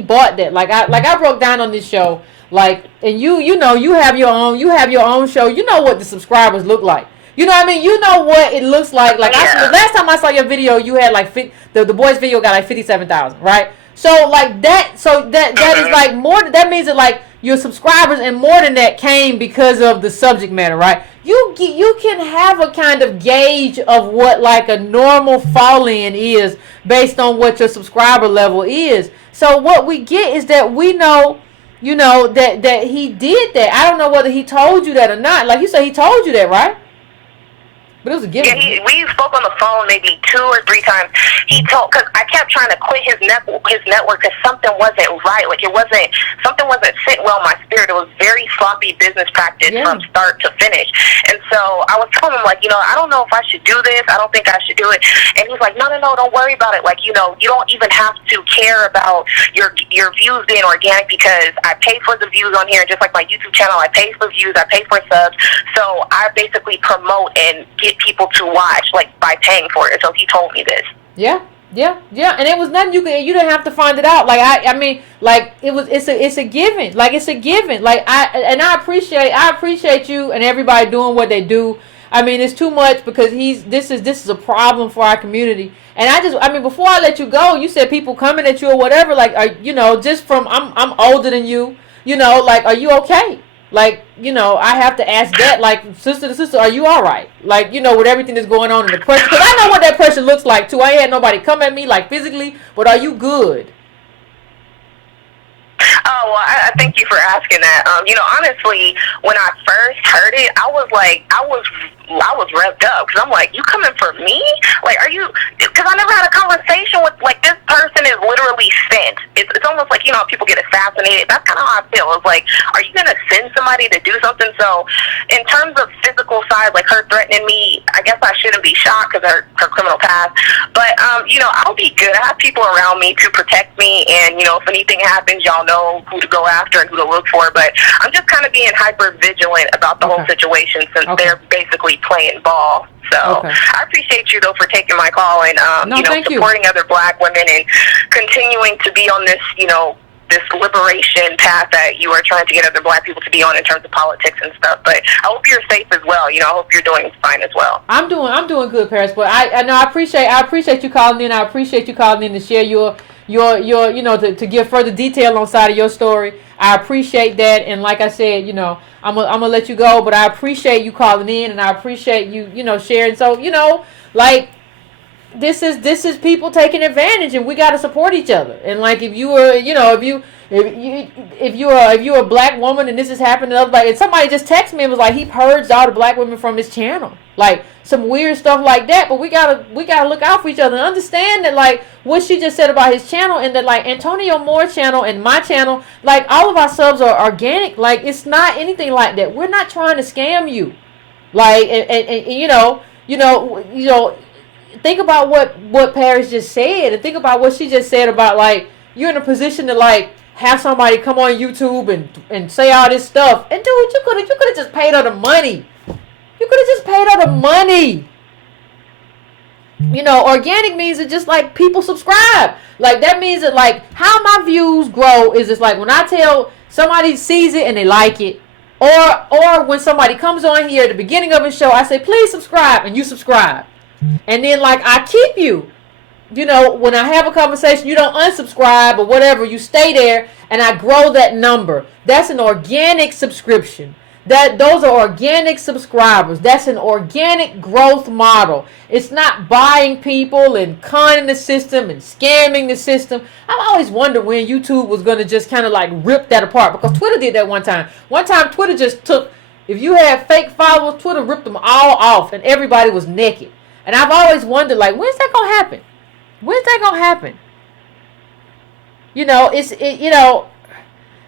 bought that. Like I broke down on this show. Like, and you know you have your own show. You know what the subscribers look like. You know what I mean? You know what it looks like. Like the last time I saw your video, you had like the Boyce video got like 57,000, right? So like that. So that is like more. That means that like your subscribers and more than that came because of the subject matter, right? You can have a kind of gauge of what like a normal fall in is based on what your subscriber level is. So what we get is that we know. You know, that he did that. I don't know whether he told you that or not. Like you said, he told you that, right? But it was a given. Yeah, we spoke on the phone maybe 2 or 3 times. He told, because I kept trying to quit his network because something wasn't right. Like something wasn't sitting well in my spirit. It was very sloppy business practice from start to finish. And so I was telling him, like, I don't know if I should do this. I don't think I should do it. And he's like, no, don't worry about it. Like, you don't even have to care about your views being organic because I pay for the views on here. Just like my YouTube channel, I pay for views, I pay for subs. So I basically promote and get people to watch, like, by paying for it. So he told me this. Yeah, and it was nothing you didn't have to find it out. Like I mean, like it's a given. Like it's a given. Like I appreciate you and everybody doing what they do. I mean, it's too much because this is a problem for our community. And I mean, before I let you go, you said people coming at you or whatever. Like, just from I'm older than you. Like, are you okay? Like, I have to ask that, like, sister to sister, are you all right? Like, with everything that's going on in the pressure. Because I know what that pressure looks like, too. I ain't had nobody come at me, like, physically, but are you good? Oh, well, I thank you for asking that. Honestly, when I first heard it, I was revved up because I'm like, you coming for me? Like, are you? Because I never had a conversation with, like, this person is literally sent. It's almost like, people get assassinated. That's kind of how I feel. It's like, are you going to send somebody to do something? So in terms of physical side, like her threatening me, I guess I shouldn't be shocked because her criminal past. But, I'll be good. I have people around me to protect me. And, if anything happens, y'all know who to go after and who to look for. But I'm just kind of being hyper vigilant about the whole situation since they're basically playing ball. So I appreciate you, though, for taking my call and, supporting other Black women and continuing to be on this, this liberation path that you are trying to get other Black people to be on in terms of politics and stuff. But I hope you're safe as well. I hope you're doing fine as well. I'm doing good, Perils. But I know I appreciate you calling in. I appreciate you calling in to share your to give further detail on side of your story. I appreciate that, and like I said, I'm gonna let you go, but I appreciate you calling in, and I appreciate you, sharing. So, like, this is people taking advantage, and we got to support each other. And like, if you were, if you're a Black woman and this is happening, and somebody just texted me and was like, he purged all the Black women from his channel, like some weird stuff like that. But we gotta look out for each other and understand that, like, what she just said about his channel, and that, like, Antonio Moore's channel and my channel, like, all of our subs are organic. Like, it's not anything like that. We're not trying to scam you. Like, and think about what Paris just said, and think about what she just said about, like, you're in a position to, like, have somebody come on YouTube and say all this stuff. And dude, you could have just paid her the money. You could have just paid her the money. Organic means that just, like, people subscribe. Like, that means that, like, how my views grow is just, like, when I tell somebody sees it and they like it, or when somebody comes on here at the beginning of a show, I say, please subscribe, and you subscribe. And then, like, I keep you. When I have a conversation, you don't unsubscribe or whatever. You stay there, and I grow that number. That's an organic subscription. Those are organic subscribers. That's an organic growth model. It's not buying people and conning the system and scamming the system. I've always wondered when YouTube was going to just kind of, like, rip that apart, because Twitter did that one time. One time, Twitter just took, if you had fake followers, Twitter ripped them all off, and everybody was naked. And I've always wondered, like, when's that going to happen? When's that going to happen?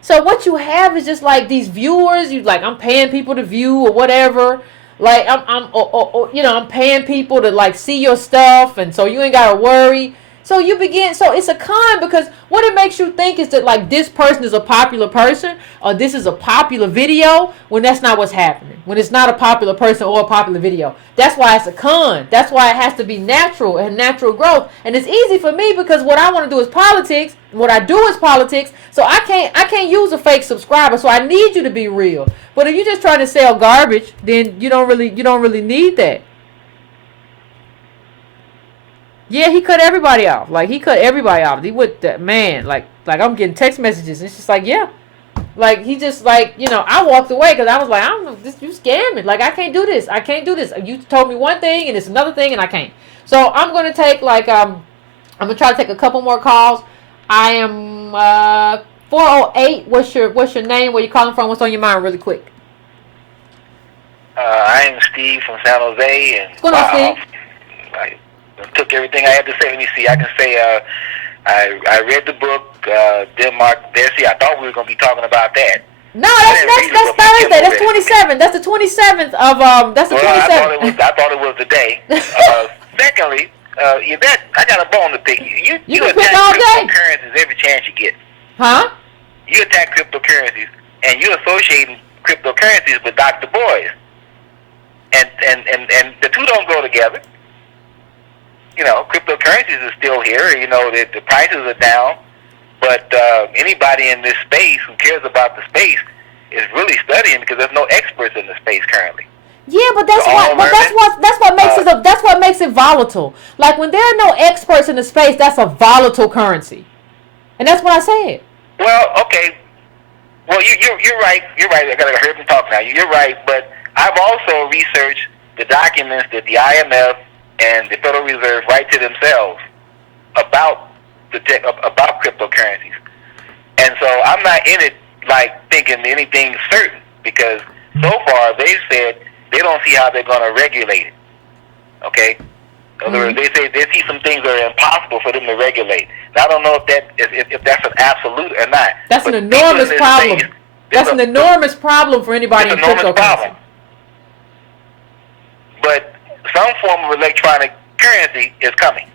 So what you have is just, like, these viewers. I'm paying people to view or whatever. Like, I'm paying people to, like, see your stuff, and so you ain't gotta worry. So it's a con, because what it makes you think is that, like, this person is a popular person or this is a popular video, when that's not what's happening. When it's not a popular person or a popular video. That's why it's a con. That's why it has to be natural and natural growth. And it's easy for me because what I want to do is politics. What I do is politics. So I can't use a fake subscriber. So I need you to be real. But if you're just trying to sell garbage, then you don't really need that. Yeah, he cut everybody off. Like, he cut everybody off. He would, that man, like I'm getting text messages. And it's just like, yeah. Like, he just, like, you know, I walked away because I was like, I don't know, you scamming. Like, I can't do this. I can't do this. You told me one thing and it's another thing and I can't. So I'm going to take, like, I'm going to try to take a couple more calls. I am 408. What's your name? Where you calling from? What's on your mind really quick? I am Steve from San Jose. And What's going on, Steve? I took everything I had to say. Let me see. I can say I read the book, Denmark, Desi. I thought we were going to be talking about that. No, that's Thursday. That's 27th. That's the 27th of that's the 27th. I thought it was the day. Secondly, Yvette, I got a bone to pick. You attack cryptocurrencies every chance you get. Huh? You attack cryptocurrencies, and you associating cryptocurrencies with Dr. Boyce, and the two don't go together. You know, cryptocurrencies is still here. You know, the prices are down, but anybody in this space who cares about the space is really studying, because there's no experts in the space currently. Yeah, but that's what makes it volatile. Like, when there are no experts in the space, that's a volatile currency, and that's what I said. Well, okay. Well, you're right. You're right. I gotta hear them talk now. You're right, but I've also researched the documents that the IMF and the Federal Reserve write to themselves about about cryptocurrencies, and so I'm not in it like thinking anything certain, because so far they've said they don't see how they're going to regulate it. Okay, in other words, they say they see some things that are impossible for them to regulate. Now, I don't know if that's an absolute or not. That's an enormous problem. That's an enormous problem for anybody in cryptocurrency. But some form of electronic currency is coming.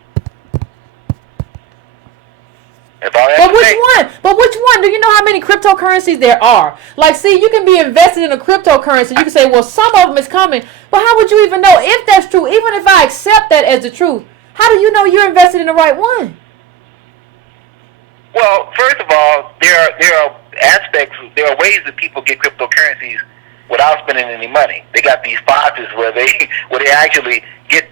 But which one? Do you know how many cryptocurrencies there are? Like, see, you can be invested in a cryptocurrency. You can say, well, some of them is coming. But how would you even know if that's true? Even if I accept that as the truth, how do you know you're invested in the right one? Well, first of all, there are aspects, there are ways that people get cryptocurrencies without spending any money. They got these sponsors where they actually get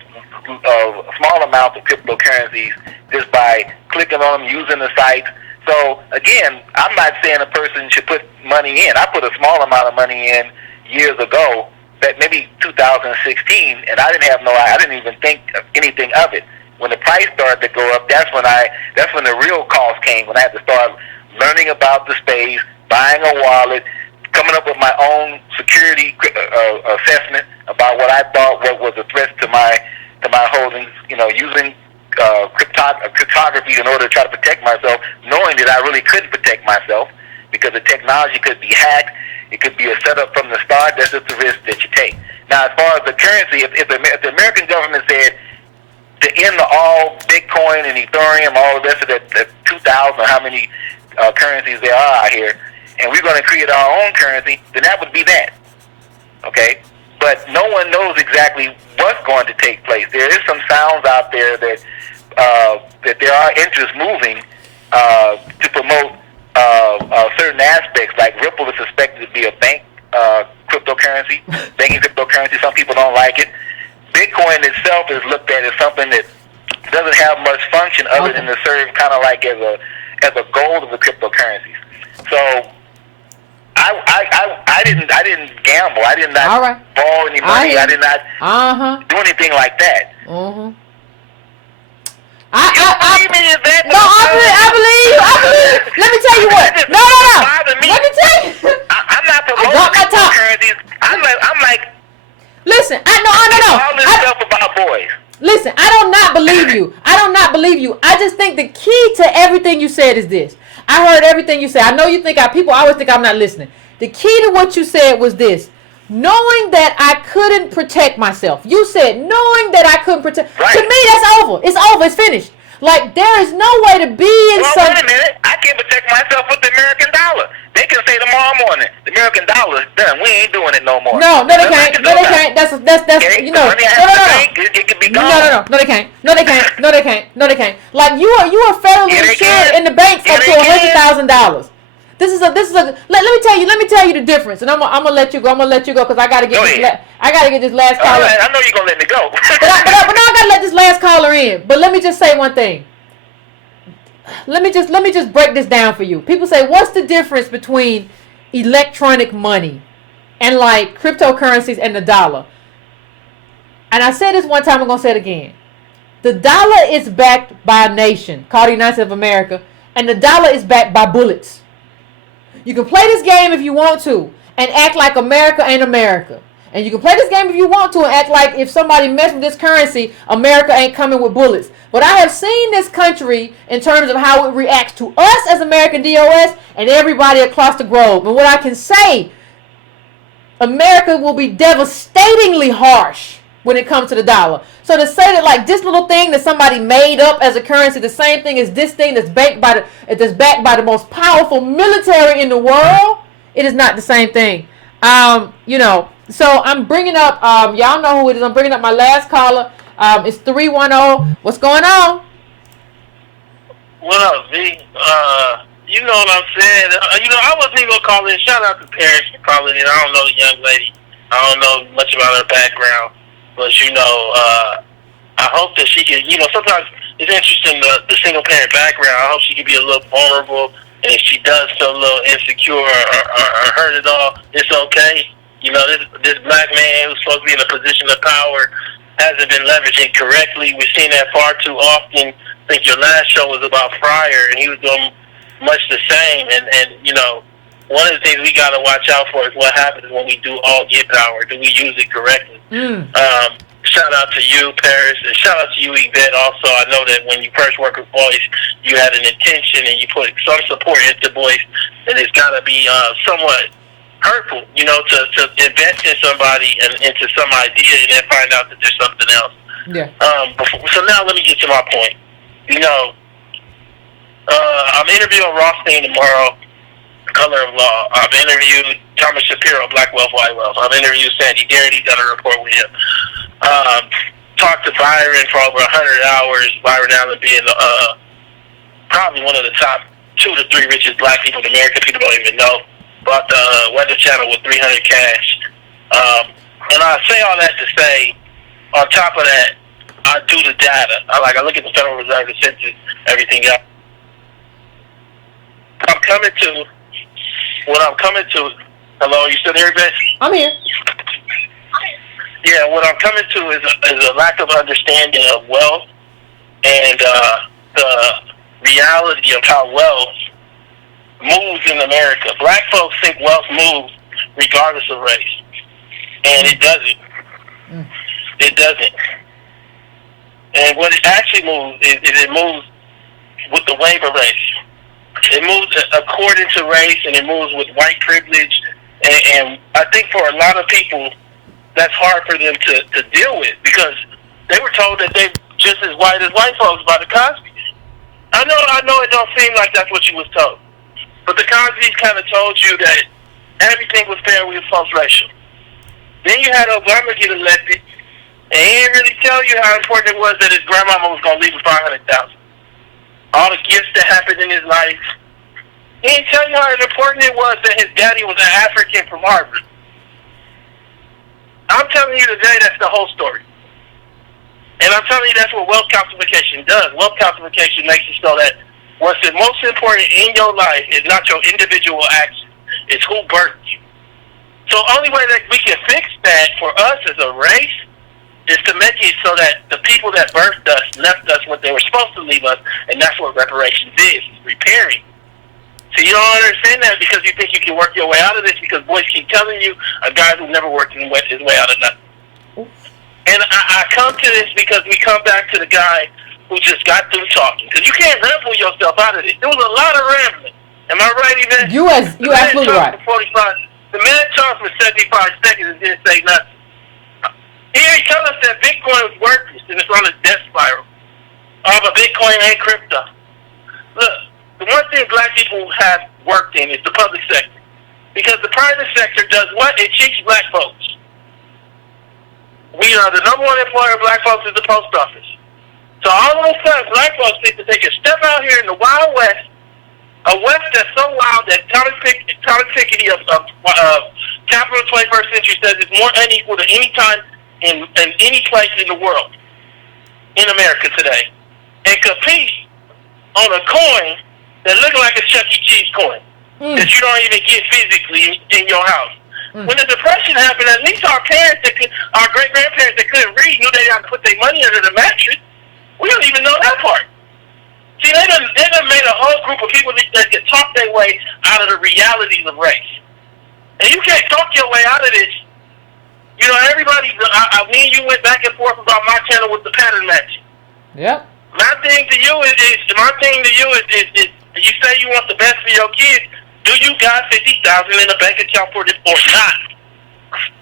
small amounts of cryptocurrencies just by clicking on them, using the sites. So again, I'm not saying a person should put money in. I put a small amount of money in years ago, that maybe 2016, and I didn't even think of anything of it. When the price started to go up, that's when the real cost came, when I had to start learning about the space, buying a wallet, coming up with my own security assessment about what I thought was a threat to my holdings, you know, using cryptography in order to try to protect myself, knowing that I really couldn't protect myself because the technology could be hacked. It could be a setup from the start. That's just the risk that you take. Now, as far as the currency, if the American government said to end all Bitcoin and Ethereum, all the rest of that 2,000 or how many currencies there are out here, and we're going to create our own currency, then that would be that. Okay? But no one knows exactly what's going to take place. There is some sounds out there that there are interests moving to promote certain aspects, like Ripple is suspected to be a bank cryptocurrency, banking cryptocurrency. Some people don't like it. Bitcoin itself is looked at as something that doesn't have much function other than to serve kind of like as a goal of the cryptocurrencies. So I didn't gamble. I did not borrow any money. I did not do anything like that. I believe you. Let me tell you what. No. Let me tell you. I'm not promoting cryptocurrencies. I'm like. Listen, I know. All this stuff about boys. Listen, I do not believe you. I just think the key to everything you said is this. I heard everything you said. I know you think people always think I'm not listening. The key to what you said was this. Knowing that I couldn't protect myself. You said knowing that I couldn't protect. Right. To me, that's over. It's over. It's finished. Like, there is no way to be in Well, wait a minute. I can protect myself with the American dollar. They can say tomorrow morning, the American dollar is done. We ain't doing it no more. No, they can't. No, they can't. That's okay? You know. No. It can be gone. No, they can't. No, they can't. No, they can't. No, they can't. Like, you are federally insured in the banks up to $100,000. This is a. Let me tell you the difference, and I'm gonna let you go. I'm gonna let you go because I gotta get this last caller. Right, I know you're gonna let me go. but now I gotta let this last caller in. But let me just say one thing. Let me just break this down for you. People say, what's the difference between electronic money and like cryptocurrencies and the dollar? And I said this one time, I'm gonna say it again. The dollar is backed by a nation called the United States of America, and the dollar is backed by bullets. You can play this game if you want to and act like America ain't America. And you can play this game if you want to and act like if somebody messed with this currency, America ain't coming with bullets. But I have seen this country in terms of how it reacts to us as American DOS and everybody across the globe. And what I can say, America will be devastatingly harsh when it comes to the dollar. So to say that like this little thing that somebody made up as a currency, the same thing as this thing that's backed by the most powerful military in the world, it is not the same thing. You know, so I'm bringing up, y'all know who it is. I'm bringing up my last caller. It's 310. What's going on? What up, V? You know what I'm saying? I wasn't even gonna call in. Shout out to Perils for calling in. I don't know the young lady. I don't know much about her background. But, I hope that she can, sometimes it's interesting, the single-parent background. I hope she can be a little vulnerable, and if she does feel a little insecure or hurt at all, it's okay. This black man who's supposed to be in a position of power hasn't been leveraging correctly. We've seen that far too often. I think your last show was about Fryer, and he was doing much the same. And one of the things we got to watch out for is what happens when we do all get power. Do we use it correctly? Shout out to you, Perils, and shout out to you, Yvette. Also, I know that when you first worked with Boyce, you had an intention and you put some support into Boyce, and it's got to be somewhat hurtful, to invest in somebody and into some idea and then find out that there's something else. Yeah. So now let me get to my point. I'm interviewing Rothstein tomorrow, Color of Law. I've interviewed Thomas Shapiro, Black Wealth, White Wealth. I've interviewed Sandy Garrity, done a report with him. Talked to Byron for over 100 hours. Byron Allen being probably one of the top 2 to 3 richest black people in America. People don't even know. Bought the Weather Channel with $300 cash. And I say all that to say, on top of that, I do the data. I look at the Federal Reserve, the census, everything else. What I'm coming to, hello, you still there, Yvette? I'm here. Yeah, what I'm coming to is a lack of understanding of wealth and the reality of how wealth moves in America. Black folks think wealth moves regardless of race, and it doesn't. It doesn't. And what it actually moves is it moves with the wave of race. It moves according to race, and it moves with white privilege. And I think for a lot of people, that's hard for them to deal with because they were told that they're just as white as white folks by the Cosby. I know it don't seem like that's what you was told. But the Cosbys kind of told you that everything was fair, we were post-racial. Then you had Obama get elected, and he didn't really tell you how important it was that his grandmama was going to leave him $500,000. All the gifts that happened in his life. He didn't tell you how important it was that his daddy was an African from Harvard. I'm telling you today that's the whole story. And I'm telling you that's what wealth calcification does. Wealth calcification makes it so that what's the most important in your life is not your individual action. It's who birthed you. So the only way that we can fix that for us as a race is to make it so that the people that birthed us left us what they were supposed to leave us, and that's what reparations is, repairing. So you don't understand that because you think you can work your way out of this because boys keep telling you a guy who never worked his way out of nothing. And I come to this because we come back to the guy who just got through talking. Because you can't ramble yourself out of this. There was a lot of rambling. Am I right, Yvette? You absolutely right. The man talked for 75 seconds and didn't say nothing. He ain't tell us that Bitcoin was worthless and it's on a death spiral. of a Bitcoin and crypto. Look, the one thing black people have worked in is the public sector. Because the private sector does what? It cheats black folks. We are the number one employer of black folks is the post office. So all of a sudden, black folks need to take a step out here in the Wild West, a West that's so wild that Thomas Piketty of capital of the 21st century says it's more unequal than any time in any place in the world, in America today, and compete on a coin that looks like a Chuck E. Cheese coin that you don't even get physically in your house. When the Depression happened, at least our parents, our great-grandparents that couldn't read knew they had to put their money under the mattress. We don't even know that part. See, they done made a whole group of people that can talk their way out of the realities of race. And you can't talk your way out of this. You know, everybody, me and you went back and forth about my channel with the pattern matching. Yep. My thing to you is you say you want the best for your kids. Do you got $50,000 in a bank account for this or not?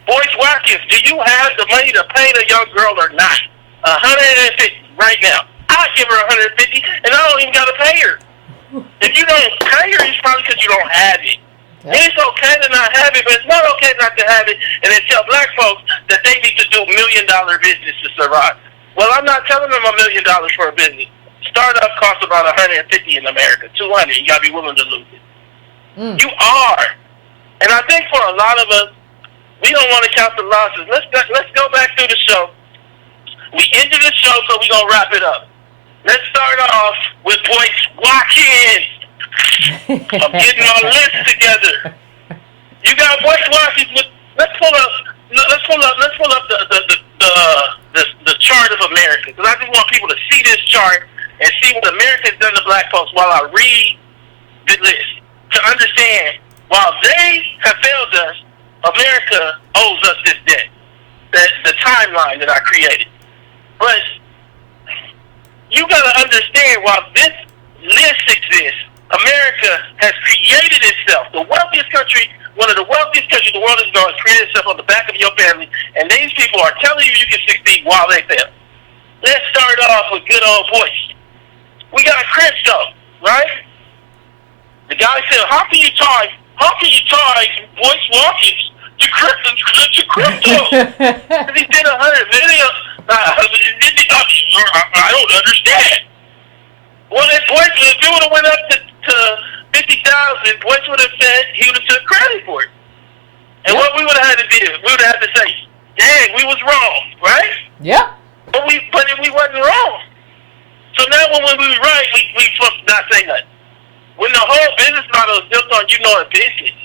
Boyce Watkins, do you have the money to pay the young girl or not? $150 right now. I'll give her $150, and I don't even got to pay her. If you don't pay her, it's probably because you don't have it. Yep. It's okay to not have it, but it's not okay not to have it, and then tell black folks that they need to do $1 million business to survive. Well, I'm not telling them $1 million for a business. Startup costs about $150 in America, $200. You got to be willing to lose it. You are. And I think for a lot of us, we don't want to count the losses. Let's go back through the show. We ended the show, so we're going to wrap it up. Let's start off with Boyce Watkins. I'm getting our list together. You got Boyce Watkins. Let's pull up the chart of America, because I just want people to see this chart and see what America has done to black folks while I read the list, to understand while they have failed us, America owes us this debt. That's the timeline that I created. But you got to understand, while this list exists, America has created itself. The wealthiest country, one of the wealthiest countries the world has known, has created itself on the back of your family, and these people are telling you can succeed while they fail. Let's start off with good old Boyce. We got crypto, right? The guy said, how can you tie Boyce Watkins to crypto? He did 100 videos. I don't understand. Well, if Boyce would have went up to 50,000, Boyce would have said he would have took credit for it. And what we would have had to do, we would have had to say, dang, we was wrong, right? Yeah. But we wasn't wrong. So now when we was right, we supposed to not say nothing. When the whole business model is built on you knowing business.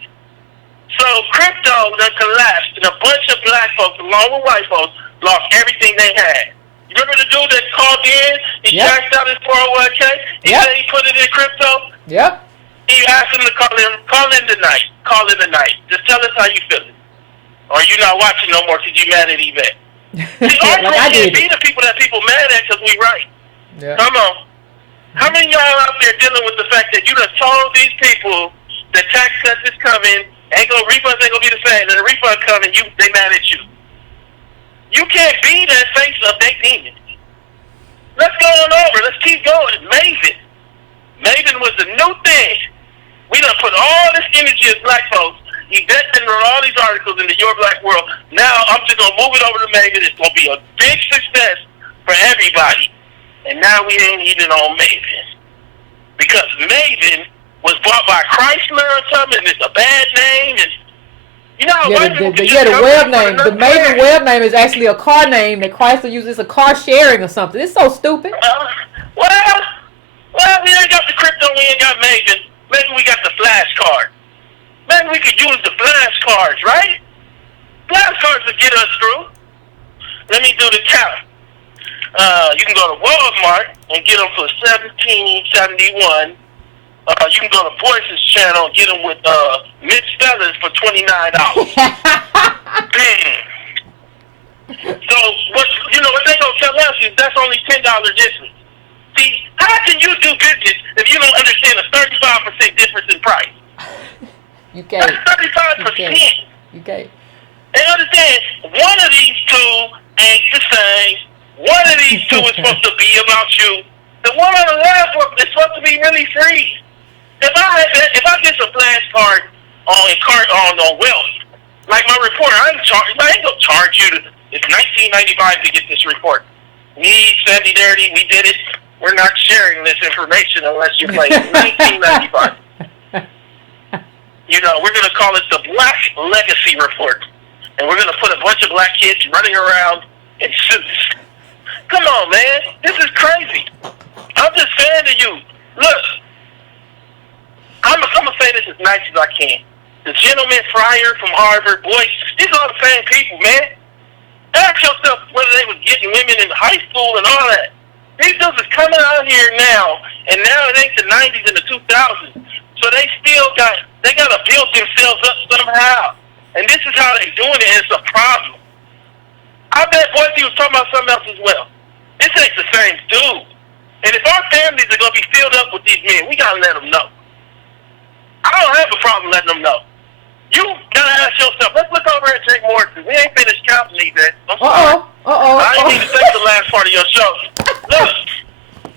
So crypto that collapsed, and a bunch of black folks, along with white folks, lost everything they had. You remember the dude that called in? He cashed out his 401k. He said he put it in crypto. Yep. He asked him to call in tonight. Call in tonight. Just tell us how you feeling. Or you not watching no more because you mad at Yvette. See, our like can't be the people that people mad at because we right. Yeah. Come on. How many of y'all out there dealing with the fact that you done told these people the tax cuts is coming, refunds ain't gonna be the same, and the refund coming, they mad at you. You can't be that face of their demons. Let's go on over. Let's keep going. Maven was the new thing. We done put all this energy as black folks. Yvette done wrote all these articles in the Your Black World. Now I'm just gonna move it over to Maven. It's gonna be a big success for everybody. And now we ain't even on Maven. Because Maven was bought by Chrysler or something, and it's a bad name, and you know how the web name. The Maven web name is actually a car name that Chrysler uses, a car sharing or something. It's so stupid. Well, we ain't got the crypto, we ain't got Maven. Maybe we got the flash card. Maybe we could use the flash cards, right? Flash cards will get us through. Let me do the count. You can go to Walmart and get them for $17.71. You can go to Boyce's channel and get them with misspellers for $29. So what they gonna tell us is that's only $10 difference. See, how can you do business if you don't understand a 35% difference in price? You can't. That's 35%. You can't. And understand, one of these two ain't the same. One of these two is supposed to be about you. The one on the left is supposed to be really free. If I get some flashcards on wealth, like my report, I ain't gonna charge you. It's $19.95 to get this report. Me, Sandy Dirty, we did it. We're not sharing this information unless you pay $19.95. You know, we're gonna call it the Black Legacy Report, and we're gonna put a bunch of black kids running around in suits. Come on, man, this is crazy. I'm just saying to you, look, I'm gonna say this as nice as I can. The gentleman Fryer from Harvard, Boyce, these are the same people, man. Ask yourself whether they was getting women in high school and all that. These dudes is coming out here now, and now it ain't the 90s and the 2000s. So they gotta build themselves up somehow. And this is how they doing it, and it's a problem. I bet Boyce was talking about something else as well. This ain't the same dude. And if our families are gonna be filled up with these men, we gotta let them know. I don't have a problem letting them know. You gotta ask yourself, let's look over at Jake Morrison. We ain't finished counting these yet. I'm sorry. I didn't even say the last part of your show. Look,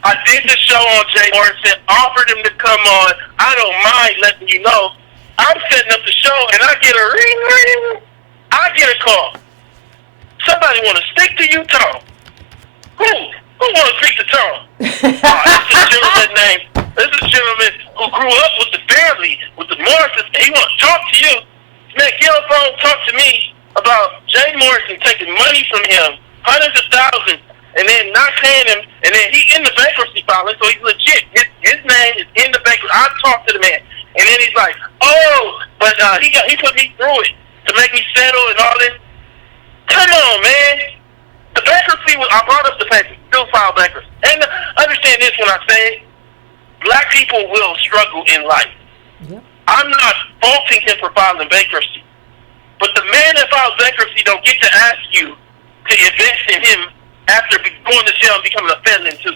I did the show on Jake Morrison, offered him to come on. I don't mind letting you know. I'm setting up the show, and I get a ring. I get a call. Somebody want to stick to you, Tom. Who want to speak to Tom? This is a gentleman who grew up with the family, with the Morrisons, and he want to talk to you. Man, get on the phone, talk to me about Jay Morrison taking money from him, hundreds of thousands, and then not paying him, and then he in the bankruptcy filing, so he's legit. His name is in the bankruptcy. I talked to the man, and then he's like, but he put me through it to make me settle and all this. Come on, man. The bankruptcy I brought up the paper, still file bankruptcy. And understand this when I say it, black people will struggle in life. Yep. I'm not faulting him for filing bankruptcy. But the man that files bankruptcy don't get to ask you to invest in him after going to jail and becoming a felon too.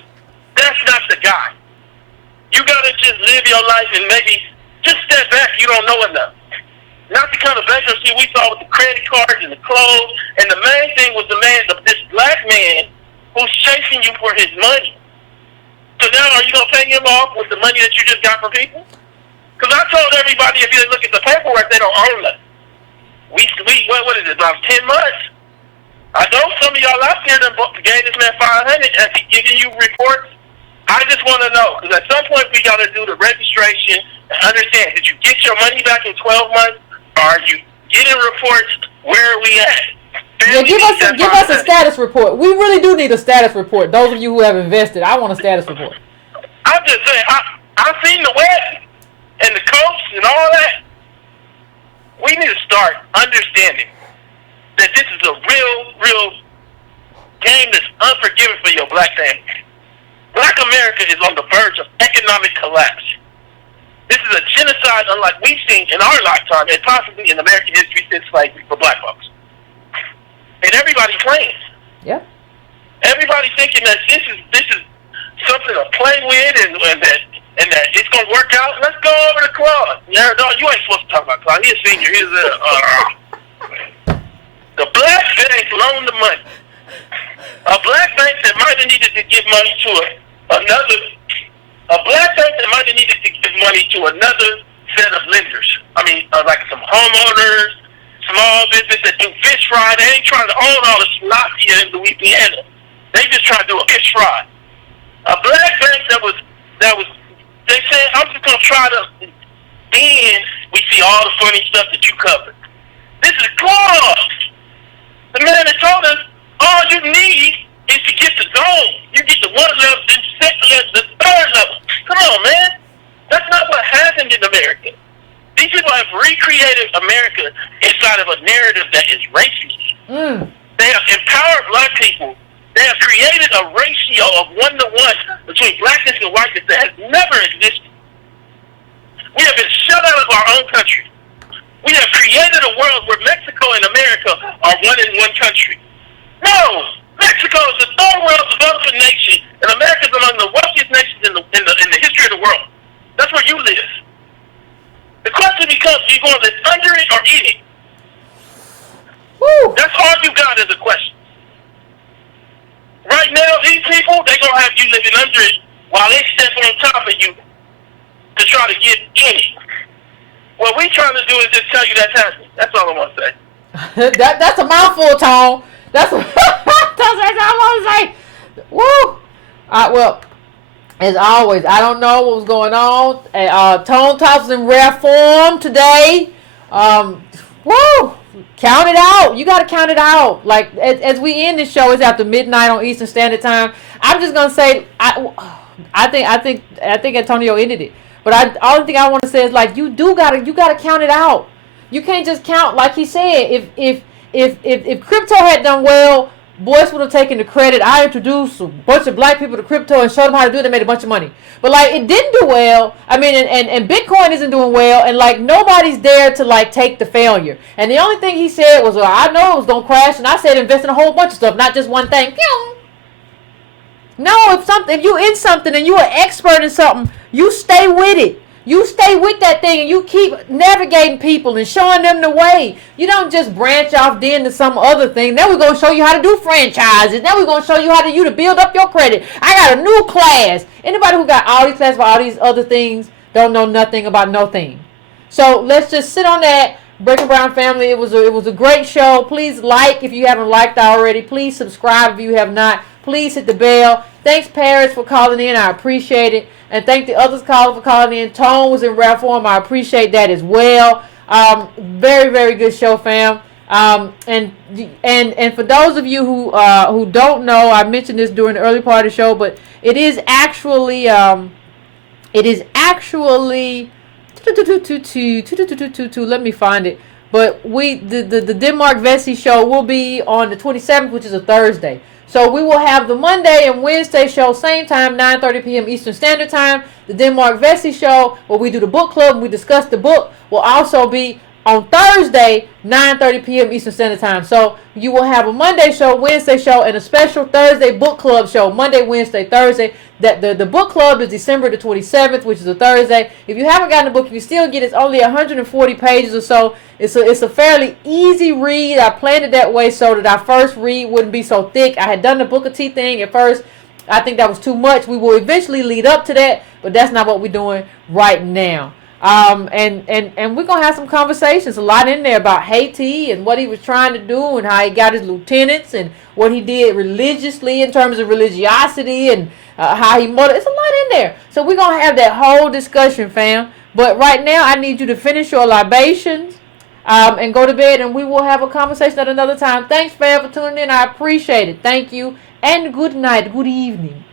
That's not the guy. You gotta just live your life and maybe just step back. You don't know enough. Not the kind of bankruptcy we saw with the credit cards and the clothes. And the main thing was this black man who's chasing you for his money. So now are you going to pay him off with the money that you just got from people? Because I told everybody if you look at the paperwork, they don't own us. What is it, about 10 months? I know some of y'all out there that gave this man $500. Has he giving you reports? I just want to know. Because at some point we got to do the registration and understand, did you get your money back in 12 months? Are you getting reports? Where are we at? Yeah, give us a status report. We really do need a status report. Those of you who have invested, I want a status report. I'm just saying, I've seen the web and the coast and all that. We need to start understanding that this is a real game that's unforgiving for your black family. Black America is on the verge of economic collapse. This is a genocide unlike we've seen in our lifetime and possibly in American history since slavery for black folks. And everybody's playing. Yeah. Everybody's thinking that this is something to play with and that it's gonna work out. Let's go over to Claude. No, you ain't supposed to talk about Claude. He's a senior. He's the black bank loaned the money. A black bank that might have needed to give money to a black bank that might have needed to give money to another set of lenders. I mean, like some homeowners, small business that do fish fry. They ain't trying to own all the tilapia in Louisiana. They just trying to do a fish fry. A black bank that was. They said, I'm just gonna try to. Then we see all the funny stuff that you covered. This is Claude. The man that told us all you need is to get the zone. You get the one level, then second level, the third level. Come on, man. That's not what happened in America. These people have recreated America inside of a narrative that is racist. They have empowered black people. They have created a ratio of 1-to-1 between blackness and whiteness that has never existed. We have been shut out of our own country. We have created a world where Mexico and America are one in one country. No! Mexico is the third world developing nation, and America is among the wealthiest nations in the history of the world. That's where you live. The question becomes, are you going to live under it or in it? Woo. That's all you got as a question. Right now, these people, they're going to have you living under it while they step on top of you to try to get in it. What we trying to do is just tell you that's happening. That's all I want to say. That's a mouthful, Tone. That's all I want to say. Woo! Well, as always, I don't know what was going on. Tone Talks in rare form today. Woo! Count it out. You got to count it out. Like, as we end this show, it's after midnight on Eastern Standard Time. I'm just going to say, I think Antonio ended it. But only thing I want to say is, like, you gotta count it out. You can't just count, like he said. If crypto had done well, Boyce would have taken the credit. I introduced a bunch of black people to crypto and showed them how to do it. They made a bunch of money. But, like, it didn't do well. I mean, and Bitcoin isn't doing well. And, like, nobody's there to, like, take the failure. And the only thing he said was, well, I know it was gonna crash, and I said invest in a whole bunch of stuff, not just one thing. No, if you in something and you an expert in something, you stay with it. You stay with that thing and you keep navigating people and showing them the way. You don't just branch off then to some other thing. Then we're going to show you how to do franchises. Then we're going to show you how to build up your credit. I got a new class. Anybody who got all these classes for all these other things don't know nothing about no thing. So let's just sit on that. Breaking Brown family, it was a great show. Please like if you haven't liked already. Please subscribe if you have not. Please hit the bell. Thanks, Perils, for calling in. I appreciate it. And thank the others for calling in. Tone was in rare form. I appreciate that as well. Very, very good show, fam. And for those of you who don't know, I mentioned this during the early part of the show, but it is actually let me find it. But the Denmark Vesey show will be on the 27th, which is a Thursday. So we will have the Monday and Wednesday show, same time, 9:30 p.m. Eastern Standard Time. The Denmark Vesey show, where we do the book club and we discuss the book, will also be on Thursday, 9:30 p.m. Eastern Standard Time. So you will have a Monday show, Wednesday show, and a special Thursday book club show, Monday, Wednesday, Thursday. The book club is December the 27th, which is a Thursday. If you haven't gotten the book, you still get it. It's only 140 pages or so. It's a fairly easy read. I planned it that way so that our first read wouldn't be so thick. I had done the Booker T thing at first. I think that was too much. We will eventually lead up to that, but that's not what we're doing right now. And we're going to have some conversations, a lot in there about Haiti and what he was trying to do and how he got his lieutenants and what he did religiously in terms of religiosity and how he motivated. It's a lot in there. So we're going to have that whole discussion, fam. But right now, I need you to finish your libations and go to bed, and we will have a conversation at another time. Thanks, fam, for tuning in. I appreciate it. Thank you, and good night, good evening.